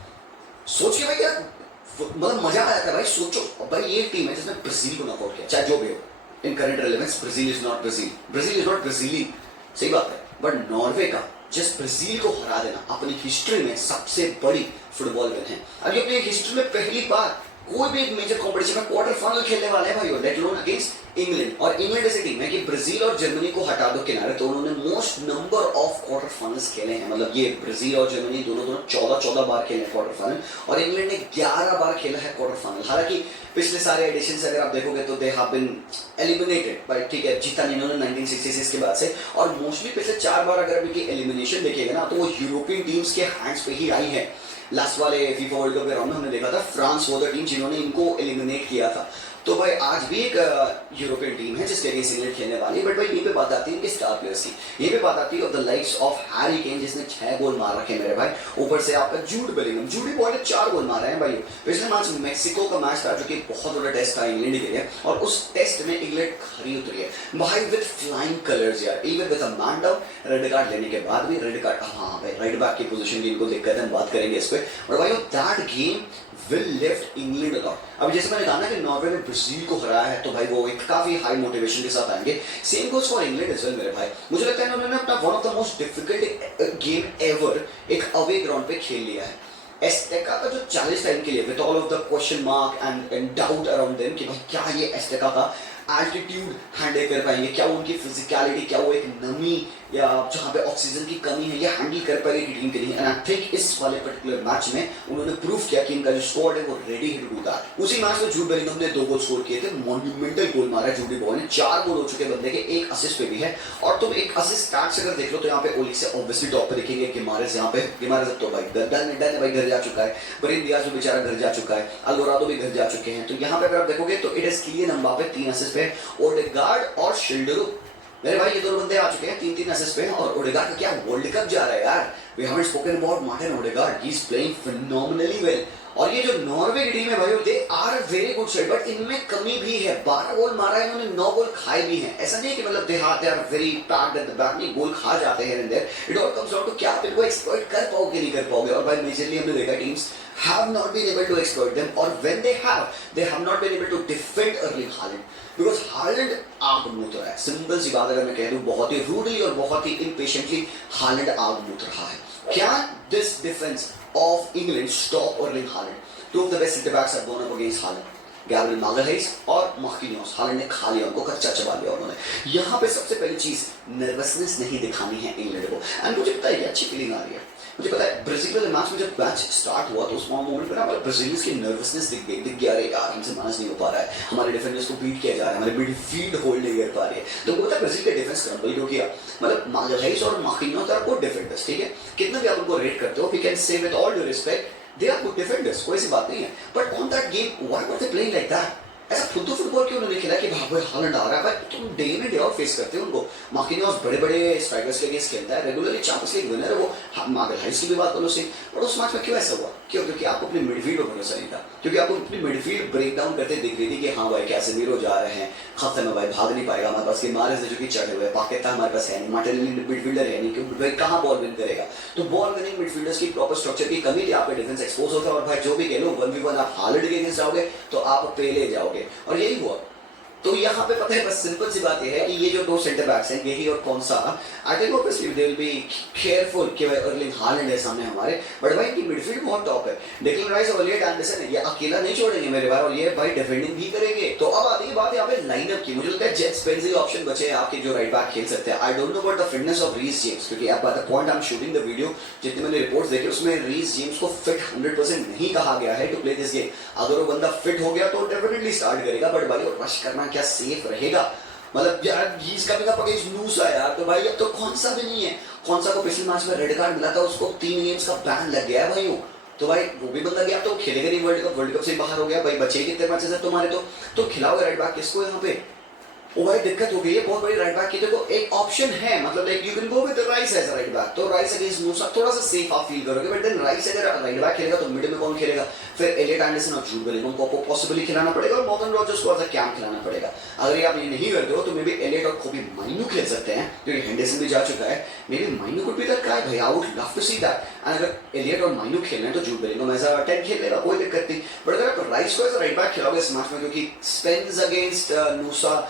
सोच के भाई यार मतलब मजा आ जाता है भाई। सोचो भाई ये टीम है जिसने ब्राजील को नॉकआउट किया, चाहे जो भी हो। In current relevance Brazil is not Brazil, सही बात है। बट नॉर्वे का जस्ट ब्राजील को हरा देना अपनी हिस्ट्री में सबसे बड़ी फुटबॉल विन है। अभी अपनी हिस्ट्री में पहली बार कोई भी एक मेजर कॉम्पिटिशन में क्वार्टर फाइनल खेलने वाले हैं भाई, लेट लोन अगेंस्ट इंग्लैंड। और इंग्लैंड ऐसी टीम है कि ब्राजील और जर्मनी को हटा दो किनारे, तो उन्होंने most number of quarter finals खेले हैं। मतलब ये ब्राजील और जर्मनी दोनों 14 बार खेले हैं क्वार्टर फाइनल, और इंग्लैंड ने 11 बार खेला है क्वार्टर फाइनल। हालांकि पिछले सारे एडिशन अगर आप देखोगे तो they have been eliminated by, ठीक है, जीता नहीं इन्होंने 1966 के बाद से, और मोस्टली पिछले 4 बार अगर इनकी एलिमिनेशन देखिएगा ना तो वो यूरोपियन टीम्स के हैंड्स पे ही आई है। लास्ट वाले फीफा वर्ल्ड कप के राउंड में हमने देखा था फ्रांस वो द टीम जिन्होंने इनको एलिमिनेट किया था। तो भाई आज भी एक यूरोपियन टीम है जिसके अगेंस्ट इंग्लैंड खेलने वाली है। बट भाई ये पे बात आती है इनके स्टार प्लेयर्स की, ये पे बात आती है of the likes of Harry Kane जिसने 6 गोल मार रखे हैं मेरे भाई। ऊपर से आपका जूड बेलिंगम, जूडी बॉय ने 4 गोल मारे हैं भाई। पिछले मैच मेक्सिको का मैच था जो कि बहुत बड़ा टेस्ट था इंग्लैंड के लिए, और उस टेस्ट में इंग्लैंड खरी उतरी है भाई विद फ्लाइंग कलर्स यार, even with a man down. Red card लेने के बाद भी रेड कार्ड, हाँ भाई राइट बैक की पोजीशन की इनको दिक्कत है, हम बात करेंगे इस पे। और भाई that game will lift England a lot. अब जैसे मैंने कहा ना कि नॉर्वे ने ब्राजील को हराया है, तो भाई वो एक काफी हाई मोटिवेशन के साथ आएंगे। Same goes for England as well मेरे भाई। मुझे लगता है उन्होंने अपना one of the most difficult game ever एक अवे ग्राउंड पे खेल लिया है। एस्टेका का जो 40 टाइम के लिए with all of the question mark and doubt around them कि भाई क्या ये एस्टेका का एल्टीट्यूड हैंडल कर पाएंगे, क्या उनकी फिजिकलिटी, क्या वो एक नमी या जहाँ पे ऑक्सीजन की कमी है ये हैंडल कर पाएगी टीम के लिए। एंड आई थिंक इस वाले पर्टिकुलर मैच में उन्होंने प्रूव किया कि इनका जो स्क्वाड है वो रेडी है टू डू दैट। उसी मैच में जूड बेलिंगम ने 2 गोल स्कोर किए थे, मॉन्यूमेंटल गोल मारा है जूडी बॉय ने, 4 गोल हो चुके बंदे के, 1 असिस्ट पे भी है। और तुम एक असिस्ट स्टैट्स अगर देख लो तो यहाँ पे ओलिक से ऑब्वियसली टॉप पे दिखेंगे गिमारेस, यहाँ पे गिमारेस तो भाई डन भाई घर जा चुका है, ब्रेन दियाज भी बेचारा घर जा चुका है, अल्वाराडो भी घर जा चुके हैं। तो यहाँ पे अगर आप देखोगे तो इट इज क्लियर नंबर पे 3 असिस्ट पे ओडेगार्ड और शिल्डरो, मेरे भाई ये दोनों बंदे आ चुके हैं 3-3 असिस्ट पे। और ओडेगार्ड का क्या वर्ल्ड कप जा रहा है यार, we haven't spoken about Martin Odegaard, he is playing phenomenally well. और ये जो नॉर्वे की टीम है भाई they are a very good side, but इनमें कमी भी है। 12 गोल मारा है इन्होंने, 9 गोल खाए भी हैं। ऐसा नहीं है कि मतलब they are very packed at the back, नहीं गोल खा जाते हैं and there. It all comes down to क्या आप इनको एक्सप्लॉइट कर पाओगे नहीं कर पाओगे। और भाई मेजरली हमने देखा teams have not been able to exploit them, or when they have not been able to defend Erling Haaland, because Haaland आग मूत रहा है। सिंपल सी बात अगर मैं कह दूं, बहुत ही रूडली और बहुत ही इम्पेशेंटली Haaland आग मूत रहा है। क्या this defense of England stop Erling Haaland? Two of the best centre backs have gone up against Haaland, Gabriel Magalhaes और मार्किनियोस। हालैंड ने खा लिया उनको, कच्चा चबा लिया उन्होंने। यहाँ पे सबसे पहली चीज नर्वसनेस नहीं दिखानी है इंग्लैंड को। एंड मुझे पता है अच्छी फीलिंग आ रही है, मुझे पता है ब्राजील वाले मैच में जब मैच स्टार्ट हुआ तो उस मोमेंट पे ना ब्राजीलियंस की नर्वसनेस दिख गया अरे यार हमसे मैनेज नहीं हो पा रहा है, हमारे डिफेंडर्स को बीट किया जा रहा है, हमारे मिडफील्ड होल्ड नहीं कर पा रही है। तो पता है ब्राजील का डिफेंस क्रम्बल क्यों किया, मतलब मागालहाइस और मार्किनियोस आर गुड डिफेंडर्स, ठीक है, कितना भी आप उनको रेट करते हो, we can say with all due respect they are good defenders, कोई ऐसी बात नहीं है। But on that game why were they playing like that? ऐसा फुद्दू फुटबॉल क्यों उन्होंने खेला कि भाई हालैंड आ रहा है, भाई तुम day in day out face करते हो उनको। मार्किनियोस बड़े बड़े स्ट्राइकर्स के अगेंस्ट खेलता है, रेगुलरली चैंपियंस लीग विनर है वो, मागालहाइस की भी बात करो से। और उस मैच में क्यों ऐसा हुआ? क्यों? क्योंकि आपको अपनी मिडफील्ड पर भरोसा नहीं था, क्योंकि आपको अपनी मिडफील्ड ब्रेक डाउन करते दिख रही थी कि हाँ भाई कैसेमीरो जा रहे हैं खत्म है भाई, भाग नहीं पाएगा हमारे पास, के मारे से जो कि चढ़े हुए, पाकिस्तान हमारे पास है नहीं, मार्टिनेली मिडफील्डर है नहीं, क्योंकि भाई कहाँ बॉल विन करेगा। तो बॉल विनिंग मिडफील्डर्स की प्रॉपर स्ट्रक्चर की कमी थी, आपका डिफेंस एक्सपोज होता है। और भाई जो भी कह लो 1v1 आप हालैंड के अगेंस्ट जाओगे तो आप पेले जाओगे, और यही हुआ। तो यहाँ पे पता है बस सिंपल सी बात यह है कि ये जो 2 सेंटर बैक्स हैं यही और कौन सा, I think obviously they will be careful कि भाई अर्लिंग हालैंड है सामने हमारे, बट भाई इनकी मिडफील्ड बहुत टॉप है। डेक्लन राइस और एलियट एंडरसन है, ये अकेला नहीं छोड़ेंगे मेरे भाई, और ये भाई डिफेंडिंग भी करेंगे। तो अब आती है बात यहाँ पे लाइनअप की। मुझे लगता है जेट स्पेंजी ऑप्शन बचे हैं आपके जो राइट बैक खेल सकते हैं। I don't know about the fitness of Reece James, क्योंकि अब बात point I am shooting the video, जितने मैंने रिपोर्ट्स देखे उसमें रीस जेम्स को फिट 100% नहीं कहा गया है टू प्ले दिस गेम। अगर वो बंदा फिट हो गया तो डेफिनेटली स्टार्ट करेगा, बट भाई रश करना क्या सेफ रहेगा? मतलब यार he's coming up against Nusa यार, तो भाई अब तो कौन सा भी नहीं है। कौन सा को पिछले मैच में रेड कार्ड मिला था, उसको 3 गेम्स का बैन लग गया है भाई। तो भाई वो भी बंदा गया तो खेलेगा नहीं वर्ल्ड कप से बाहर हो गया भाई। बचे कितने मैचेस है तुम्हारे, तो खिलाओगे राइट बैक किसको यहाँ पे? वो भाई दिक्कत हो गई है बहुत बड़ी राइट बैक की। देखो एक ऑप्शन है, मतलब like you can go with Rice as right back, तो राइस अगेंस्ट मूसा थोड़ा सा सेफ आप फील करोगे। बट देन राइस अगर राइट बैक खेलेगा तो मिड में कौन खेलेगा? फिर एलियट एंडरसन और जूड बेलिंगम को आपको पॉसिबली खिलाना पड़ेगा, और मॉर्गन रॉजर्स को एज अ कैंप खिलाना पड़ेगा। अगर ये आप ये नहीं करते हो तो मे बी एलियट और कोबी माइनू खेल सकते हैं, क्योंकि हेंडरसन भी जा चुका है। Maybe Mainoo could be that guy भाई, I would love to see that. And अगर एलियट और माइनू खेल रहे हैं तो जूड बेलिंगम एज अ 10 खेल लेगा, कोई दिक्कत नहीं। बट अगर आप राइस को एज राइट बैक खिलाओगे इस मैच में, क्योंकि Spence against Nusa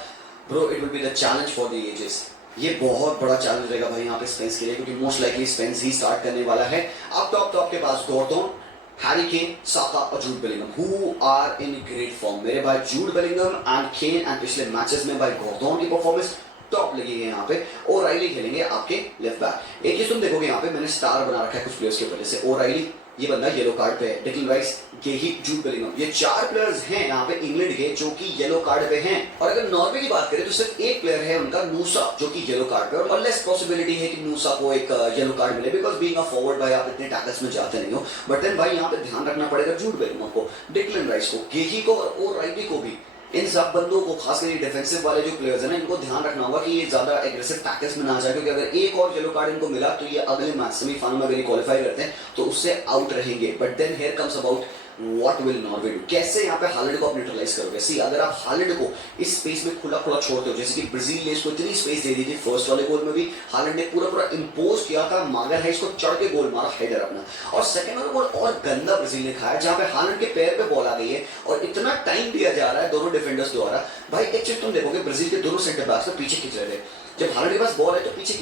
bro it will be the challenge for the ages. ये बहुत बड़ा चैलेंज रहेगा भाई यहाँ पे स्पेंस के लिए, क्योंकि मोस्ट लाइकली स्पेंस ही स्टार्ट करने वाला है। अब टॉप के पास गॉर्डन, हैरी केन, साका और Jude Bellingham who are in great form. मेरे भाई Jude Bellingham and Kane and पिछले मैचेस में भाई गॉर्डन की परफॉर्मेंस टॉप लगी है यहाँ पे। ओराइली खेलेंगे आपके लेफ्ट बैक। एक चीज तुम देखोगे यहाँ पे मैंने स्टार बना रखा है कुछ प्लेयर्स की वजह से। ओराइली ये बंदा येलो कार्ड पे है, डिक्लन राइस, गेही, जूड बेलिंगम, ये 4 प्लेयर्स हैं यहाँ पे इंग्लैंड के जो कि येलो कार्ड पे हैं। और अगर नॉर्वे की बात करें तो सिर्फ एक प्लेयर है उनका नूसा जो कि येलो कार्ड पे, और लेस पॉसिबिलिटी है कि नूसा को एक येलो कार्ड मिले बिकॉज बीइंग अ फॉरवर्ड भाई आप इतने टैकल्स में जाते नहीं हो। बट देन भाई यहाँ पे ध्यान रखना पड़ेगा जूड बेलिंगम को, डिक्लन राइस को, गेही को और ओराइली को भी। इन सब बंदों को खासकर ये डिफेंसिव वाले जो प्लेयर्स हैं ना इनको ध्यान रखना होगा कि ये ज्यादा एग्रेसिव टैकल्स में ना जाए, क्योंकि अगर एक और येलो कार्ड इनको मिला तो ये अगले मैच सेमीफाइनल में अगर क्वालिफाई करते हैं तो उससे आउट रहेंगे। But then here comes about what will Norway do, कैसे यहाँ पे हालैंड को आप न्यूट्रलाइज करोगे। सी अगर आप हालैंड को इस स्पेस में खुला खुला छोड़ते हो, जैसे कि ब्राजील ने इसको इतनी स्पेस दे दी थी, फर्स्ट वाले गोल में भी हालैंड ने पूरा पूरा इंपोज किया था, मागर है इसको चढ़ के गोल मारा हेडर अपना। और सेकंड वाला गोल और गंदा ब्राजील ने खाया जहां पे हालैंड के पैर पे बॉल आ गई है और इतना टाइम दिया जा रहा है दोनों डिफेंडर्स द्वारा। भाई एक चीज तुम देखोगे ब्राजील के दोनों सेंटर बैक्स को पीछे खींच रहे थे, जब हालैंड के पास बॉल है तो पीछे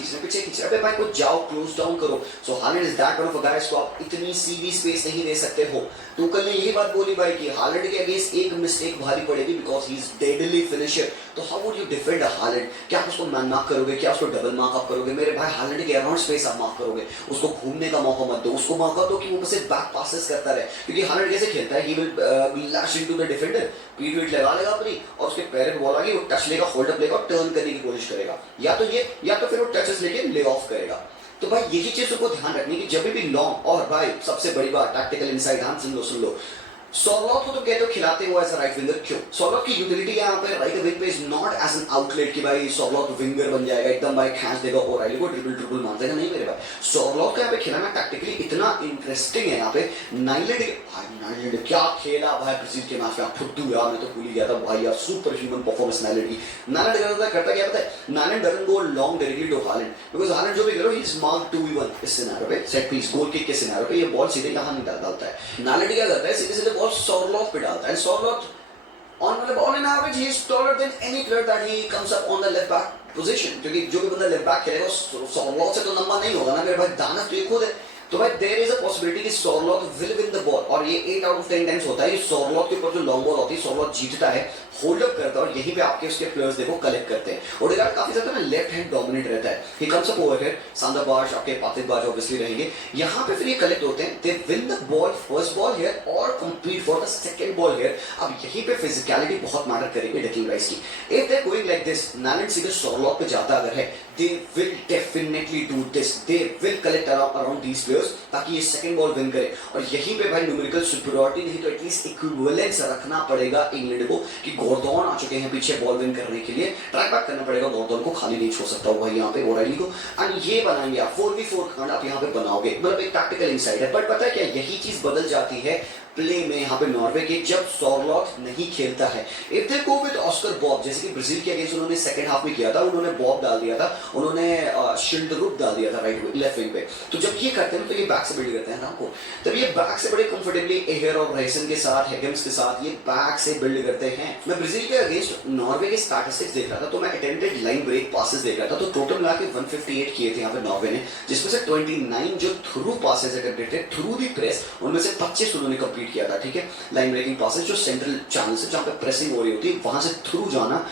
खींच रहे भाई कुछ जाओ क्लोज डाउन करो। So Haaland is that one of a guys को आप इतनी सीधी स्पेस नहीं दे सकते हो। टुकल ने यही बात बोली भाई कि हालैंड के अगेंस्ट एक मिस्टेक भारी पड़ेगी because he is deadly finisher. तो how would you defend Haaland, क्या आप उसको मैन मार्क करोगे, क्या उसको डबल मार्क अप करोगे। मेरे भाई हालैंड के अराउंड स्पेस आप मार्क करोगे, उसको घूमने का मौका मत दो, उसको मौका दो कि वो बस बैक पासेस करता रहे, क्योंकि हालैंड कैसे खेलता है, he will lash into the defender, पीठ वीट लगा लेगा अपनी और उसके पैर पे बॉल आ गई वो टच लेगा, होल्ड अप लेगा और टर्न करने की कोशिश करेगा, या तो ये या तो फिर वो टचेस लेके ले ऑफ करेगा। तो भाई यही चीज को ध्यान रखनी कि जब भी लॉन्ग, और भाई सबसे बड़ी बात टैक्टिकल इनसाइड, ध्यान सुन लो सॉर्लॉट को तो कहते हो खिलाते हुए एज अ राइट विंगर, क्यों सॉर्लॉट की यूटिलिटी यहाँ पे राइट विंग पे is not as an outlet कि भाई सॉर्लॉट विंगर बन जाएगा एकदम भाई खींच देगा और ओराइली को ड्रिबल मार देगा, नहीं मेरे भाई। सॉर्लॉट का यहाँ पे खिलाना टैक्टिकली इतना इंटरेस्टिंग है। यहाँ पे नाइलैंड क्या खेला भाई ब्राजील के मैच में, फुद्दू यार मैं तो भूल ही गया था भाई यार, सुपर ह्यूमन परफॉर्मेंस नाइलैंड की। नाइलैंड करता क्या पता है, Nyland doesn't go long directly to Haaland because Haaland जो भी करो ही इज मार्क 2v1 इस सिनेरियो पे, सेट पीस गोल किक के सिनेरियो पे ये बॉल सीधे यहां नहीं डालता है। नाइलैंड क्या करता है, सीधे सीधे बॉल सॉर्लॉट पे डालता है। सॉर्लॉट on the ball in average he is taller than any player that he comes up on the left back position, क्योंकि जो भी बंदा लेफ्ट बैक खेलेगा सॉर्लॉट से तो लंबा नहीं होगा ना मेरे भाई, दानव तो ये खुद है। तो भाई देयर इज अ पॉसिबिलिटी कि सॉर्लॉट विल विन द बॉल, और ये 8 आउट ऑफ 10 टाइम्स होता है। सॉर्लॉट के ऊपर जो लॉन्ग बॉल होती है सॉर्लॉट जीतता है, होल्ड अप करता है और यहीं पे आपके उसके प्लेयर्स देखो कलेक्ट करते हैं। ओडेगार्ड काफी ज्यादा ना लेफ्ट हैंड डोमिनेट रहता है, he comes up over here, Sander Berge आपके पातिक बार्ज ऑब्वियसली रहेंगे यहां पे, फिर ये कलेक्ट होते हैं, they win the ball first ball here और complete for the second ball here. अब यहीं पे फिजिकलिटी बहुत मैटर करेगी डिक्लन राइस की। If they going like this, Nyland सीधे सॉर्लॉट पे जाता अगर है, they will definitely do this, they will collect around these players ताकि ये सेकंड बॉल विन करे। और यहीं पे भाई न्यूमेरिकल सुपीरियरिटी नहीं तो एटलीस्ट इक्विवेलेंस रखना पड़ेगा इंग्लैंड को कि गॉर्डन आ चुके हैं पीछे बॉल विन करने के लिए, ट्रैक बैक करना पड़ेगा गॉर्डन को, खाली नहीं छोड़ सकता वो यहाँ पे ओराइली को। एंड ये बनाएंगे आप 4v4 खंड आप यहाँ पे बनाओगे, मतलब एक टैक्टिकल इनसाइड है। बट पता है क्या, यही चीज बदल जाती है प्ले में यहाँ पे नॉर्वे के, जब सॉर्लॉट नहीं खेलता है। If they go with Oscar Bob, जैसे कि ब्राजील के अगेंस्ट उन्होंने सेकंड हाफ में किया था, उन्होंने बॉब डाल दिया था, उन्होंने शिल्डरूप डाल दिया था राइट लेफ्ट विंग पे। तो जब ये करते हैं तो ये बैक से बिल्ड करते हैं ना को, तब ये बैक से बड़े कंफर्टेबली एयर और राइसन के साथ, हेगम्स के साथ ये बैक से बिल्ड करते हैं। मैं ब्राजील के अगेंस्ट नॉर्वे के स्टैटिस्टिक्स देख रहा था, तो मैं अटेम्प्टेड लाइन ब्रेक पासेस देख रहा था, तो टोटल मिला के 158 किए थे यहाँ पे नॉर्वे ने, जिसमें से 29 जो थ्रू पासेस अटेम्प्टेड थे थ्रू दी प्रेस, उनमें से 25 उन्होंने कंप्लीट किया था। ठीक है, लाइन ब्रेकिंग पासेस जो सेंट्रल चैनल से जहां पे प्रेसिंग हो रही होती है वहां से थ्रू जाना,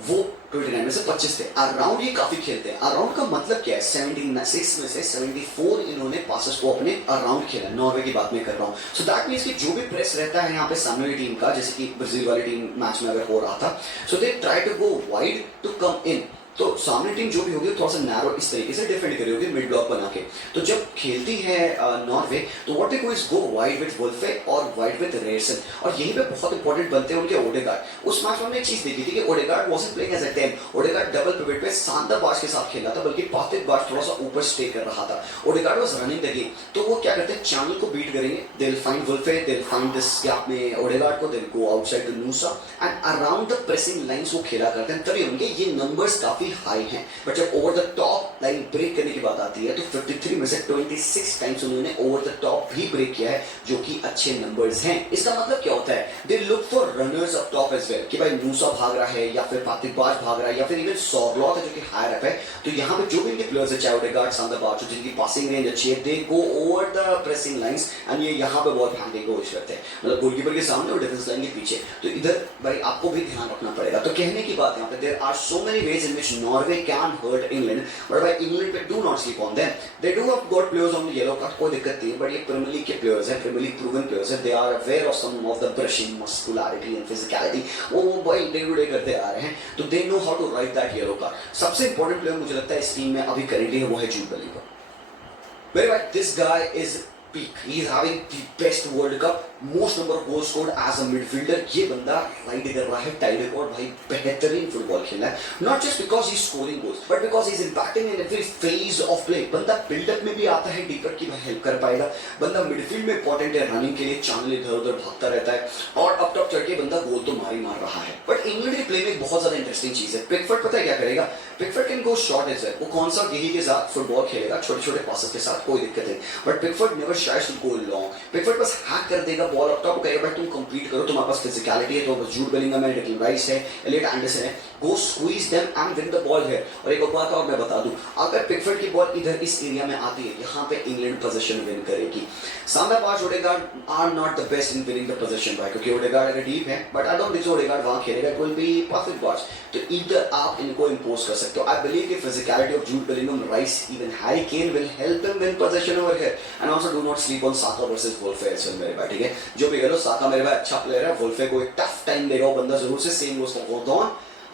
वो 29 में से 25 थे। अराउंड ये काफी खेलते हैं। अराउंड का मतलब क्या है, 76 में से 74 इन्होंने पासेस को अपने अराउंड खेला, नॉर्वे की बात में कर रहा हूं। सो दैट मींस कि जो भी प्रेस रहता है यहाँ पे सामने वाली टीम का, जैसे कि ब्राजील वाली टीम मैच में अगर हो रहा था, so they try to go wide to come in, तो सामने टीम जो भी होगी थोड़ा सा नैरो इस तरीके से डिफेंड करी होगी मिड ब्लॉक बना के। तो जब खेलती है नॉर्वे, तो what they do is go wide with Wolfe और वाइड विद रेयरसन, और यहीं पे बहुत इंपॉर्टेंट बनते हैं उनके ओडेगार्ड। उस मैच में हमने एक चीज देखी थी कि Odegaard wasn't playing as a 10, Odegaard double pivot पे सान्दर बार्ज के साथ खेल रहा था, बल्कि पातिक बार्ज थोड़ा सा ऊपर स्टे कर रहा था। Odegaard was running the game, तो वो क्या करते हैं, चैनल को बीट करेंगे, they will find Wolfe, they will find this gap में ओडेगार्ड को, they will go outside to Nusa and around the pressing lines वो खेला करते हैं, तभी उनके ये नंबर्स काफी काफी हाई हैं, बट जब over the top line break करने की बात आती है तो 53 में से 26 टाइम्स उन्होंने ओवर द टॉप भी ब्रेक किया है, जो कि अच्छे नंबर्स हैं। इसका मतलब क्या होता है, they look for runners up top as well, कि भाई मूसा भाग रहा है या फिर पातिबाज भाग रहा है या फिर इवन सॉरलॉट है जो कि हायर अप है, तो यहाँ पे जो भी इनके प्लेयर्स है, चाहे ओडेगार्ड, सामदा बाचो, जिनकी पासिंग रेंज अच्छी है, they go over the pressing lines and ये यहाँ पे बॉल फेंकने की कोशिश करते हैं, मतलब गोलकीपर के सामने और डिफेंस लाइन के पीछे। तो इधर भाई आपको भी ध्यान रखना पड़ेगा। तो कहने की बात यहाँ पे, there are so many ways in which Norway can hurt England, but भाई इंग्लैंड पे do not sleep on them. They do have got players on the yellow card, कोई दिक्कत नहीं, बट ये प्रीमियर लीग के प्लेयर्स हैं, Premier League proven players हैं, they are aware of some of the brushing muscularity and physicality, वो भाई day to day करते आ रहे हैं, तो they know how to ride that yellow card. सबसे इंपॉर्टेंट प्लेयर मुझे लगता है इस टीम में अभी करेंटली है, वो है जूड Bellingham. Very right, this guy is peak. He is having the best World Cup, most number of goals scored as a midfielder. ये बंदा राइड कर रहा है टाई रिकॉर्ड, भाई बेहतरीन फुटबॉल खेल रहा है, not just because he scoring goals but because he is impacting in every phase of play. बंदा बिल्डअप में भी आता है, डीपर की हेल्प कर पाएगा, बंदा मिडफील्ड में इंपॉर्टेंट है, रनिंग के लिए चैनल इधर उधर भागता रहता है, और अब टॉप चढ़ के बंदा गोल तो मार रहा है। बट इंग्लैंड के प्ले में एक बहुत ज्यादा इंटरेस्टिंग चीज है, पिकफोर्ड पता है क्या करेगा, Pickford can go short as well, वो कौन सा गेही के साथ फुटबॉल खेलेगा, छोटे छोटे पासेस के साथ, कोई दिक्कत नहीं, but Pickford never shies to go long. Pickford बस हैक कर देगा बॉल अप टॉप, कहेगा भाई तुम कंप्लीट करो, तुम्हारे पास फिजिकलिटी है, तो जूड बेलिंगहम है, डेक्लन राइस है, एलियट एंडरसन है, go squeeze them and win the ball here. और एक बात और मैं बता दूं, अगर पिकफोर्ड की बॉल इधर इस एरिया में आती है, यहाँ पे इंग्लैंड पोजीशन विन करेगी। सामदा पांच Odegaard are not the best in winning the position भाई, क्योंकि ओडेगार्ड अगर डीप है, but I don't think so Odegaard वहां खेलेगा, it will be perfect balls, तो इधर आप इनको इंपोज कर सकते हो। आई बिलीव कि physicality of Jude Bellingham, Rice, even Harry Kane will help them win position over here. And also do not sleep on Saka versus Wolfe as well मेरे भाई, ठीक है, जो भी करो, साका मेरे भाई अच्छा प्लेयर है, वुल्फे को एक टफ टाइम देगा वो बंदा जरूर से, सेम गोस फॉर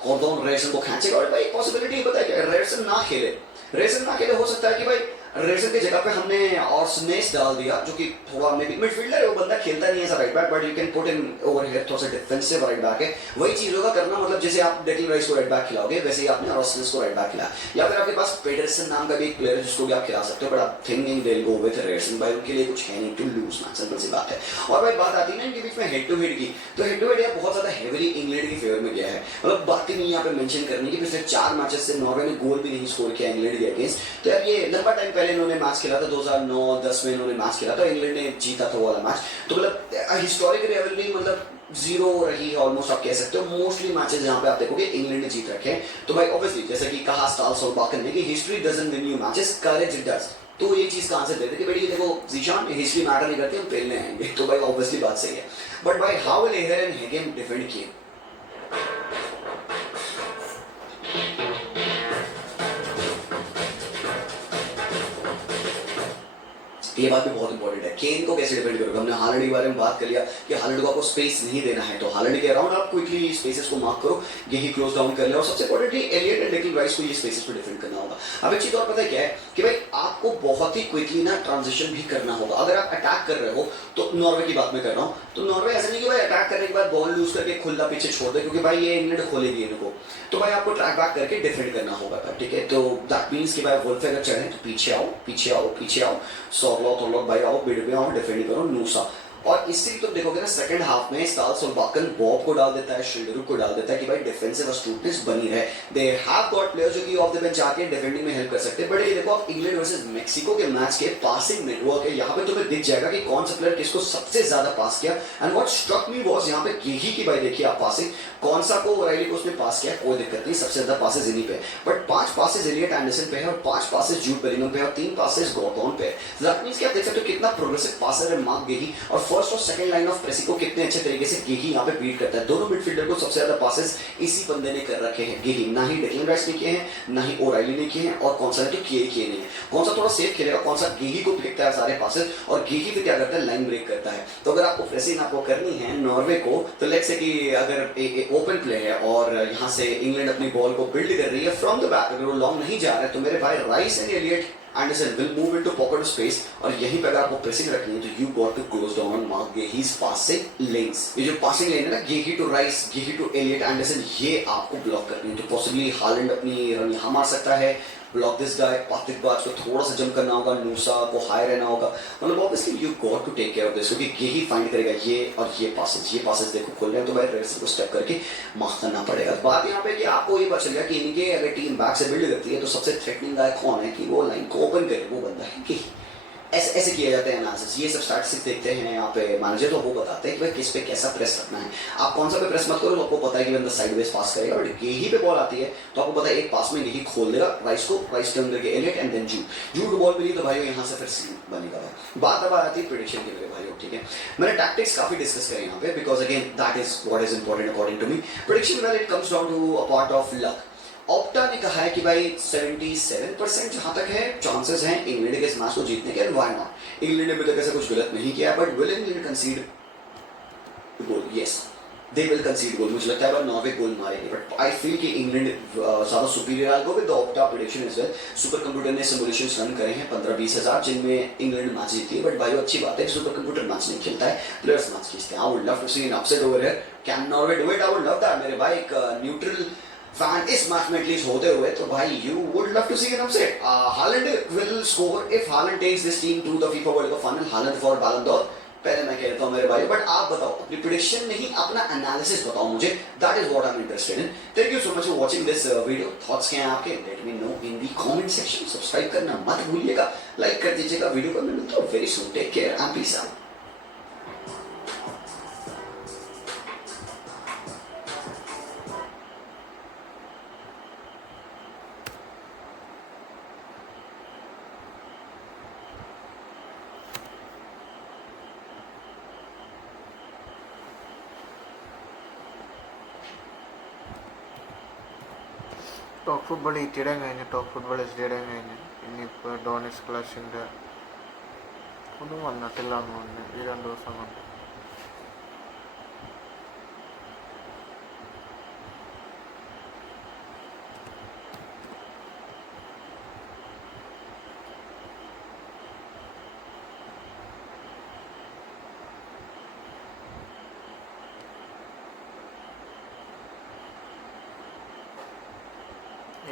गॉर्डन रेसन को खींचेगा, और भाई पॉसिबिलिटी पता है क्या, रेसन ना खेले हो सकता है कि भाई रेसन की जगह पे हमने और स्नेस डाल दिया, जो कि थोड़ा मे बी मिडफील्डर है, वो बंदा खेलता नहीं है ऐसा right back, but you can put in over here, थोड़ा सा डिफेंसिव राइट बैक है, वही चीज होगा करना, मतलब जैसे आप डेक्लन राइस को राइट बैक खिलाओगे, वैसे ही आपने रॉसनेस को राइट बैक खिलाया, या फिर आपके पास पेडरसन नाम का भी एक प्लेयर है जिसको भी आप खिला सकते हो, बट आप thinking they go with ration, भाई उनके लिए कुछ है नहीं टू लूज ना, सिंपल सी बात है। और भाई बात आती है ना इनके बीच में हेड टू हेड की, तो हेड टू हेड यार बहुत ज्यादा हेवीली इंग्लैंड की फेवर में गया है, मतलब बात ही नहीं यहाँ पे मेंशन करने की, पिछले 4 मैचेस से नॉर्वे ने गोल भी नहीं स्कोर किया इंग्लैंड के अगेंस्ट, तो यार ये लंबा टाइम पहले इन्होंने मैच खेला 2009-10 में इन्होंने मैच खेला था, इंग्लैंड ने जीता था वो वाला मैच, तो मतलब हिस्टोरिकल रिवलरी मतलब जीरो रही है ऑलमोस्ट, आप कह सकते हो। मोस्टली मैचेस जहां पे आप देखोगे इंग्लैंड ने जीत रखे हैं, तो भाई ऑब्वियसली जैसे कि कहा स्टाल सोलबाकन ने कि history doesn't win you matches, courage it does, तो ये चीज का आंसर देते कि बेटी देखो जीशान, हिस्ट्री मैटर नहीं करती, हम खेलने आएंगे, तो भाई ऑब्वियसली बात सही है। बट भाई हाउ विल एहर एंड हेगेम डिफेंड किए, ये बात भी बहुत इंपॉर्टेंट है, केन को कैसे डिफेंड करोगे। हमने हालैंड के बारे में बात कर लिया कि हालैंड को आपको स्पेस नहीं देना है, तो हालैंड के अराउंड आप क्विकली स्पेसेस को मार्क करो, यही क्लोज डाउन कर ले, और सबसे importantly Elliott and Declan Rice को ये स्पेसेस पे डिफेंड करना होगा। अब एक चीज और पता है क्या है कि भाई आपको बहुत ही क्विकली ना ट्रांजिशन भी करना होगा। अगर आप अटैक कर रहे हो, तो नॉर्वे की बात मैं कर रहा हूँ, तो नॉर्वे ऐसा नहीं कि भाई अटैक करने के बाद बॉल लूज करके खुला पीछे छोड़ दे, क्योंकि भाई ये इंग्लैंड खोलेगी इनको, तो भाई आपको ट्रैक बैक करके डिफेंड करना होगा, ठीक है। तो दैट मींस कि भाई वुल्फ अगर चढ़े तो पीछे आओ पीछे आओ पीछे आओ, सॉरलॉट भाई आओ, बिड में आओ, डिफेंड करो नूसा। और इससे भी तुम देखोगे ना सेकंड हाफ में स्टाल सोलबाकन बॉब को डाल देता है, शिल्डरू को डाल देता है कि भाई डिफेंसिव अस्टूटनेस बनी रहे। दे हैव गॉट प्लेयर्स जो कि ऑफ द बेंच आके डिफेंडिंग में हेल्प कर सकते हैं। बट ये देखो आप इंग्लैंड वर्सेस मेक्सिको के मैच के पासिंग नेटवर्क है, यहाँ पे तुम्हें दिख जाएगा कि कौन सा प्लेयर किसको सबसे ज्यादा पास किया। And what struck me was यहाँ पे गेही की भाई देखिए आप पासिंग, कौन सा को राइली को उसने पास किया, कोई दिक्कत नहीं, सबसे ज्यादा पासेस इन्हीं पे, बट 5 पासेस एलियट एंडरसन पे है और 5 पासेस जूड बेलिंगहम पे और 3 पासेस गॉर्डन पे। दैट मींस कि आप देख सकते हो कितना प्रोग्रेसिव पासर है मार्क गेही, और फर्स्ट और सेकंड लाइन ऑफ प्रेसिंग को कितने अच्छे तरीके से गेही यहाँ पे बीट करता है। दोनों मिडफील्डर को सबसे ज्यादा पासेस इसी बंदे ने कर रखे हैं, गेही, ना ही डेक्लन राइस ने किए हैं, ना ही ओराइली ने किए हैं, और कौन सा है तो किए नहीं है। कौन सा थोड़ा सेफ खेलेगा, कौन सा गेही को फेंकता है सारे पासेस, और गेही फिर क्या करता है लाइन ब्रेक करता है। तो अगर आपको प्रेसिंग आपको करनी है नॉर्वे को, तो लेट्स से कि अगर एक ओपन प्ले है और यहाँ से इंग्लैंड अपनी बॉल को बिल्ड कर रही है फ्रॉम द बैक, अगर वो लॉन्ग नहीं जा रहा है, तो मेरे भाई Rice and Elliot Anderson will move into pocket space, और यहीं पे अगर आपको प्रेसिंग रखनी है तो you got to close down on Marc Guehi's passing lanes. ये जो पासिंग लेन है ना, Guehi to Rice, Guehi to Elliot Anderson, ये आपको ब्लॉक करनी है। तो पॉसिबली हालैंड अपनी रन यहाँ मार सकता है, ब्लॉक दिस गाय, पातिक बाज को थोड़ा सा जंप करना होगा, नूसा को हाई रहना होगा, मतलब obviously you got to take care of this, क्योंकि यही फाइंड करेगा ये और ये पासेस देखो खुल रहे हैं, तो भाई रेस्ट को स्टेप करके मार्क करना पड़ेगा। बात यहाँ पे कि आपको ये पता चल गया कि इनके अगर टीम बैक से बिल्ड करती है तो सबसे थ्रेटनिंग गाय कौन है कि वो लाइन को ओपन करे, वो बंदा है कि ऐसे किया जाता है एनालिसिस। ये सब स्टैटिस्टिक्स देखते हैं यहाँ पे मैनेजर, तो वो बताते हैं कि भाई किस पे कैसा प्रेस रखना है। आप कौन सा पे प्रेस मत करो तो आपको पता है कि बंदा साइडवेज पास करेगा, और यही पे बॉल आती है तो आपको पता है एक पास में यही खोल देगा राइस को, राइस टर्न करके एलियट एंड देन जू को बॉल मिली तो भाई यहाँ से फिर सीन बनेगा। बात अब आती है प्रेडिक्शन के लिए भाई, ठीक है मैंने टैक्टिक्स काफी डिस्कस करे यहाँ पे, because again that is what is important according to me. Prediction well it comes down to a part of luck. Opta ने कहा है कि भाई 77% जहां तक है चांसेस हैं इंग्लैंड के इस मैच को जीतने के, व्हाई नॉट। इंग्लैंड ने अभी तक ऐसा कुछ गलत नहीं किया, but will England concede goal? Yes they will concede goal. मुझे लगता है नॉर्वे गोल मारेंगे, बट आई फील कि इंग्लैंड ज्यादा सुपीरियर आएगा with the Opta prediction as well. Super computer ने सिमुलेशंस रन करे हैं 15-20 हजार जिनमें इंग्लैंड मैच जीती है, बट भाई अच्छी बात है सुपर कंप्यूटर मैच नहीं खेलता है, प्लेयर्स मैच खींचते हैं। I would love to see an upset over here. Can Norway do it? I would love that मेरे भाई। एक न्यूट्रल फैन इस मैच में एटलीस्ट होते हुए तो भाई you would love to see an upset. Haaland will score if Haaland takes this team to the FIFA world Cup final, Haaland for Ballon d'Or. पहले मैं कहता हूं मेरे भाई, बट आप बताओ अपनी प्रेडिक्शन नहीं अपना एनालिसिस बताओ मुझे, that is what I am interested in. Thank you so much for watching this video. Thoughts क्या हैं आपके? Late me no in the comment section. Subscribe करना मत भूलिएगा, लाइक कर दीजिएगा वीडियो को। मैं मिलता हूं very soon, take care and peace out. Top football ഈറ്റിയുടെ കഴിഞ്ഞ് ടോപ്പ് ഫുട്ബോൾ എസ് ഡിയുടെ കഴിഞ്ഞ് ഇനിയിപ്പോൾ ഡോണിക്സ് ക്ലാഷിൻ്റെ ഒന്നും വന്നിട്ടില്ല എന്ന് പറഞ്ഞു ഈ 2 ദിവസം കൊണ്ട്.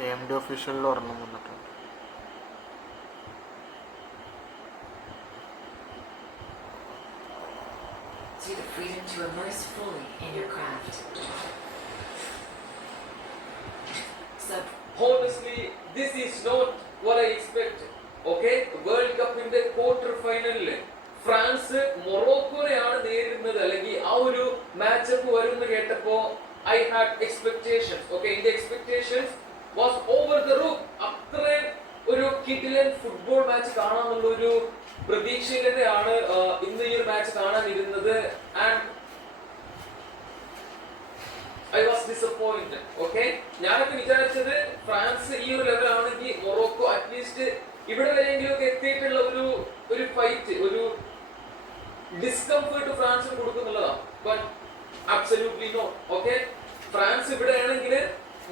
AMD ഒഫീഷ്യലിൽ ഒരെണ്ണം വന്നിട്ടുണ്ട്. See the freedom to immerse fully in your craft. So, Honestly, this is not what I expected. Okay, world കപ്പിന്റെ ക്വാർട്ടർ ഫൈനലിൽ ഫ്രാൻസ് മൊറോക്കോനെയാണ് നേരിടുന്നത്, അല്ലെങ്കിൽ ആ ഒരു മാച്ചപ്പ് വരുമെന്ന് കേട്ടപ്പോ I had expectations. Okay, in the expectations was over the roof. അത്രയും ഒരു കിടിലൻ ഫുട്ബോൾ മാച്ച് കാണാനുള്ള ഒരു പ്രതീക്ഷയിൽ തന്നെയാണ് ഇന്ന് ഈ ഒരു മാച്ച് കാണാനിരുന്നത്. And I was disappointed. Okay, ഞാനൊക്കെ വിചാരിച്ചത് ഫ്രാൻസ് ഈ ഒരു ലെവൽ ആണെങ്കിൽ മൊറോക്കോ അറ്റ്ലീസ്റ്റ് ഇവിടെ വരെയെങ്കിലും ഒക്കെ എത്തിയിട്ടുള്ള ഒരു ഫൈറ്റ്, ഒരു ഡിസ്കംഫർട്ട് ഫ്രാൻസിന് കൊടുക്കുന്നുള്ളതാണ്. But absolutely no. Okay, France ഇവിടെ ആണെങ്കിൽ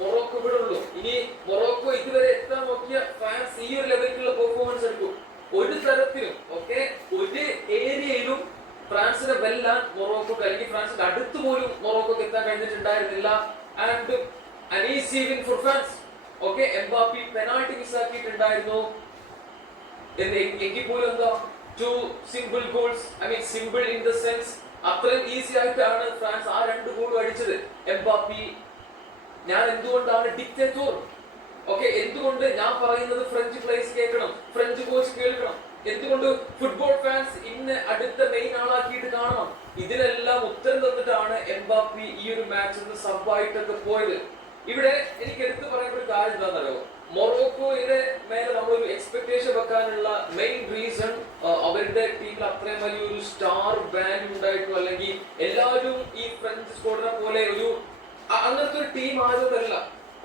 മൊറോക്കോ ഇവിടെ ഉള്ളൂ. ഇനി മൊറോക്കോ ഇതുവരെ എത്താൻ നോക്കിയ ഫ്രാൻസ് ഈ ഒരു ലെവലിലുള്ള പെർഫോമൻസ് എടുക്കും. ഒരു തരത്തിലും ഓക്കെ ഒരു ഏരിയയിലും ഫ്രാൻസിനെ വെല്ലാൻ മൊറോക്കോ, അല്ലെങ്കിൽ ഫ്രാൻസിന്റെ അടുത്ത് പോലും മൊറോക്കോക്ക് എത്താൻ കഴിഞ്ഞിട്ടുണ്ടായിരുന്നില്ല. And an easy win for France. Okay, Mbappe penalty മിസ്സാക്കിയിട്ടുണ്ടായിരുന്നു. എങ്കിൽ പോലും എന്താ 2 simple goals. I mean simple in the sense അത്രയും ഈസി ആയിട്ടാണ് ഫ്രാൻസ് ആ 2 ഗോളും അടിച്ചത്. എംബാപ്പി, ഞാൻ എന്തുകൊണ്ടാണ് ഡിക്റ്റേറ്റർ? ഓക്കെ, എന്തുകൊണ്ട് ഞാൻ പറയുന്നത് ഫ്രഞ്ച് പ്ലേസ് കേൾക്കണം, ഫ്രഞ്ച് കോച്ച് കേൾക്കണം, എന്തുകൊണ്ട് ഫുട്ബോൾ ഫാൻസ് ഇന്ന് അടുത്ത മെയിൻ ആളാക്കിയിട്ട് കാണണം? ഇതിനെല്ലാം ഉത്തരം തന്നിട്ടാണ് എംബാപ്പി ഈ ഒരു മാച്ചിൽ സബ്ബായിട്ടൊക്കെ പോയത്. ഇവിടെ എനിക്ക് എടുത്തു പറയുന്ന ഒരു കാര്യം എന്താണെന്നറിയോ, മൊറോക്കോയുടെ മേലെ നമ്മളൊരു എക്സ്പെക്ടേഷൻ വെക്കാനുള്ള മെയിൻ റീസൺ അവരുടെ ടീമിൽ അത്രയും വലിയൊരു സ്റ്റാർ ബാൻഡ് ഉണ്ടായിട്ടും, അല്ലെങ്കിൽ എല്ലാവരും ഈ ഫ്രഞ്ച് സ്ക്വാഡിനെ പോലെ ഒരു അങ്ങനത്തെ ഒരു ടീം ആയതല്ല.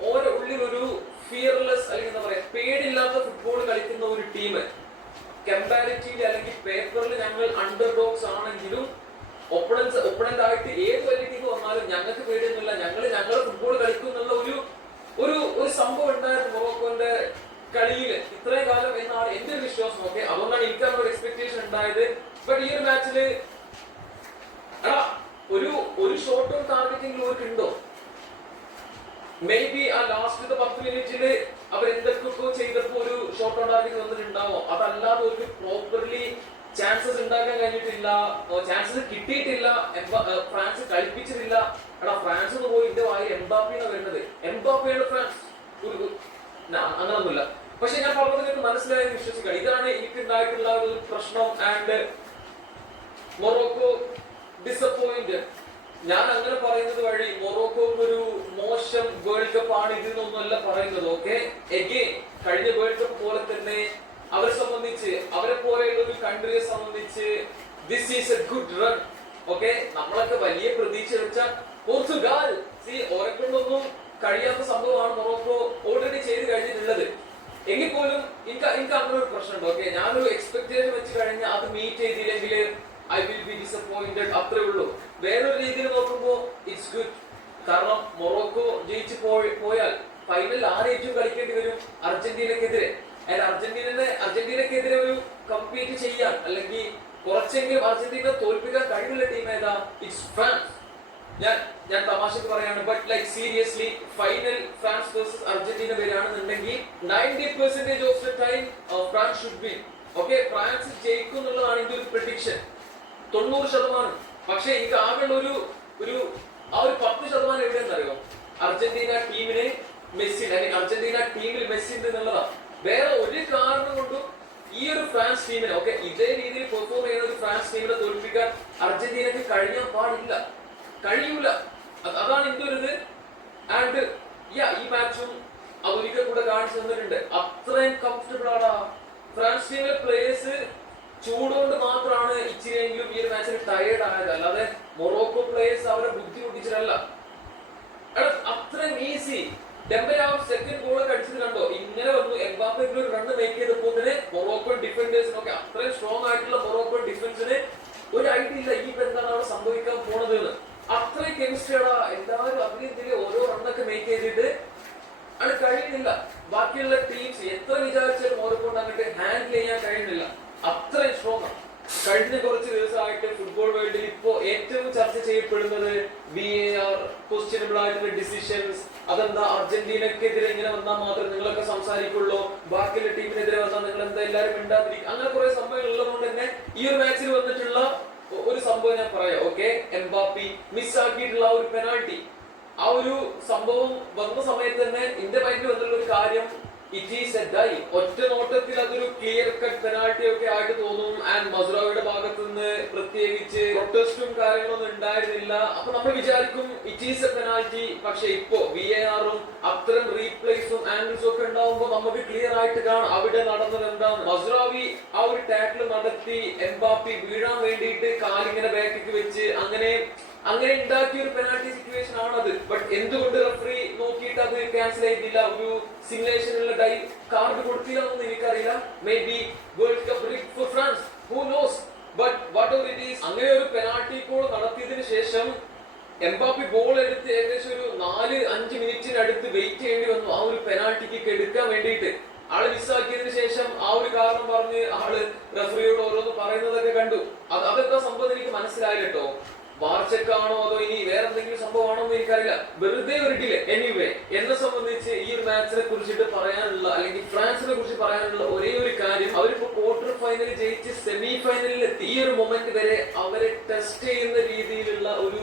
ഓരോ ഉള്ളിൽ ഒരു ഫിയർലെസ്, അല്ലെങ്കിൽ എന്താ പറയാ, പേടില്ലാത്ത ഫുട്ബോൾ കളിക്കുന്ന ഒരു ടീം. കമ്പാരിറ്റീവ്ലി അല്ലെങ്കിൽ പേപ്പറിൽ ഞങ്ങൾ അണ്ടർ ഡോഗ്സ് ആണെങ്കിലും ഒപ്പണന്റ് ആയിട്ട് ഏത് വലിയ ടീം വന്നാലും ഞങ്ങൾക്ക് പേടിയൊന്നുമില്ല, ഞങ്ങൾ ഫുട്ബോൾ കളിക്കും എന്നുള്ള ഒരു സംഭവം ഉണ്ടായിരുന്നു മൊറോക്കോന്റെ കളിയിൽ ഇത്രയും കാലം എന്നാണ് എന്റെ ഒരു വിശ്വാസം. ഓക്കെ, അതുകൊണ്ടാണ് എനിക്ക് അങ്ങനെ ഒരു എക്സ്പെക്ടേഷൻ ഉണ്ടായത്. ബട്ട് ഈ ഒരു മാച്ചില് ഒരു ഷോർട്ട് ടേം ടാർഗറ്റിംഗ് ഉണ്ടോ? മേ ബി ആ ലാസ്റ്റ് 10 മിനിറ്റില് അവർ എന്തൊക്കെ മൊറോക്കോ ചെയ്തപ്പോ ഒരു ഷോട്ട് ഓൺ ടാർഗറ്റ് വന്നിട്ടുണ്ടാവോ? അതല്ലാതെ ഒരു പ്രോപ്പർലി ചാൻസസ് ഉണ്ടാക്കാൻ കഴിഞ്ഞിട്ടില്ല, ചാൻസസ് കിട്ടിയിട്ടില്ല, ഫ്രാൻസ് കളിപ്പിച്ചിട്ടില്ല. എടാ ഫ്രാൻസ് എന്ന് പോയി എന്റെ വായിൽ എംബാപ്പയാണ് വരുന്നത്. എംബാപ്പയാണ് ഫ്രാൻസ്, അങ്ങനൊന്നുമില്ല. പക്ഷെ ഞാൻ പറഞ്ഞത് നിങ്ങൾക്ക് മനസ്സിലായെന്ന് വിശ്വസിക്കുക. ഇതാണ് എനിക്ക് ഉണ്ടായിട്ടുള്ള ഒരു പ്രശ്നം. And Morocco disappoint. ഞാൻ അങ്ങനെ പറയുന്നത് വഴി മൊറോക്കോക്ക് ഒരു മോശം വേൾഡ് കപ്പ് ആണ് ഇതെന്നൊന്നുമല്ല പറയുന്നത്. ഓക്കെ, എഗെയിൻ കഴിഞ്ഞ വേൾഡ് കപ്പ് പോലെ തന്നെ അവരെ സംബന്ധിച്ച്, അവരെ പോലെയുള്ള ഒരു കൺട്രിയെ സംബന്ധിച്ച് this is A good run. Okay, നമ്മളൊക്കെ വലിയ പ്രതീക്ഷ വെച്ച പോർച്ചുഗൽ, ഓരെക്കൊണ്ടൊന്നും കഴിയാത്ത സംഭവമാണ് മൊറോക്കോ ഓൾറെഡി ചെയ്ത് കഴിഞ്ഞിട്ടുള്ളത്. എങ്കിൽ പോലും എനിക്ക് അങ്ങനെ ഒരു പ്രശ്നമുണ്ട്. ഓക്കെ, ഞാനൊരു എക്സ്പെക്ടേഷൻ വെച്ച് കഴിഞ്ഞാൽ അത് മീറ്റ് ചെയ്തില്ലെങ്കിൽ ഐ വിൽ ബി ഡിസപ്പോയിന്റഡ്, അത്രേ ഉള്ളൂ. വേറൊരു രീതിയിൽ നോക്കുമ്പോൾ ഇറ്റ്സ് ഗുഡ്. കാരണം മൊറോക്കോ ജയിച്ചു പോയാൽ ഫൈനൽ ആരേറ്റവും കളിക്കേണ്ടി വരും? അർജന്റീനക്കെതിരെ. അർജന്റീനക്കെതിരെ ഒരു കമ്പീറ്റ് ചെയ്യാൻ അല്ലെങ്കിൽ കുറച്ചെങ്കിലും അർജന്റീന തോൽപ്പിക്കാൻ കഴിവുള്ള ടീം ഏതാ? It's France. ഞാൻ തമാശക്ക് പറയാണ്, but like seriously final France versus Argentina വരികയാണെന്നുണ്ടെങ്കിൽ 90% of the time France should win. Okay, France ജയിക്കും എന്നുള്ളതാണ് എന്റെ ഒരു പ്രഡിക്ഷൻ, 90%. പക്ഷെ എനിക്ക് ആകെയുള്ള ഒരു 10% എവിടെയെന്നറിയോ? അർജന്റീന ടീമിന് മെസ്സി, അല്ലെങ്കിൽ അർജന്റീന ടീമിൽ മെസ്സി ഉണ്ട് എന്നുള്ളതാണ്. വേറെ ഒരു കാരണം കൊണ്ടും ഈ ഒരു ഫ്രാൻസ് ടീമിനെ, ഓക്കെ, ഇതേ രീതിയിൽ പെർഫോം ചെയ്യുന്ന ഒരു ഫ്രാൻസ് ടീമിനെ തോൽപ്പിക്കാൻ അർജന്റീനക്ക് കഴിയാൻ പാടില്ല, കഴിയൂല. അതാണ് എന്റെ ഒരു ഇത്. ആൻഡ് ഈ മാച്ചും അതൊരിക്കൽ കൂടെ കാണിച്ചു തന്നിട്ടുണ്ട്. അത്രയും കംഫർട്ടബിൾ ആണ് ഫ്രാൻസ് ടീമിലെ പ്ലേയേഴ്സ്. ചൂടുകൊണ്ട് മാത്രമാണ് ഇച്ചിരിയെങ്കിലും ഈ ഒരു മാച്ചിൽ ടയേർഡ് ആയത്, അല്ലാതെ മൊറോക്കോ പ്ലേയേഴ്സ് അവരെ ബുദ്ധിമുട്ടിച്ചിട്ടല്ല. അത്രയും ഈസി. ഡെമ്പലെ ആ സെക്കൻഡ് ഗോൾ അടിച്ചത് കണ്ടോ? ഇങ്ങനെ വന്നു, എംബാപ്പെ ഒരു റണ്ണ് മേക്ക് ചെയ്തപ്പോൾ തന്നെ മൊറോക്കോ ഡിഫൻഡേഴ്സിനൊക്കെ, അത്രയും സ്ട്രോങ് ആയിട്ടുള്ള മൊറോക്കോ ഡിഫൻസിന് ഒരു ഐഡിയ ഇല്ല ഈ എന്താണ് അവിടെ സംഭവിക്കാൻ പോണത് എന്ന്. അത്രയും കെമിസ്ട്രിയാടാ. എല്ലാവരും അതിനെതിരെ ഓരോ റണ്ണൊക്കെ മേക്ക് ചെയ്തിട്ട് അത് കഴിയുന്നില്ല. ബാക്കിയുള്ള ടീംസ് എത്ര വിചാരിച്ചാലും മൊറോക്കോ അങ്ങോട്ട് ഹാൻഡിൽ ചെയ്യാൻ കഴിയുന്നില്ല, അത്രയും സ്ട്രോങ് ആണ്. കഴിഞ്ഞ കുറച്ച് ദിവസമായിട്ട് ഫുട്ബോൾ വേൾഡിൽ ഇപ്പോ ഏറ്റവും ചർച്ച ചെയ്യപ്പെടുന്നത് VAR, ക്വസ്റ്റ്യനബിൾ ആയിട്ടുള്ള ഡിസിഷൻസ്. അതെന്താ അർജന്റീനക്കെതിരെ ഇങ്ങനെ വന്നാൽ മാത്രമേ നിങ്ങളൊക്കെ സംസാരിക്കുള്ളൂ, ബാക്കിയുള്ള ടീമിനെതിരെ വന്നാൽ നിങ്ങൾ എന്താ എല്ലാവരും മിണ്ടാതിരിക്കും, അങ്ങനെ കുറെ സംഭവങ്ങൾ ഉള്ളതുകൊണ്ട് തന്നെ ഈ ഒരു മാച്ചിൽ വന്നിട്ടുള്ള ഒരു സംഭവം ഞാൻ പറയാം. ഓക്കെ, എംബാപ്പി മിസ്സാക്കിയിട്ടുള്ള ഒരു പെനാൾട്ടി, ആ ഒരു സംഭവം വന്ന സമയത്ത് തന്നെ എന്റെ മൈൻഡിൽ വന്നിട്ടുള്ള ഒരു കാര്യം, ഇറ്റ് ഈസ് എ ഡൈ. ഒറ്റ നോട്ടത്തിൽ അതൊരു ക്ലിയർ കട്ട് പെനാൾട്ടി ഒക്കെ ആയിട്ട് തോന്നും. ആൻഡ് മസുറാവിയുടെ ഭാഗത്ത് നിന്ന് പ്രത്യേകിച്ച് പ്രൊട്ടസ്റ്റും കാര്യങ്ങളൊന്നും ഉണ്ടായിരുന്നില്ല. അപ്പൊ നമ്മൾ വിചാരിക്കും ഇറ്റ് ഈസ് എ പെനാൾട്ടി. പക്ഷെ ഇപ്പോ VAR-ഉം അത്തരം റീപ്ലേസും ആംഗിൾസും ഒക്കെ ഉണ്ടാവുമ്പോൾ നമുക്ക് ക്ലിയർ ആയിട്ട് കാണാം അവിടെ നടന്നത് എന്താണ്. മസുറാവി ആ ഒരു ടാക്കിൾ നടത്തി, എംബാപ്പി വീഴാൻ വേണ്ടിയിട്ട് കാലിങ്ങനെ ബാക്കിക്ക് വെച്ച് അങ്ങനെ ഉണ്ടാക്കിയ ഒരു പെനാൾട്ടി സിറ്റുവേഷൻ ആണത്. ബട്ട് എന്തുകൊണ്ട് റഫറി നോക്കിയിട്ട് അത് ക്യാൻസൽ ചെയ്തില്ല, ഒരു സിമുലേഷനുള്ള ഡൈ കാർഡ് കൊടുത്തില്ല എന്നൊന്നും എനിക്കറിയില്ല. Maybe World Cup rig for France, who knows. But whatever it is, അങ്ങനെ ഒരു പെനാൾട്ടി ഗോൾ നടത്തിയതിനു ശേഷം എംബാപ്പി ബോൾ എടുത്ത് ഏകദേശം ഒരു 4-5 മിനിറ്റിനടുത്ത് വെയിറ്റ് ചെയ്യേണ്ടി വന്നു ആ ഒരു പെനാൾട്ടി കിക്ക് എടുക്കാൻ വേണ്ടിയിട്ട്. ആള് മിസ്സാക്കിയതിനു ശേഷം ആ ഒരു കാരണം പറഞ്ഞ് ആള് റഫറിയോട് ഓരോന്ന് പറയുന്നതൊക്കെ കണ്ടു. അതെന്താ സംഭവം എനിക്ക് മനസ്സിലായില്ല കേട്ടോ. വാർച്ചക്കാണോ അതോ ഇനി വേറെ എന്തെങ്കിലും സംഭവമാണോ എന്ന് എനിക്കറിയില്ല. വെറുതെ ഒരു ഡിലേ. എനിവേ, എന്നെ സംബന്ധിച്ച് ഈ ഒരു മാച്ചിനെ കുറിച്ചിട്ട് പറയാനുള്ള, അല്ലെങ്കിൽ ഫ്രാൻസിനെ കുറിച്ച് പറയാനുള്ള ഒരേ ഒരു കാര്യം, അവരിപ്പോ ക്വാർട്ടർ ഫൈനൽ ജയിച്ച് സെമി ഫൈനലിൽ എത്തി. ഈ ഒരു മൊമെന്റ് വരെ അവരെ ടെസ്റ്റ് ചെയ്യുന്ന രീതിയിലുള്ള ഒരു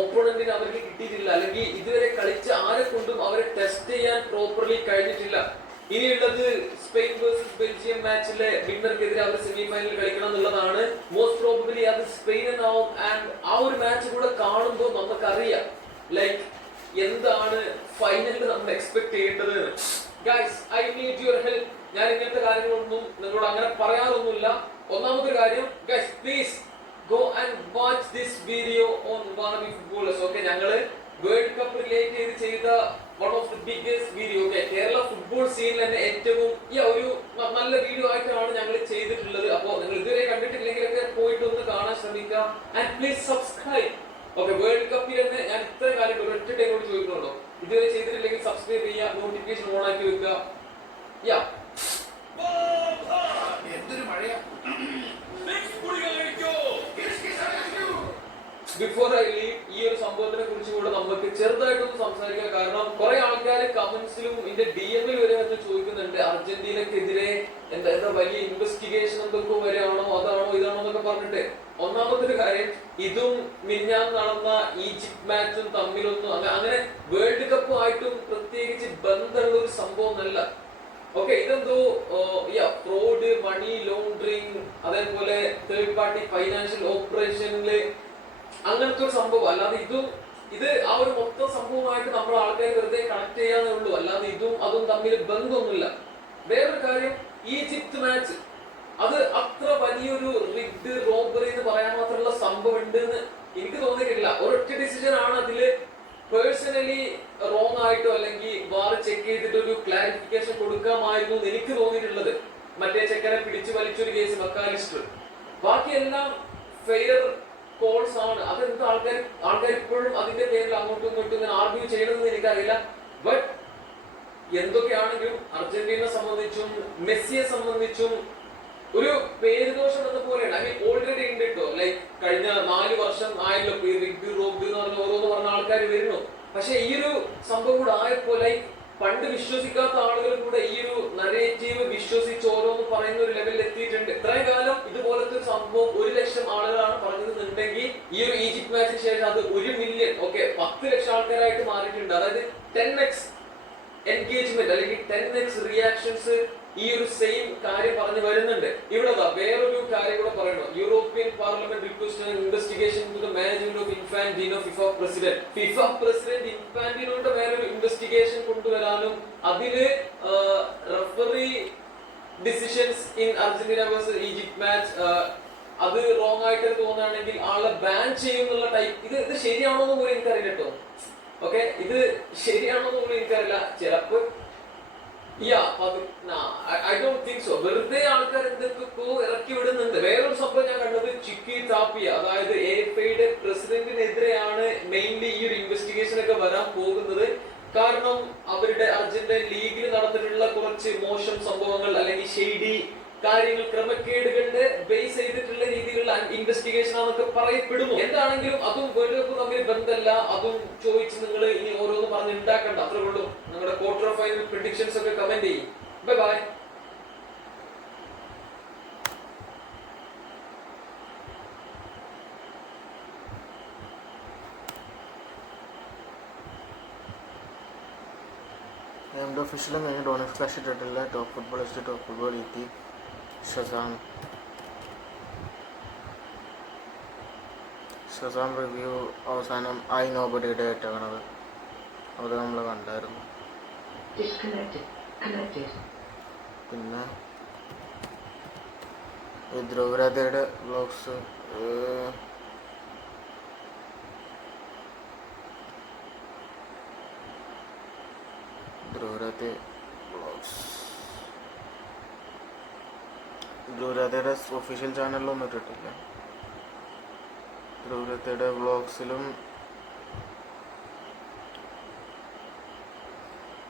ഒപ്പോണന്റിന് അവർക്ക് കിട്ടിയിട്ടില്ല, അല്ലെങ്കിൽ ഇതുവരെ കളിച്ച ആരെ കൊണ്ടും അവരെ ടെസ്റ്റ് ചെയ്യാൻ പ്രോപ്പർലി കഴിഞ്ഞിട്ടില്ല. ഇനിയുള്ളത് സ്പെയിൻ വേഴ്സസ് ബെൽജിയം മാച്ചിലെ വിന്നർക്കെതിരെ അവർ സെമി ഫൈനലിൽ കളിക്കണം എന്നുള്ളതാണ്. മോസ്റ്റ് പ്രോബബിലി അത് സ്പെയിനാവും. ആൻഡ് ആ ഒരു മാച്ച് കൂടെ കാണുമ്പോൾ നമുക്കറിയാം ലൈക്ക് എന്താണ് ഫൈനലിൽ നമ്മൾ എക്സ്പെക്ട് ചെയ്യേണ്ടത്. Guys, I need your help. ഞാൻ ഇങ്ങനത്തെ കാര്യങ്ങളൊന്നും നിങ്ങളോട് അങ്ങനെ പറയാറൊന്നുമില്ല. ഒന്നാമത്തെ കാര്യം, guys please go and watch this video on Wannabe Footballers. Okay, ഞങ്ങള് വേൾഡ് കപ്പ് റിലേറ്റ് ചെയ്ത one of the biggest video. Okay, Kerala football സീനിൽ തന്നെ ഏറ്റവും ഒരു നല്ല വീഡിയോ ആയിട്ടാണ് ഞങ്ങൾ ചെയ്തിട്ടുള്ളത്. അപ്പോൾ നിങ്ങൾ ഇതുവരെ കണ്ടിട്ടില്ലെങ്കിലൊക്കെ പോയിട്ട് ഒന്ന് കാണാൻ ശ്രമിക്കുക. And please subscribe. Okay, world കപ്പിൽ തന്നെ ഞാൻ ഇത്ര കാര്യം ഒരൊറ്റ ടൈമോട് ചോദിക്കുന്നുണ്ടോ, ഇതുവരെ ചെയ്തിട്ടില്ലെങ്കിൽ സബ്സ്ക്രൈബ് ചെയ്യുക, നോട്ടിഫിക്കേഷൻ ഓൺ ആക്കി വെക്കുക. എന്തൊരു മഴയാ. ബിഫോർ ഐ ലീവ്, ഈ ഒരു സംഭവത്തിനെ കുറിച്ച് കൂടെ നമുക്ക് ചെറുതായിട്ടൊന്ന് സംസാരിക്കാം. കാരണം കുറെ ആൾക്കാർ കമന്റ്സിലും ഇതിന്റെ DM-ൽ വരെ വന്ന് ചോദിക്കുന്നുണ്ട് അർജന്റീനക്കെതിരെ എന്താ വലിയ ഇൻവെസ്റ്റിഗേഷൻ എന്തൊക്കെ വരികയാണോ അതാണോ ഇതാണോ എന്നൊക്കെ പറഞ്ഞിട്ട്. ഒന്നാമത്തെ ഒരു കാര്യം, ഇതും മിനിഞ്ഞാന്ന് നടന്ന ഈജിപ്ത് മാച്ചും തമ്മിലൊന്നും അങ്ങനെ വേൾഡ് കപ്പുമായിട്ടും പ്രത്യേകിച്ച് ബന്ധമുള്ള ഒരു സംഭവം അല്ല. ഓക്കെ, ഇതെന്തോ ഫ്രോഡ്, മണി ലോണ്ടറിങ്, അതേപോലെ തേർഡ് പാർട്ടി ഫൈനാൻഷ്യൽ ഓപ്പറേഷനില് അങ്ങനത്തെ ഒരു സംഭവം. അല്ലാതെ ഇത് ആ ഒരു മൊത്തം സംഭവമായിട്ട് നമ്മൾ ആൾക്കാർ വെറുതെ കണക്ട് ചെയ്യാന്നേ ഉള്ളൂ. അല്ലാതെ ഇതും അതും തമ്മിൽ ബന്ധമൊന്നുമില്ല. വേറൊരു കാര്യം, ഈജിപ്ത് മാച്ച് അത് അത്ര വലിയൊരു റിഗ്ഡ് റോബറി എന്ന് പറയാൻ മാത്രമുള്ള സംഭവം ഉണ്ട് എന്ന് എനിക്ക് തോന്നിയിട്ടില്ല. ഒരൊറ്റ ഡിസിഷൻ ആണ് അതില് പേഴ്സണലി റോങ് ആയിട്ടോ അല്ലെങ്കിൽ വാർ ചെക്ക് ചെയ്തിട്ട് ഒരു ക്ലാരിഫിക്കേഷൻ കൊടുക്കാമായിരുന്നു എന്ന് എനിക്ക് തോന്നിയിട്ടുള്ളത്. മറ്റേ ചെക്കനെ പിടിച്ചു വലിച്ചൊരു കേസ് മക്കാലിസ്റ്റർ. ബാക്കിയെല്ലാം ഫെയർ കോൾസ് ആണ്. അതെന്ത് ആൾക്കാർ ഇപ്പോഴും അതിന്റെ പേരിൽ അങ്ങോട്ടും ഇങ്ങോട്ടും ഇങ്ങനെ ആർഗ്യൂ ചെയ്യണമെന്ന് എനിക്കറിയില്ല. ബട്ട് എന്തൊക്കെയാണെങ്കിലും അർജന്റീനയെ സംബന്ധിച്ചും മെസ്സിയെ സംബന്ധിച്ചും ഒരു പേരുദോഷം എന്ന പോലെയാണ്. ഐ മീൻ ഓൾറെഡി ഉണ്ട് കേട്ടോ. ലൈക്ക് കഴിഞ്ഞ 4 വർഷം ആയല്ലോ റിഗ് റോബ് എന്ന് പറഞ്ഞ ഓരോന്ന് പറഞ്ഞ ആൾക്കാർ വരുന്നു. പക്ഷെ ഈ ഒരു സംഭവം കൂടെ ആയപ്പോ ലൈക്ക് പണ്ട് വിശ്വസിക്കാത്ത ആളുകൾ കൂടെ ഈ ഒരു നരേറ്റീവ് വിശ്വസിച്ച് ഓരോന്ന് പറയുന്ന ഒരു ലെവലിൽ എത്തിയിട്ടുണ്ട്. ഇത്രയും കാലം ഇതുപോലത്തെ ഒരു സംഭവം 1 ലക്ഷം ആളുകളാണ് പറഞ്ഞതെന്നുണ്ടെങ്കിൽ ഈ ഒരു ഈജിപ്ത് മാച്ചിന് ശേഷം അത് 1 മില്യൺ 10 ലക്ഷം ആൾക്കാരായിട്ട് മാറിയിട്ടുണ്ട്. അതായത് 10x എൻഗേജ്മെന്റ് അല്ലെങ്കിൽ 10x റിയാക്ഷൻസ് ഈ ഒരു സെയിം കാര്യം പറഞ്ഞു വരുന്നുണ്ട്. ഇവിടെ വേറൊരു കാര്യം കൂടെ പറയണോ. European Parliament request investigation to the management of Infantino, FIFA president ഇൻഫാന്റിനോയുടെ വേറൊരു ഇൻവെസ്റ്റിഗേഷൻ കൊണ്ടുവരാനും അതില് referee decisions in Argentina versus Egypt match അത് റോങ് ആയിട്ട് തോന്നുകയാണെങ്കിൽ ആളെ ബാൻ ചെയ്യുന്നുള്ള ടൈപ്പ്. ഇത് ശരിയാണോന്ന് പോലും എനിക്കറിയില്ല കേട്ടോ. ഓക്കെ, ഇത് ശരിയാണോന്ന് പോലും എനിക്കറിയില്ല. ചിലപ്പോ ഐ ഡോണ്ട് തിങ്ക് സോ. വെറുതെ ആൾക്കാർ എന്തൊക്കെയോ ഇറക്കി വിടുന്നുണ്ട്. വേറൊരു സംഭവം ഞാൻ കണ്ടത്, ചിക്കി താപ്പിയ, അതായത് AFAയുടെ പ്രസിഡന്റിനെതിരെയാണ് മെയിൻലി ഈ ഒരു ഇൻവെസ്റ്റിഗേഷൻ ഒക്കെ വരാൻ പോകുന്നത്. കാരണം അവരുടെ അർജന്റീന ലീഗിൽ നടന്നിട്ടുള്ള കുറച്ച് മോശം സംഭവങ്ങൾ അല്ലെങ്കിൽ ഷെയ്ഡി കാര്യങ്ങൾ, ക്രമക്കേടുകളുടെ ബേസ് ചെയ്തിട്ടുള്ള രീതിയിലുള്ള ഇൻവെസ്റ്റിഗേഷൻ ആണെന്നൊക്കെ പറയപ്പെടുന്നു. എന്താണെങ്കിലും അതും വേൾഡ് കപ്പ് തമ്മിൽ ബന്ധമല്ല. അതും ചോദിച്ച് നിങ്ങൾ ഇനി ഓരോന്ന് പറഞ്ഞ് ഉണ്ടാക്കണ്ട. അത്രേ ഉള്ളൂ. നിങ്ങളുടെ ക്വാർട്ടർ ഫൈനൽ പ്രെഡിക്ഷൻസ് ഒക്കെ കമന്റ് ചെയ്യും. Bye bye. നമ്മുടെ ഒഫീഷ്യലും കഴിഞ്ഞ് ഡോണക്സ് ക്ലാഷ് ഇട്ടിട്ടില്ല. ടോപ്പ് ഫുട്ബോൾ എസ് ടോപ്പ് ഫുട്ബോൾ ഇറ്റി ഷസാം റിവ്യൂ അവസാനം നോബഡിയുടെ ആയിട്ടാണത്. അത് നമ്മൾ കണ്ടായിരുന്നു. പിന്നെ ധ്രുവരാധയുടെ വ്ലോഗ്സ് ധ്രുവരാധയുടെ ഒഫീഷ്യൽ ചാനലിലൊന്നും ഇട്ടിട്ടില്ല. ധ്രുവരാധയുടെ വ്ളോഗ്സിലും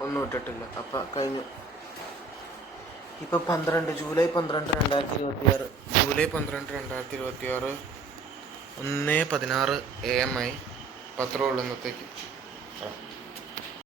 ഒന്നും ഇട്ടിട്ടില്ല. അപ്പം കഴിഞ്ഞു. ഇപ്പം ജൂലൈ 12, 2026 1:16 AM ആയി. പത്രമുള്ളൂ ഇന്നത്തേക്ക്.